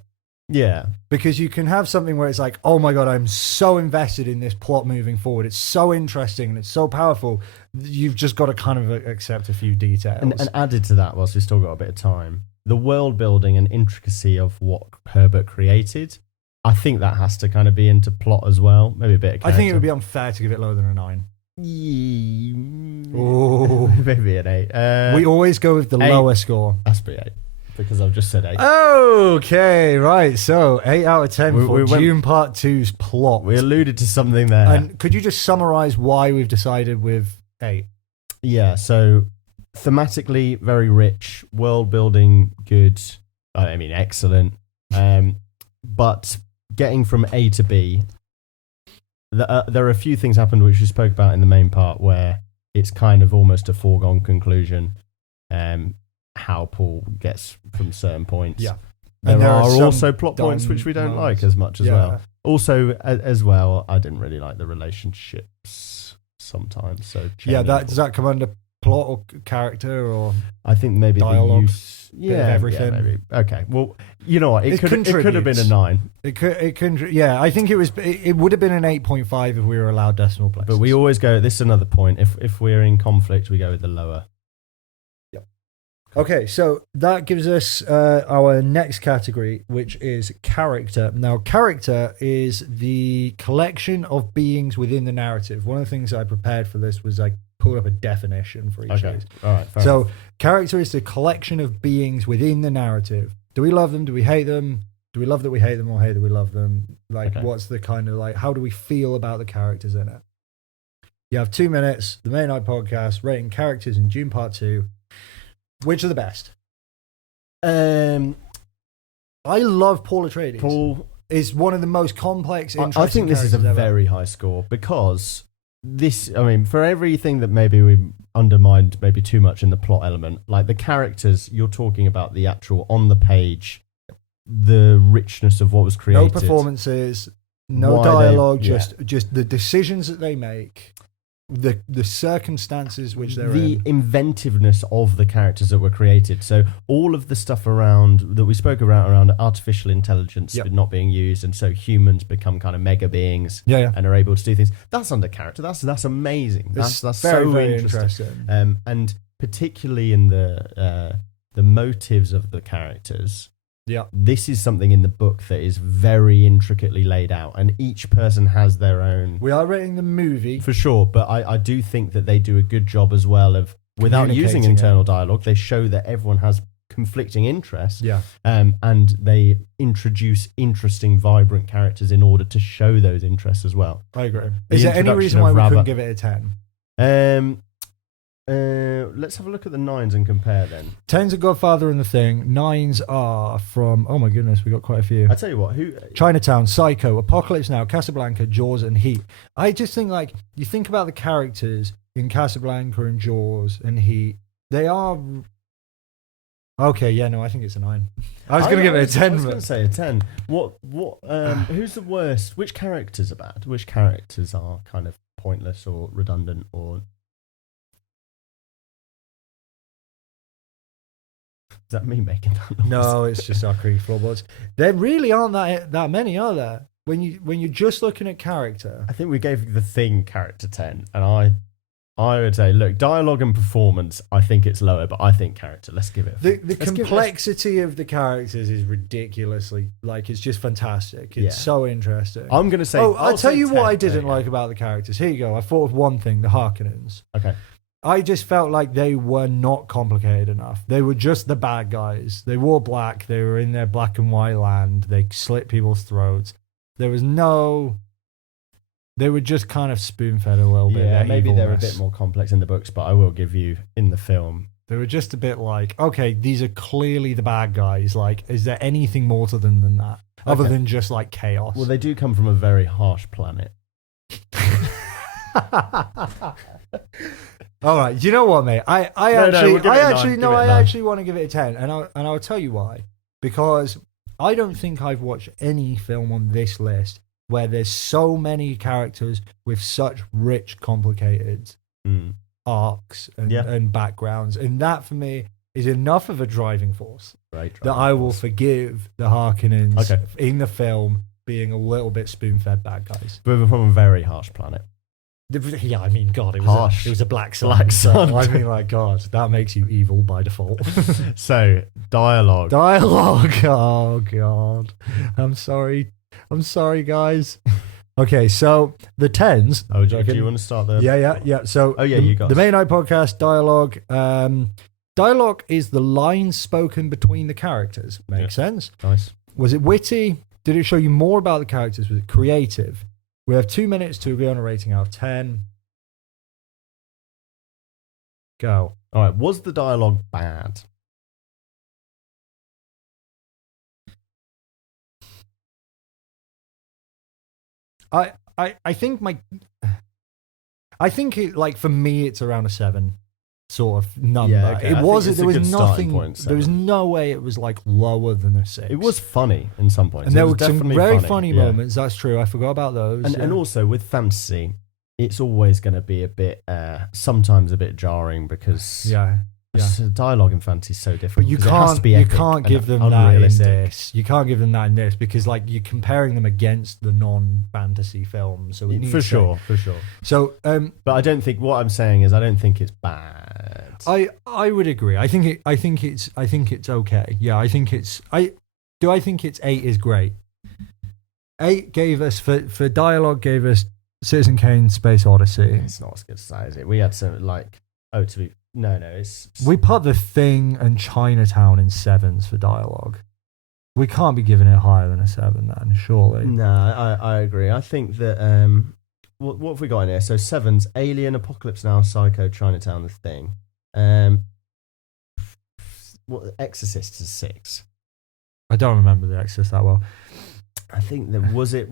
Yeah. Because you can have something where it's like, oh my God, I'm so invested in this plot moving forward. It's so interesting and it's so powerful. You've just got to kind of accept a few details. And added to that, whilst we've still got a bit of time, the world building and intricacy of what Herbert created, I think that has to kind of be into plot as well. Maybe a bit of character. I think it would be unfair to give it lower than a 9. Oh, maybe an 8. We always go with the 8. lower score. That's be 8. Because I've just said 8. Okay, right. So 8 out of 10 for Dune Part 2's plot. We alluded to something there. And could you just summarize why we've decided with 8? Yeah, so thematically very rich, world building good. I mean, excellent. But getting from A to B, there are a few things happened which we spoke about in the main part where it's kind of almost a foregone conclusion. How Paul gets from certain points. Yeah. There are some also plot points which we don't like as much as well. Also, as well, I didn't really like the relationships sometimes. So does that come under plot or character or? I think maybe dialogue, the use, everything. Yeah, maybe. Okay, well, you know what? It could have been a 9. It could. Yeah, I think it would have been an 8.5 if we were allowed decimal places. But we always go. This is another point. If we're in conflict, we go with the lower. Okay, so that gives us our next category, which is character. Now, character is the collection of beings within the narrative. One of the things I prepared for this was I pulled up a definition for each of these. All right. So, character is the collection of beings within the narrative. Do we love them? Do we hate them? Do we love that we hate them or hate that we love them? What's the kind of how do we feel about the characters in it? You have 2 minutes, the Main Night Podcast, rating characters in Dune Part 2. Which are the best? I love Paul Atreides. Paul is one of the most complex, interesting I think this is a very high score because this, I mean, for everything that maybe we undermined maybe too much in the plot element, like the characters, you're talking about the actual on the page, the richness of what was created. No performances, no dialogue, just the decisions that they make. The circumstances which they're in. The inventiveness of the characters that were created. So all of the stuff around that we spoke around artificial intelligence not being used, and so humans become kind of mega beings and are able to do things. That's under character. That's amazing. That's very, so very interesting. And particularly in the motives of the characters. Yeah, this is something in the book that is very intricately laid out, and each person has their own. We are rating the movie for sure, but I do think that they do a good job as well of, without using internal dialogue, they show that everyone has conflicting interests. Yeah, and they introduce interesting, vibrant characters in order to show those interests as well. I agree. Is there any reason why we couldn't give it a 10? Let's have a look at the 9s and compare then. 10's a Godfather and The Thing. 9s are from, oh my goodness, we got quite a few. I tell you what, Chinatown, Psycho, Apocalypse Now, Casablanca, Jaws, and Heat. I just think, you think about the characters in Casablanca and Jaws and Heat. They are. Okay, yeah, no, I think it's a 9. I was going to give it a 10. I was going to say a 10. Who's the worst? Which characters are bad? Which characters are kind of pointless or redundant or? Is that me making that noise? No, it's just our creepy floorboards. There really aren't that many, are there? When you're just looking at character. I think we gave The Thing character 10, and I would say, look, dialogue and performance, I think it's lower, but I think character, let's give it the complexity of the characters is ridiculously, it's just fantastic. It's so interesting. I'm going to say... I'll tell you what I didn't like about the characters. Here you go. I thought of one thing, the Harkonnens. Okay. I just felt like they were not complicated enough. They were just the bad guys. They wore black. They were in their black and white land. They slit people's throats. There was no... They were just kind of spoon-fed a little bit. Yeah, maybe they're a bit more complex in the books, but I will give you, in the film... They were just a bit okay, these are clearly the bad guys. Is there anything more to them than that? Other than just, chaos? Well, they do come from a very harsh planet. All right, you know what, mate? I actually want to give it a 10, and I'll tell you why. Because I don't think I've watched any film on this list where there's so many characters with such rich, complicated arcs and backgrounds, and that for me is enough of a driving force that I will forgive the Harkonnens in the film being a little bit spoon-fed bad guys. But from a very harsh planet. Yeah, I mean, God, it was a black sun. Black sun. So, I mean, God, that makes you evil by default. So, dialogue. Oh, God. I'm sorry, guys. Okay, so the 10s. Oh, do you want to start there? Yeah. So, you got the Main Night Podcast, dialogue. Dialogue is the lines spoken between the characters. Makes sense. Nice. Was it witty? Did it show you more about the characters? Was it creative? We have 2 minutes to agree on a rating out of 10. Go. All right. Was the dialogue bad? I think I think it, like, for me, it's around a 7 sort of number. Yeah, okay. I It think was it's there a was good starting nothing. point, There was 7. no way it was like lower than a 6. It was funny in some points. and there It were was some definitely very funny yeah. moments. That's true. I forgot about those. And also with fantasy, it's always going to be a bit, sometimes a bit jarring because yeah. dialogue in fantasy is so different. But you 'cause it has to can't be you epic can't and give them that in unrealistic. this. You can't give them that in this because like you're comparing them against the non-fantasy films. So it needs For to- sure. So But I don't think what I'm saying is I don't think it's bad. I would agree. I think it's okay. Yeah, I think it's I think it's 8 is great. 8 gave us for dialogue gave us Citizen Kane, Space Odyssey. It's not as good as that, is it? We had some like it's We put The Thing and Chinatown in 7s for dialogue. We can't be giving it higher than a 7 then, surely. No, I agree. I think that what have we got in here? So 7's Alien, Apocalypse Now, Psycho, Chinatown, The Thing. What Exorcist is 6. I don't remember The Exorcist that well. I think that was it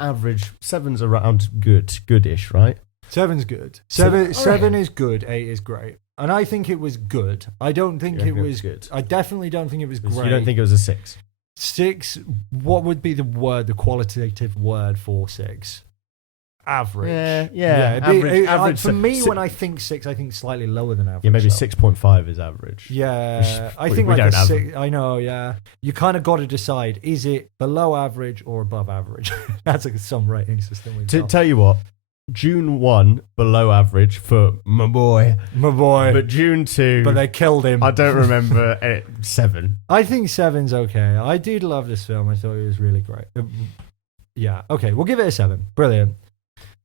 average? 7's around goodish, right? 7's good. So- 7 is good. 8 is great. And I think it was good. I don't think You it reckon it was was good? I definitely don't think it was great. You don't think it was a 6? 6, what would be the qualitative word for 6? Average. Yeah. Average. For me, si- when I think 6, I think slightly lower than average. Yeah, maybe though. 6.5 is average. Yeah, I We- think we like don't a have 6. I know, yeah. You kind of got to decide, is it below average or above average? That's like some rating system we've To got. tell you what, June 1 below average for my boy, My boy. but June 2, But they killed him. I don't remember 7. I think 7's okay. I did love this film. I thought it was really great. Yeah, okay, we'll give it a 7. Brilliant.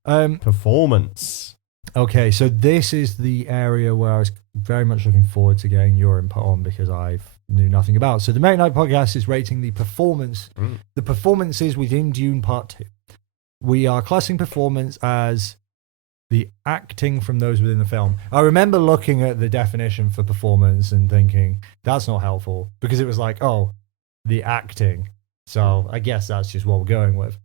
Performance. Okay, so this is the area where I was very much looking forward to getting your input on because I knew nothing about. So the Mate Night Podcast is rating the performances within Dune Part 2. We are classing performance as the acting from those within the film. I remember looking at the definition for performance and thinking, that's not helpful because it was like, oh, the acting. So I guess that's just what we're going with.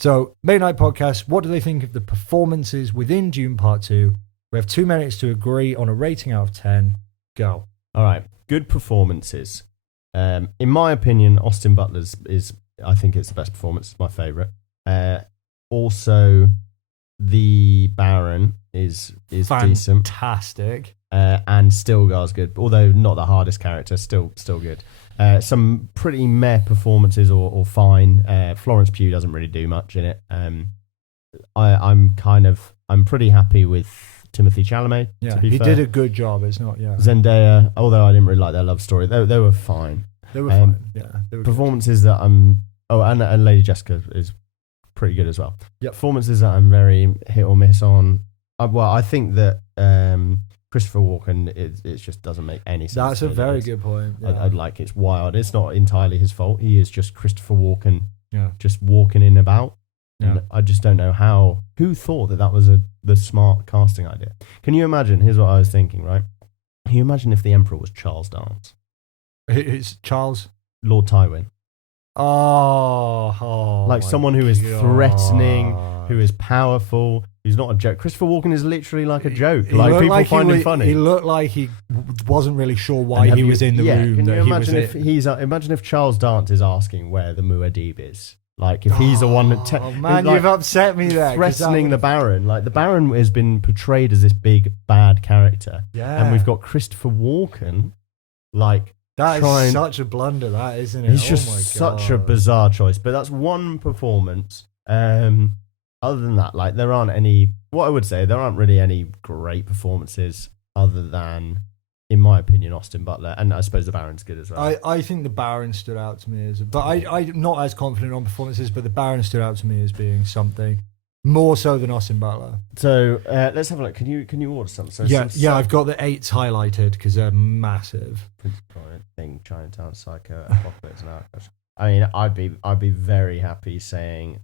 So, May Night Podcast, what do they think of the performances within Dune Part 2? We have 2 minutes to agree on a rating out of 10. Go. All right, good performances. In my opinion, Austin Butler's I think it's the best performance. It's my favourite. Also, the Baron is decent. Fantastic. And Stilgar's good, although not the hardest character, still good. Some pretty meh performances or fine. Florence Pugh doesn't really do much in it. I'm pretty happy with Timothée Chalamet. Yeah, to be he fair. did a good job. It's not, yeah. Zendaya, although I didn't really like their love story, they were fine. They were fine. Yeah. They were good. Performances that and Lady Jessica is pretty good as well. Yep. Performances that I'm very hit or miss on. I think that Christopher Walken, it just doesn't make any sense. That's to a me. very It's- good point. Yeah. I'd like it's wild. It's not entirely his fault. He is just Christopher Walken, yeah. just walking in about. Yeah. And I just don't know who thought that was the smart casting idea. Can you imagine? Here's what I was thinking, right? Can you imagine if the Emperor was Charles Dance, It's Charles. Lord Tywin? Oh, Like my someone who is God. threatening, who is powerful, who's not a joke. Christopher Walken is literally like a joke. He Like looked people like find him funny. He looked like he wasn't really sure why And have he you- was in the room. Can you that he was imagine if in. imagine if Charles Dance is asking where the Muad'Dib is? Like if he's the one that Oh man, like, you've upset me there. 'cause that threatening the would've- Baron. Like the Baron has been portrayed as this big bad character, Yeah, and we've got Christopher Walken. Like that trying- is such a blunder. That isn't it? he's Oh just my such a God. bizarre choice. But that's one performance. Other than that, like there aren't any. What I would say, there aren't really any great performances other than, in my opinion, Austin Butler, and I suppose the Baron's good as well. I think the Baron stood out to me but I'm not as confident on performances, but the Baron stood out to me as being something more so than Austin Butler. So let's have a look. Can you order some? So Yeah, I've got the 8s highlighted because they're massive. Thing Chinatown Psycho Apocalypse Now. I mean, I'd be very happy saying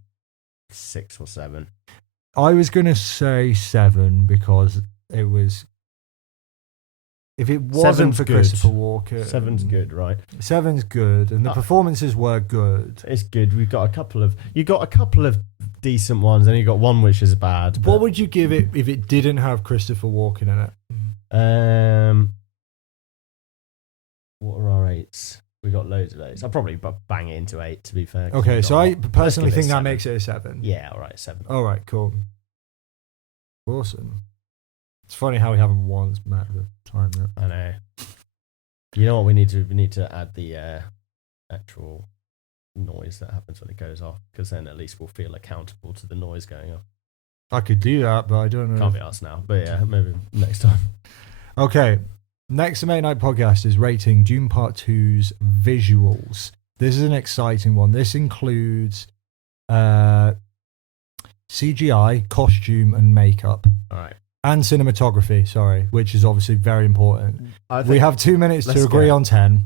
6 or 7. I was gonna say 7 because it was if it wasn't Seven's for good. Christopher Walken. 7's good, right? 7's good, and the performances were good. It's good. We've got a couple of decent ones, and you got one which is bad. What but- would you give it if it didn't have Christopher Walken in it? What are our 8s? We got loads of 8s. I'll probably bang it into 8, to be fair. 'cause Okay, we've so got a I lot. personally Let's give it think that 7. makes it a 7. Yeah, all right, 7. All right, cool. Awesome. It's funny how we haven't once met the time. Yet. I know. You know what we need to? We need to add the actual noise that happens when it goes off, because then at least we'll feel accountable to the noise going off. I could do that, but I don't know. Can't be asked now, but yeah, maybe next time. Okay, next Mate Night podcast is rating Dune Part 2's visuals. This is an exciting one. This includes CGI, costume, and makeup. All right. And cinematography, sorry, which is obviously very important. We have 2 minutes to agree on 10.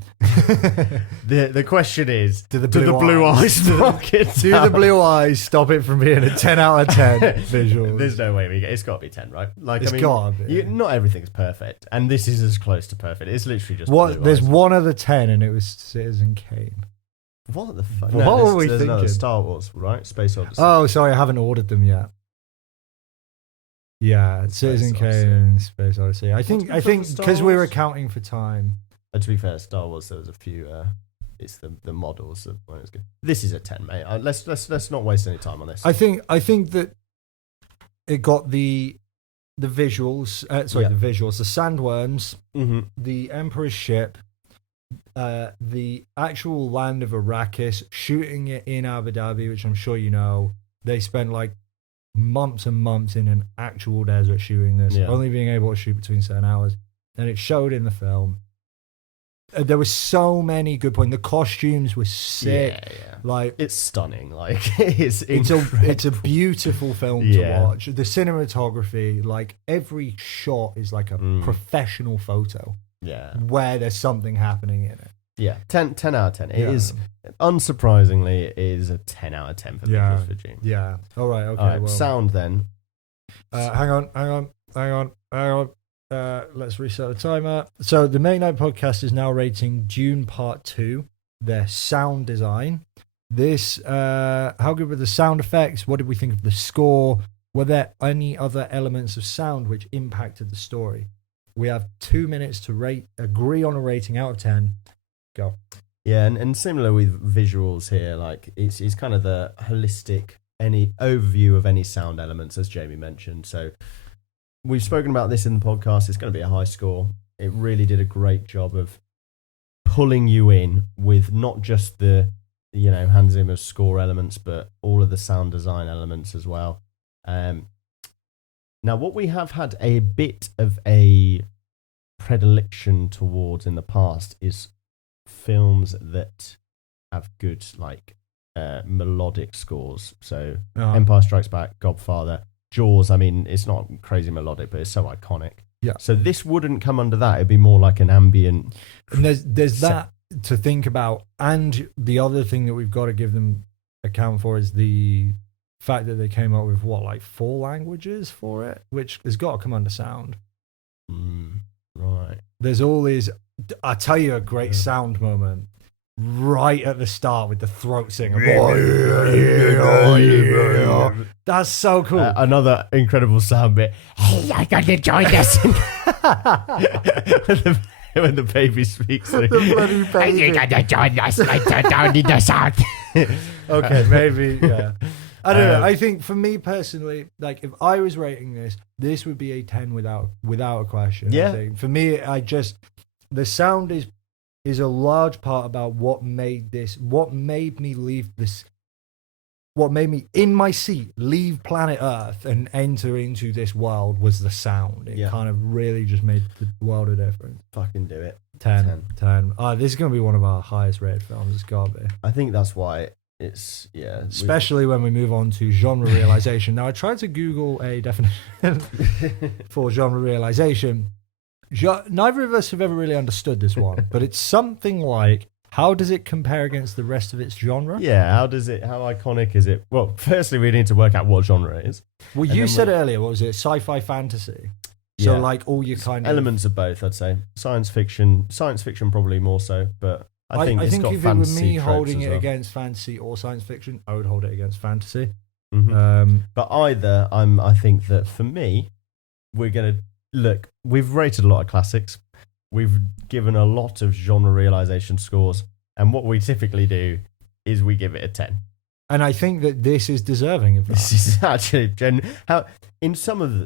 The question is, Do the blue blue eyes knock it Do down? the blue eyes stop it from being a 10 out of 10 visual? There's no way it's got to be 10, right? Like, It's gotta be. Not everything's perfect, and this is as close to perfect. It's literally just blue There's eyes. one other 10, and it was Citizen Kane. What the fuck? What were we there's another thinking? Star Wars, right? Space Odyssey. Oh, sorry, I haven't ordered them yet. Yeah, Citizen Space Kane Odyssey. and Space Odyssey. I think good for Star because we were Wars? accounting for time. To be fair, Star Wars, there was a few. It's the models that weren't as good. This is a 10, mate. Let's not waste any time on this. I think that it got the visuals. Yeah. The visuals, the sandworms, Mm-hmm. the Emperor's ship, the actual land of Arrakis, shooting it in Abu Dhabi, which I'm sure you know. They spent like months and months in an actual desert shooting this, Yeah. only being able to shoot between certain hours, and it showed in the film. There were so many good points. The costumes were sick. Yeah. Like It's stunning. Like it's it's a beautiful film Yeah. to watch. The cinematography, like every shot is like a professional photo yeah. where there's something happening in it. Yeah. 10 out of 10. It Yeah. is unsurprisingly it is a 10 out of 10 for Yeah. visuals for June. Yeah. All right. Okay. All right, well, sound then. hang on. Let's reset the timer. So the Mate Night podcast is now rating Dune Part 2, their sound design. This, how good were the sound effects? What did we think of the score? Were there any other elements of sound which impacted the story? We have 2 minutes to agree on a rating out of 10. Go. Yeah, and similar with visuals here, like it's kind of the holistic any overview of any sound elements, as Jamie mentioned. So we've spoken about this in the podcast. It's going to be a high score. It really did a great job of pulling you in with not just the Hans Zimmer's score elements, but all of the sound design elements as well. Now, what we have had a bit of a predilection towards in the past is films that have good melodic scores. So Empire Strikes Back, Godfather, Jaws. I mean, it's not crazy melodic, but it's so iconic. Yeah. So this wouldn't come under that. It'd be more like an ambient. And there's that to think about. And the other thing that we've got to give them account for is the fact that they came up with 4 languages for it, which has got to come under sound. Right. There's all these. I'll tell you a great sound moment right at the start with the throat singer. That's so cool. Another incredible sound bit. Hey, I gotta join us. when the baby speaks. The bloody Hey, you baby. gotta join us. I turn down in the sound. Okay, maybe, yeah. I don't know. I think for me personally, like if I was rating this would be a 10 without a question. Yeah. I think. For me, the sound is a large part about what made me in my seat leave planet Earth and enter into this world was the sound. It kind of really just made the world a difference. Fucking do it. 10. This is going to be one of our highest rated films. It's got to be. I think that's why it's, Especially when we move on to genre realization. Now, I tried to Google a definition for genre realization. Neither of us have ever really understood this one, but it's something like, how does it compare against the rest of its genre? Yeah, how iconic is it? Well, firstly, we need to work out what genre it is. Well, And you then said earlier, what was it? Sci-fi fantasy. So Yeah. like all your kind of Elements of both, I'd say. Science fiction probably more so, but I think it's got if it were fantasy me tropes holding as it well. against fantasy or science fiction, I would hold it against fantasy. Mhm. But either, I think that for me, we're going to look. We've rated a lot of classics. We've given a lot of genre realization scores, and what we typically do is we give it a 10. And I think that this is deserving of that. This is actually how in some of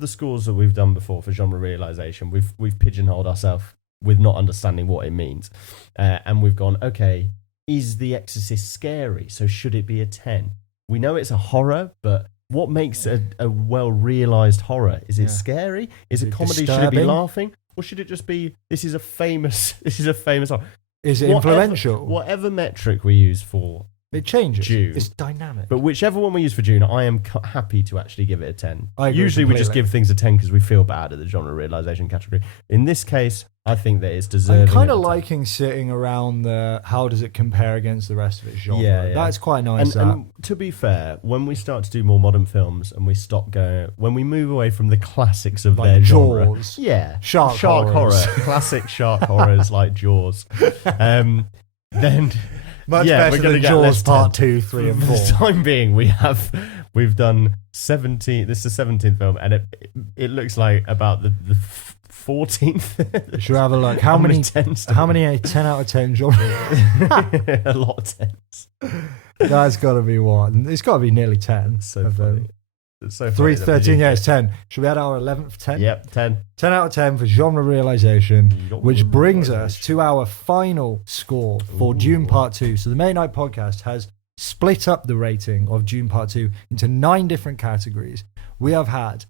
the scores that we've done before for genre realization, we've pigeonholed ourselves with not understanding what it means, and we've gone, okay, is The Exorcist scary? So should it be a 10? We know it's a horror, but what makes a well realized horror? Is it scary? Is it comedy? disturbing? Should it be laughing, or should it just be this is a famous horror? Is it influential? Whatever metric we use for. It changes. Dune. It's dynamic. But whichever one we use for Dune, I am happy to actually give it a 10. I agree Usually we just completely. give things a 10 because we feel bad at the genre realization category. In this case, I think that it's deserving. I'm kind of of a 10. liking sitting around the how does it compare against the rest of its genre. Yeah. That's quite nice. And to be fair, when we start to do more modern films and we stop going, when we move away from the classics of Like their genre, Jaws. yeah, Shark horror, horrors. classic shark horrors like Jaws, then Much yeah, better we're gonna than get Jaws less Part 10. 2, 3 and For 4. the time being, we've done 17. This is the 17th film, and it looks like about the 14th. Should we have a look? How many 10s? How many 10 out of 10 genre? A lot of 10s. That's got to be one. It's got to be nearly 10. So of them. funny. It's so 3, funny that 13, we yeah, do- it's 10. Should we add our 11th 10? Yep, 10. 10 out of 10 for genre realization, Genre which brings us realization. to our final score for Ooh. Dune Part 2. So the Main Night Podcast has split up the rating of Dune Part 2 into 9 different categories. We have had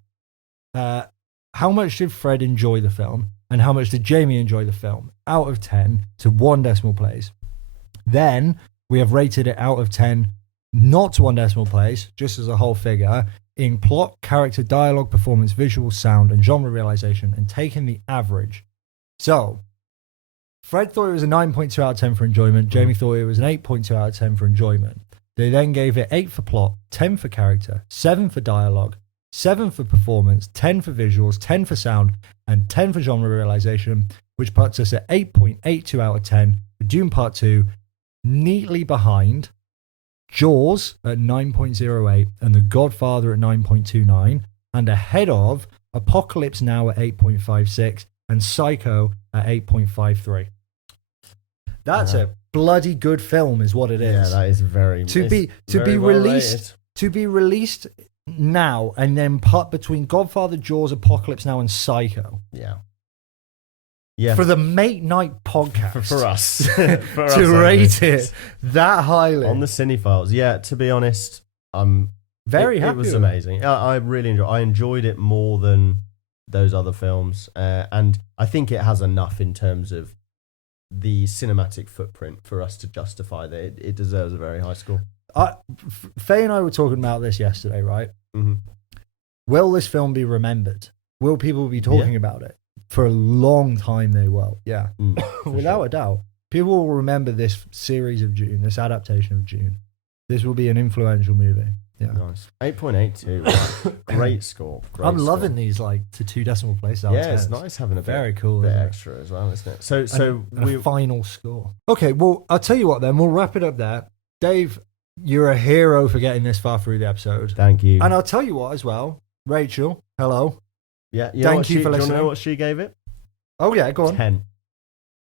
how much did Fred enjoy the film and how much did Jamie enjoy the film out of 10 to 1 decimal place. Then we have rated it out of 10, not to 1 decimal place, just as a whole figure, in plot, character, dialogue, performance, visual, sound, and genre realization, and taking the average. So, Fred thought it was a 9.2 out of 10 for enjoyment. Jamie thought it was an 8.2 out of 10 for enjoyment. They then gave it 8 for plot, 10 for character, 7 for dialogue, 7 for performance, 10 for visuals, 10 for sound, and 10 for genre realization, which puts us at 8.82 out of 10 for Dune Part 2, neatly behind Jaws at 9.08 and The Godfather at 9.29, and ahead of Apocalypse Now at 8.56 and Psycho at 8.53. That's a bloody good film, is what it is. Yeah, that is very to be very well released rated. to be released now and then put between Godfather, Jaws, Apocalypse Now, and Psycho Yeah. Yeah. for the Mate Night podcast for us. For us to only. rate it that highly. On the Cinephiles. Yeah, to be honest, I'm Very happy It was with amazing. I really enjoyed it more than those other films. And I think it has enough in terms of the cinematic footprint for us to justify that it deserves a very high score. Faye and I were talking about this yesterday, right? Mm-hmm. Will this film be remembered? Will people be talking about it? For a long time they will. Yeah. Without a doubt. People will remember this series of Dune, this adaptation of Dune. This will be an influential movie. Yeah. Nice. 8.82. Wow. Great score. Great I'm score. loving these like to 2 decimal places. out of Yeah, it's 10s. nice having a Very bit, cool, bit isn't it? extra as well, isn't it? So And a final score. Okay, well, I'll tell you what then. We'll wrap it up there. Dave, you're a hero for getting this far through the episode. thank you. And I'll tell you what as well. Rachel, hello. Yeah, Thank you for Do you want to listening. know what she gave it? Oh, yeah, go on. 10.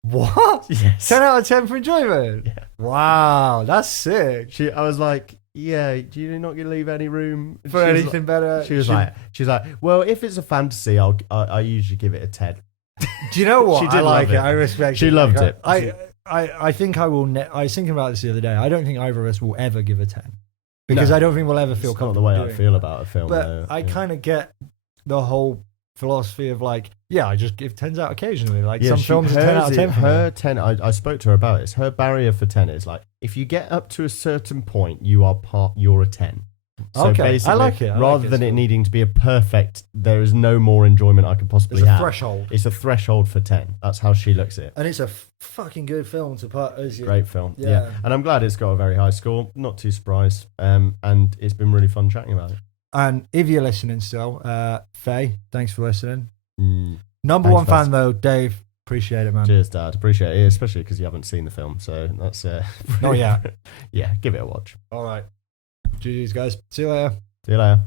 What? Yes. 10 out of 10 for enjoyment? Yeah. Wow, that's sick. I was like, yeah, do you not going to leave any room For She was anything better. Like, she was like, well, if it's a fantasy, I usually give it a 10. Do you know what? She I did like love it. it. I respect She it. loved Like, it. I think I will. I was thinking about this the other day. I don't think either of us will ever give a 10 because No. I don't think we'll ever feel It's not comfortable. the way I doing feel that. about a film. But though. I Yeah. kind of get the whole philosophy of like, yeah, I just give 10s out occasionally. Like Yeah, some films are 10 out of 10 for me. Her 10, I spoke to her about this. Her barrier for 10 is like, if you get up to a certain point, you're a 10. So Okay, I basically, like it. I like rather it. than It's it cool. needing to be a perfect, there is no more enjoyment I can possibly It's a have. threshold. It's a threshold for 10. That's how she looks at it. And it's a fucking good film to put as your Great film. Yeah. Yeah. And I'm glad it's got a very high score. Not too surprised. And it's been really fun chatting about it. And if you're listening still, Faye, thanks for listening. Number Thanks, one Faz. fan though, Dave. Appreciate it, man. Cheers, Dad. Appreciate it, especially because you haven't seen the film. So that's Oh yeah. yeah. Give it a watch. All right. GG's, guys. See you later. See you later.